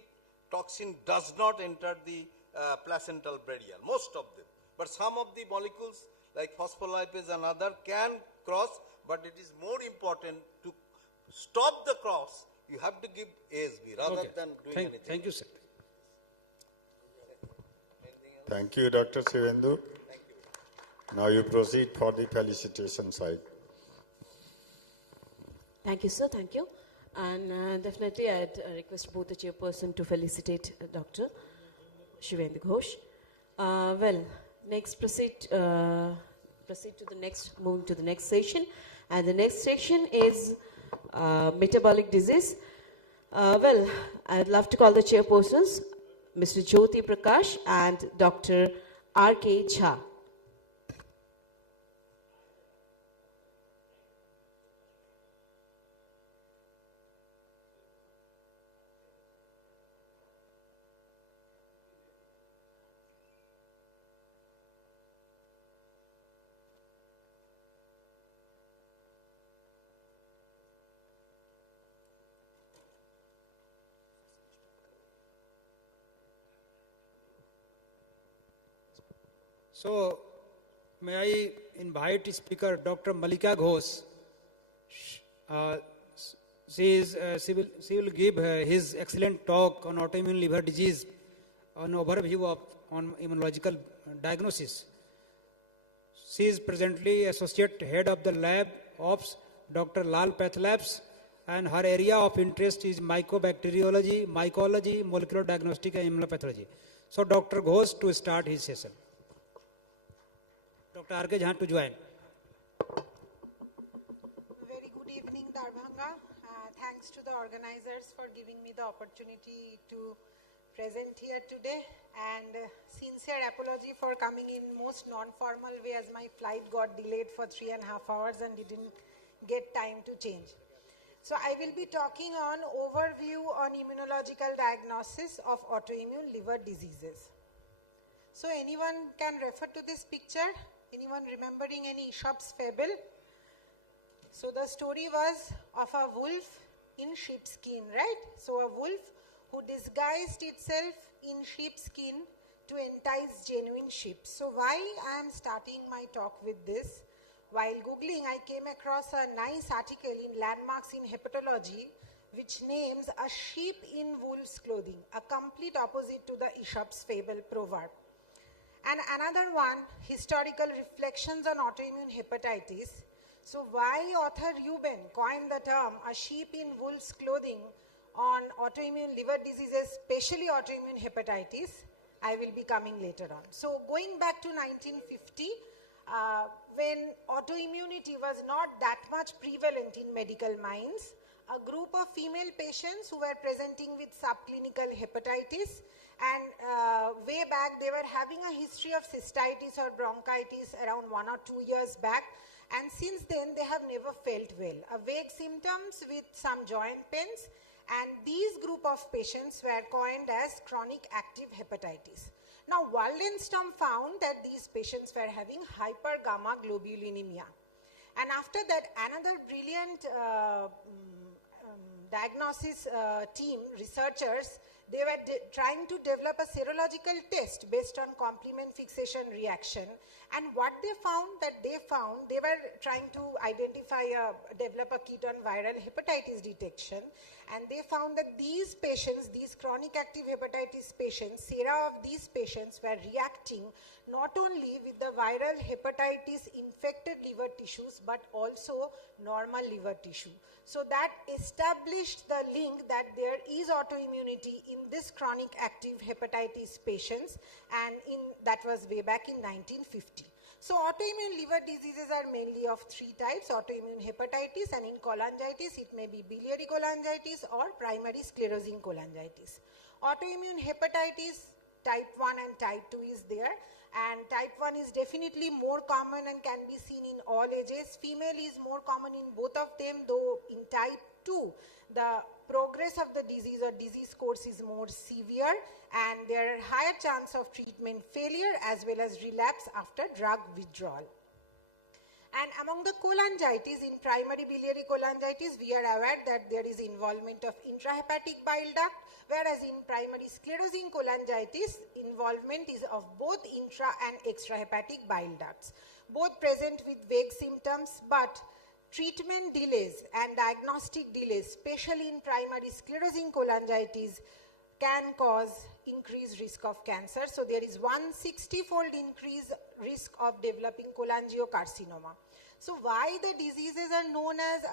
toxin does not enter the placental barrier, most of them. But some of the molecules like phospholipase and other can cross, but it is more important to stop the cross. You have to give ASB rather than doing anything. Thank you, sir. Thank you, Dr. Shivendu. Thank you. Now you proceed for the felicitation side. Thank you, sir. Thank you. And definitely, I'd request both the chairperson to felicitate Dr. Shivendu Ghosh. Well, next moving to the next session. And the next session is metabolic disease. Well, I'd love to call the chairpersons, Mr. Jyoti Prakash and Dr. R.K. Jha. So, may I invite speaker Dr. Malika Ghosh. She will give his excellent talk on autoimmune liver disease, an overview on immunological diagnosis. She is presently associate head of the lab of Dr. Lal Path Labs, and her area of interest is mycobacteriology, mycology, molecular diagnostic, and immunopathology. So, Dr. Ghosh to start his session. Dr. R.K. Jha to join. Very good evening, Darbhanga. Thanks to the organizers for giving me the opportunity to present here today, and sincere apology for coming in most non-formal way, as my flight got delayed for 3.5 hours and didn't get time to change. So I will be talking on overview on immunological diagnosis of autoimmune liver diseases. So anyone can refer to this picture? Anyone remembering any Aesop's fable? So the story was of a wolf in sheepskin, right? So a wolf who disguised itself in sheepskin to entice genuine sheep. So why I am starting my talk with this? While Googling, I came across a nice article in Landmarks in Hepatology which names a sheep in wolf's clothing, a complete opposite to the Aesop's fable proverb. And another one, historical reflections on autoimmune hepatitis. So why author Euben coined the term a sheep in wolf's clothing on autoimmune liver diseases, especially autoimmune hepatitis, I will be coming later on. So going back to 1950, when autoimmunity was not that much prevalent in medical minds, a group of female patients who were presenting with subclinical hepatitis, and way back they were having a history of cystitis or bronchitis around 1 or 2 years back, and since then they have never felt well. A vague symptoms with some joint pains, and these group of patients were coined as chronic active hepatitis. Now Waldenstrom found that these patients were having hypergamma globulinemia, and after that another brilliant diagnosis team, researchers, they were trying to develop a serological test based on complement fixation reaction. And what they found they were trying to develop a kit on viral hepatitis detection. And they found that these patients, these chronic active hepatitis patients, sera of these patients were reacting not only with the viral hepatitis infected liver tissues, but also normal liver tissue. So that established the link that there is autoimmunity in this chronic active hepatitis patients, and that was way back in 1950. So autoimmune liver diseases are mainly of three types: autoimmune hepatitis, and in cholangitis it may be biliary cholangitis or primary sclerosing cholangitis. Autoimmune hepatitis type 1 and type 2 is there, and type 1 is definitely more common and can be seen in all ages. Female is more common in both of them, though in type 2 the progress of the disease or disease course is more severe, and there are higher chance of treatment failure as well as relapse after drug withdrawal. And among the cholangitis, in primary biliary cholangitis, we are aware that there is involvement of intrahepatic bile duct, whereas in primary sclerosing cholangitis, involvement is of both intra and extrahepatic bile ducts. Both present with vague symptoms, but treatment delays and diagnostic delays, especially in primary sclerosing cholangitis, can cause increased risk of cancer. So there is 160-fold increased risk of developing cholangiocarcinoma. So why the diseases are known as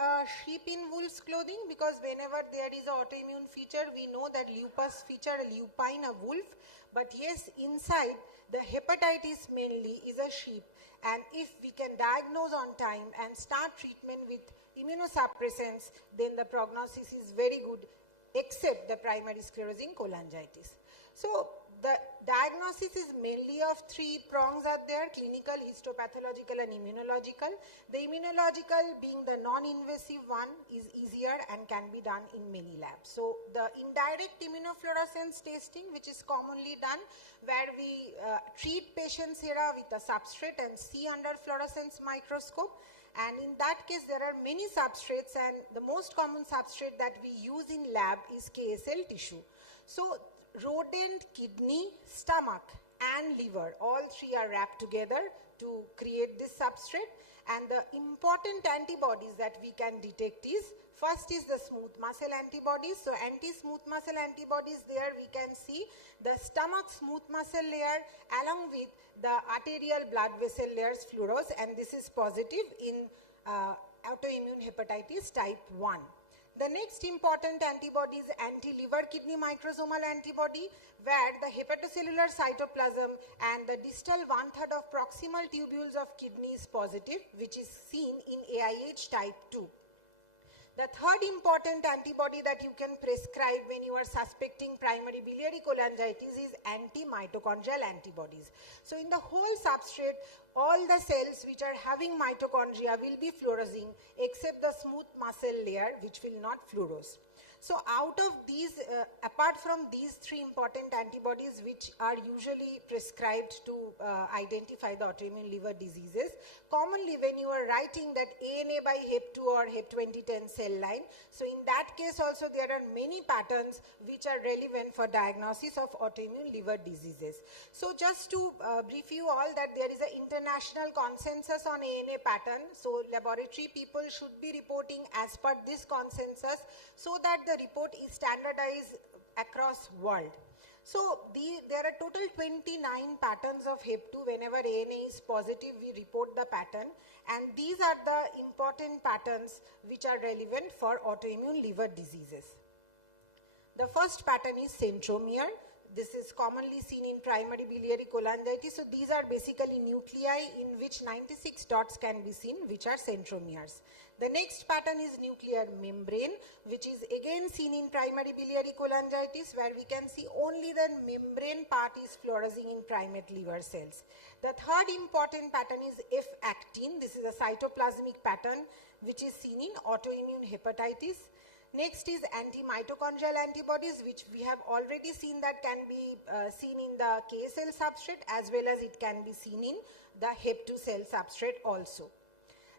sheep in wolf's clothing? Because whenever there is an autoimmune feature, we know that lupus feature, lupine, a wolf. But yes, inside the hepatitis mainly is a sheep. And if we can diagnose on time and start treatment with immunosuppressants, then the prognosis is very good, except the primary sclerosing cholangitis. So the diagnosis is mainly of three prongs are there: clinical, histopathological, and immunological. The immunological, being the non-invasive one, is easier and can be done in many labs. So the indirect immunofluorescence testing, which is commonly done, where we treat patients sera with a substrate and see under fluorescence microscope. And in that case, there are many substrates, and the most common substrate that we use in lab is KSL tissue. So rodent, kidney, stomach, and liver, all three are wrapped together to create this substrate. And the important antibodies that we can detect is, first is the smooth muscle antibodies. So anti-smooth muscle antibodies, there we can see the stomach smooth muscle layer along with the arterial blood vessel layers fluorose, and this is positive in autoimmune hepatitis type 1. The next important antibody is anti-liver kidney microsomal antibody, where the hepatocellular cytoplasm and the distal 1/3 of proximal tubules of kidney is positive, which is seen in AIH type 2. The third important antibody that you can prescribe when you are suspecting primary biliary cholangitis is anti-mitochondrial antibodies. So in the whole substrate, all the cells which are having mitochondria will be fluorescing, except the smooth muscle layer, which will not fluorose. So out of these, apart from these three important antibodies which are usually prescribed to identify the autoimmune liver diseases, commonly when you are writing that ANA by HEP2 or HEP2010 cell line, so in that case also there are many patterns which are relevant for diagnosis of autoimmune liver diseases. So just to brief you all that there is an international consensus on ANA pattern, so laboratory people should be reporting as per this consensus so that the report is standardized across world. So there are total 29 patterns of HEP2. Whenever ANA is positive, we report the pattern, and these are the important patterns which are relevant for autoimmune liver diseases. The first pattern is centromere. This is commonly seen in primary biliary cholangitis. So these are basically nuclei in which 96 dots can be seen, which are centromeres. The next pattern is nuclear membrane, which is again seen in primary biliary cholangitis, where we can see only the membrane part is fluorescing in primate liver cells. The third important pattern is F-actin. This is a cytoplasmic pattern which is seen in autoimmune hepatitis. Next is anti-mitochondrial antibodies, which we have already seen that can be seen in the KSL substrate, as well as it can be seen in the HEP2 cell substrate also.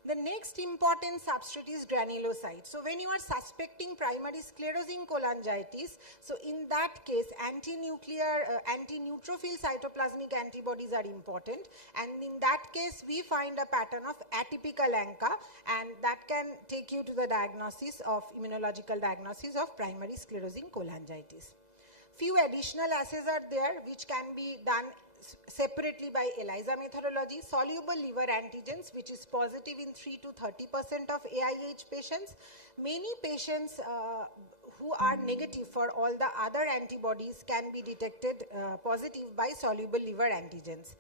The next important substrate is granulocyte. So when you are suspecting primary sclerosing cholangitis, so in that case, anti-neutrophil cytoplasmic antibodies are important, and in that case, we find a pattern of atypical ANCA, and that can take you to the diagnosis of immunological diagnosis of primary sclerosing cholangitis. Few additional assays are there which can be done separately by ELISA methodology. Soluble liver antigens, which is positive in 3 to 30% of AIH patients. Many patients who are negative for all the other antibodies can be detected positive by soluble liver antigens.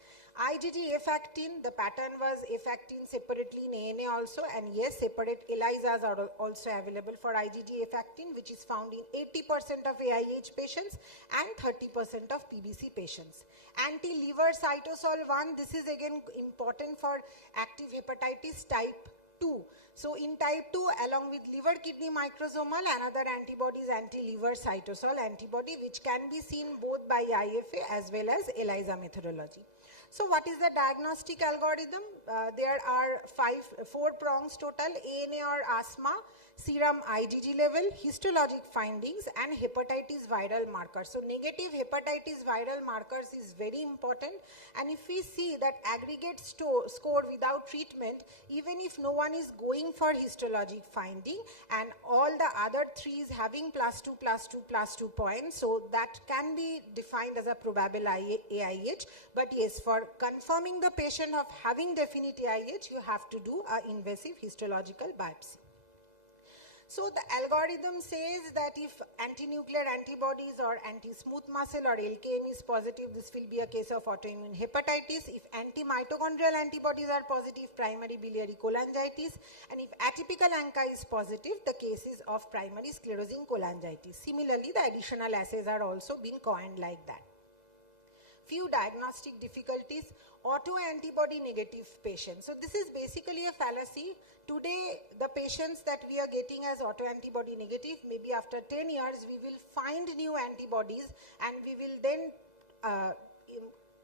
IgG F-actin, the pattern was F-actin separately in ANA also, and yes, separate ELISAs are also available for IgG F-actin, which is found in 80% of AIH patients and 30% of PBC patients. Anti-liver cytosol 1, this is again important for active hepatitis type 2. So in type 2, along with liver kidney microsomal, another antibody is anti-liver cytosol antibody, which can be seen both by IFA as well as ELISA methodology. So what is the diagnostic algorithm? There are 4 prongs total: ANA or asthma, serum IgG level, histologic findings, and hepatitis viral markers. So negative hepatitis viral markers is very important, and if we see that aggregate score without treatment, even if no one is going for histologic finding and all the other 3s having +2, +2, +2 points, so that can be defined as a probable AIH. But yes, for confirming the patient of having definite AIH, you have to do an invasive histological biopsy. So the algorithm says that if anti-nuclear antibodies or anti-smooth muscle or LKM is positive, this will be a case of autoimmune hepatitis. If anti-mitochondrial antibodies are positive, primary biliary cholangitis. And if atypical ANCA is positive, the case is of primary sclerosing cholangitis. Similarly, the additional assays are also being coined like that. Few diagnostic difficulties: autoantibody negative patients. So this is basically a fallacy. Today, the patients that we are getting as autoantibody negative, maybe after 10 years, we will find new antibodies, and we will then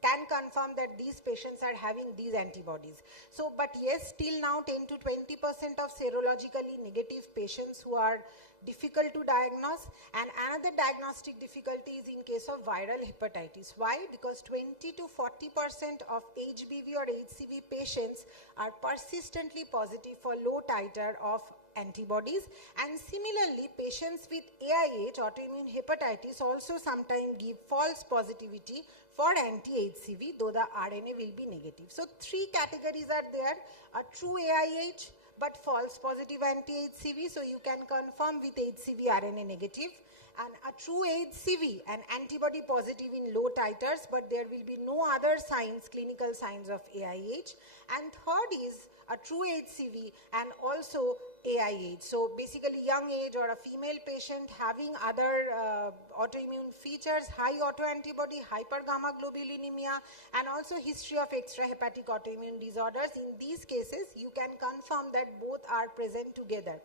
can confirm that these patients are having these antibodies. So, but yes, till now 10 to 20% of serologically negative patients who are difficult to diagnose, and another diagnostic difficulty is in case of viral hepatitis. Why? Because 20 to 40% of HBV or HCV patients are persistently positive for low titer of antibodies, and similarly patients with AIH, autoimmune hepatitis, also sometimes give false positivity for anti-HCV, though the RNA will be negative. So 3 categories are there: a true AIH but false positive anti-HCV, so you can confirm with HCV RNA negative, and a true HCV, an antibody positive in low titers, but there will be no other signs, clinical signs of AIH. And third is a true HCV and also AIH. So basically young age or a female patient having other autoimmune features, high autoantibody, hypergammaglobulinemia, and also history of extrahepatic autoimmune disorders. In these cases, you can confirm that both are present together.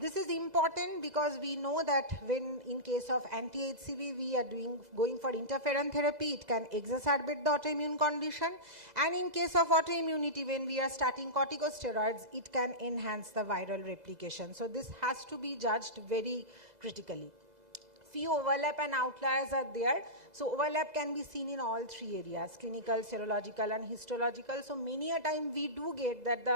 This is important because we know that when in case of anti-HCV we are going for interferon therapy, it can exacerbate the autoimmune condition, and in case of autoimmunity when we are starting corticosteroids, it can enhance the viral replication. So this has to be judged very critically. Few overlap and outliers are there. So overlap can be seen in all 3 areas: clinical, serological, and histological. So many a time we do get that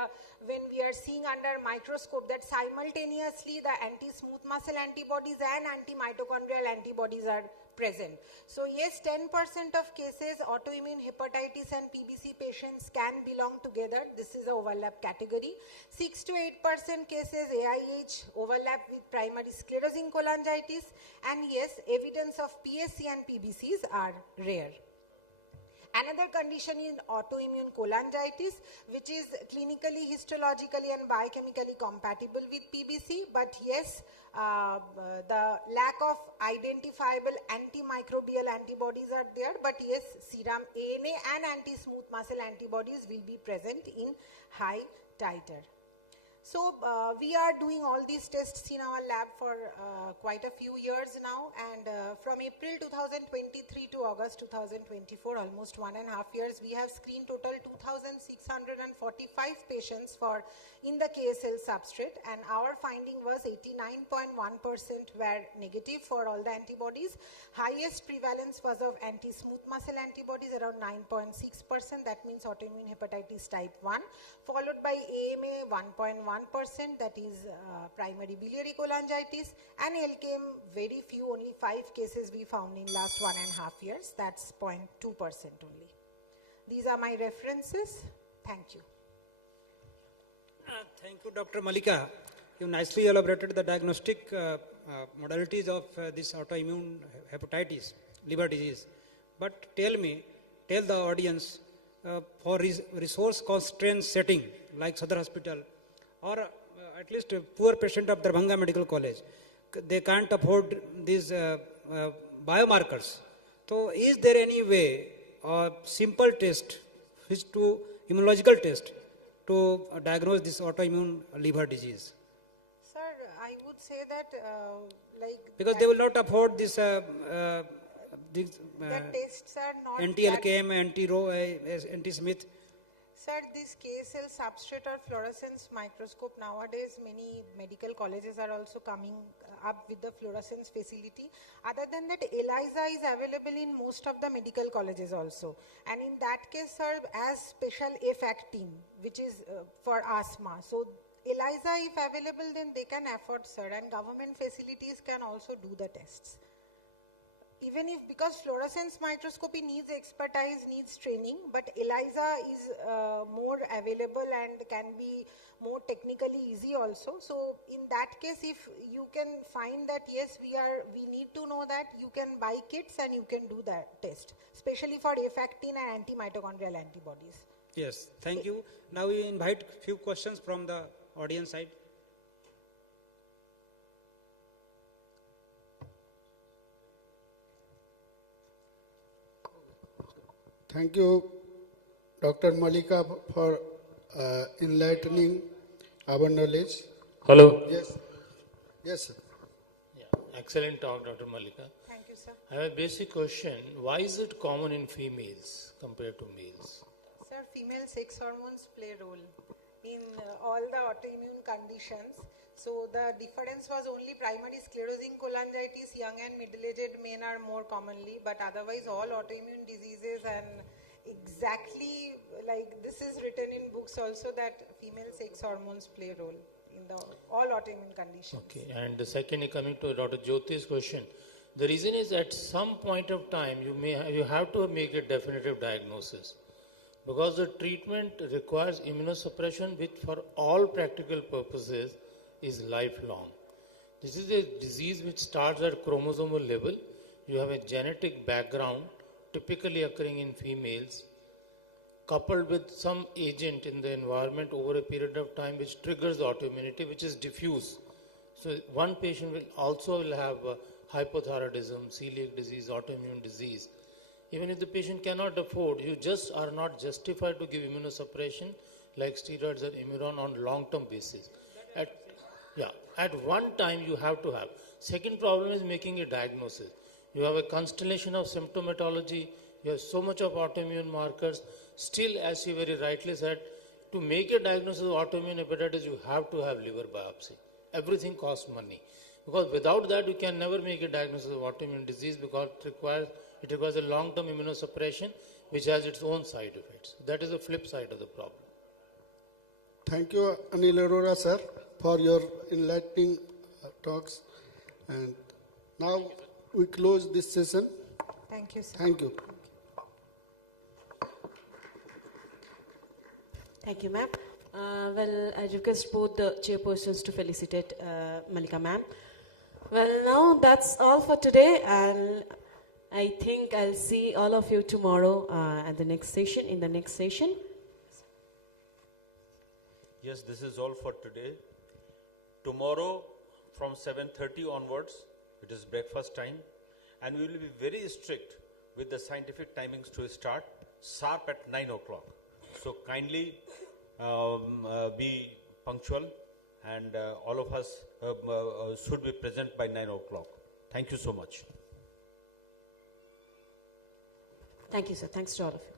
when we are seeing under microscope that simultaneously the anti-smooth muscle antibodies and anti-mitochondrial antibodies are present. So yes, 10% of cases autoimmune hepatitis and PBC patients can belong together. This is the overlap category. 6 to 8% cases AIH overlap with primary sclerosing cholangitis, and yes, evidence of PSC and PBCs are rare. Another condition is autoimmune cholangitis, which is clinically, histologically, and biochemically compatible with PBC, but yes, the lack of identifiable antimicrobial antibodies are there, but yes, serum ANA and anti-smooth muscle antibodies will be present in high titer. So we are doing all these tests in our lab for quite a few years now, and from April 2023 to August 2024, almost 1.5 years, we have screened total 2,645 patients for in the KSL substrate, and our finding was 89.1% were negative for all the antibodies. Highest prevalence was of anti-smooth muscle antibodies, around 9.6%, that means autoimmune hepatitis type 1, followed by AMA 1.1%, that is primary biliary cholangitis, and LKM very few, only 5 cases we found in last 1.5 years, that's 0.2% only. These are my references. Thank you. Thank you, Dr. Malika. You nicely elaborated the diagnostic modalities of this autoimmune hepatitis, liver disease. But tell the audience, for resource constrained setting like Sadar Hospital, or at least a poor patient of Darbhanga Medical College, they can't afford these biomarkers. So is there any way, a simple test, immunological test, to diagnose this autoimmune liver disease? Sir, I would say that Because they will not afford this the tests are not anti-LKM, anti-Roe, anti-Smith. Sir, this KSL substrate or fluorescence microscope, nowadays many medical colleges are also coming up with the fluorescence facility. Other than that, ELISA is available in most of the medical colleges also. And in that case, sir, as special F-actin, which is for asthma. So ELISA, if available, then they can afford, sir. And government facilities can also do the tests. Even if, because fluorescence microscopy needs expertise, needs training, but ELISA is more available and can be more technically easy also. So in that case, if you can find that yes, we need to know that, you can buy kits and you can do that test, especially for F-actin and anti-mitochondrial antibodies. Yes, thank you. Now we invite few questions from the audience side. Thank you, Dr. Malika, for enlightening our knowledge. Hello. Yes. Yes, sir. Yeah. Excellent talk, Dr. Malika. Thank you, sir. I have a basic question. Why is it common in females compared to males? Sir, female sex hormones play a role in all the autoimmune conditions. So the difference was only primary sclerosing cholangitis, young and middle-aged men are more commonly, but otherwise all autoimmune diseases, and exactly like this is written in books also, that female sex hormones play a role in all autoimmune conditions. Okay, and secondly, coming to Dr. Jyoti's question, the reason is at some point of time you have to make a definitive diagnosis, because the treatment requires immunosuppression, which for all practical purposes is lifelong. This is a disease which starts at chromosomal level. You have a genetic background typically occurring in females, coupled with some agent in the environment over a period of time which triggers the autoimmunity, which is diffuse. So one patient will also have hypothyroidism, celiac disease, autoimmune disease. Even if the patient cannot afford, you just are not justified to give immunosuppression like steroids or Imuron on long-term basis. At one time you have to have. Second problem is making a diagnosis. You have a constellation of symptomatology, you have so much of autoimmune markers. Still, as you very rightly said, to make a diagnosis of autoimmune hepatitis, you have to have liver biopsy. Everything costs money. Because without that, you can never make a diagnosis of autoimmune disease, because it requires a long-term immunosuppression, which has its own side effects. That is the flip side of the problem. Thank you, Anil Arora, sir, for your enlightening talks. And now we close this session. Thank you, sir. Thank you. Thank you, ma'am. Well, I request both the chairpersons to felicitate Malika, ma'am. Well, now that's all for today, and I think I'll see all of you tomorrow at the next session, in the next session. Yes, this is all for today. Tomorrow from 7:30 onwards, it is breakfast time, and we will be very strict with the scientific timings to start sharp at 9 o'clock. So kindly be punctual and all of us should be present by 9 o'clock. Thank you so much. Thank you, sir. Thanks to all of you.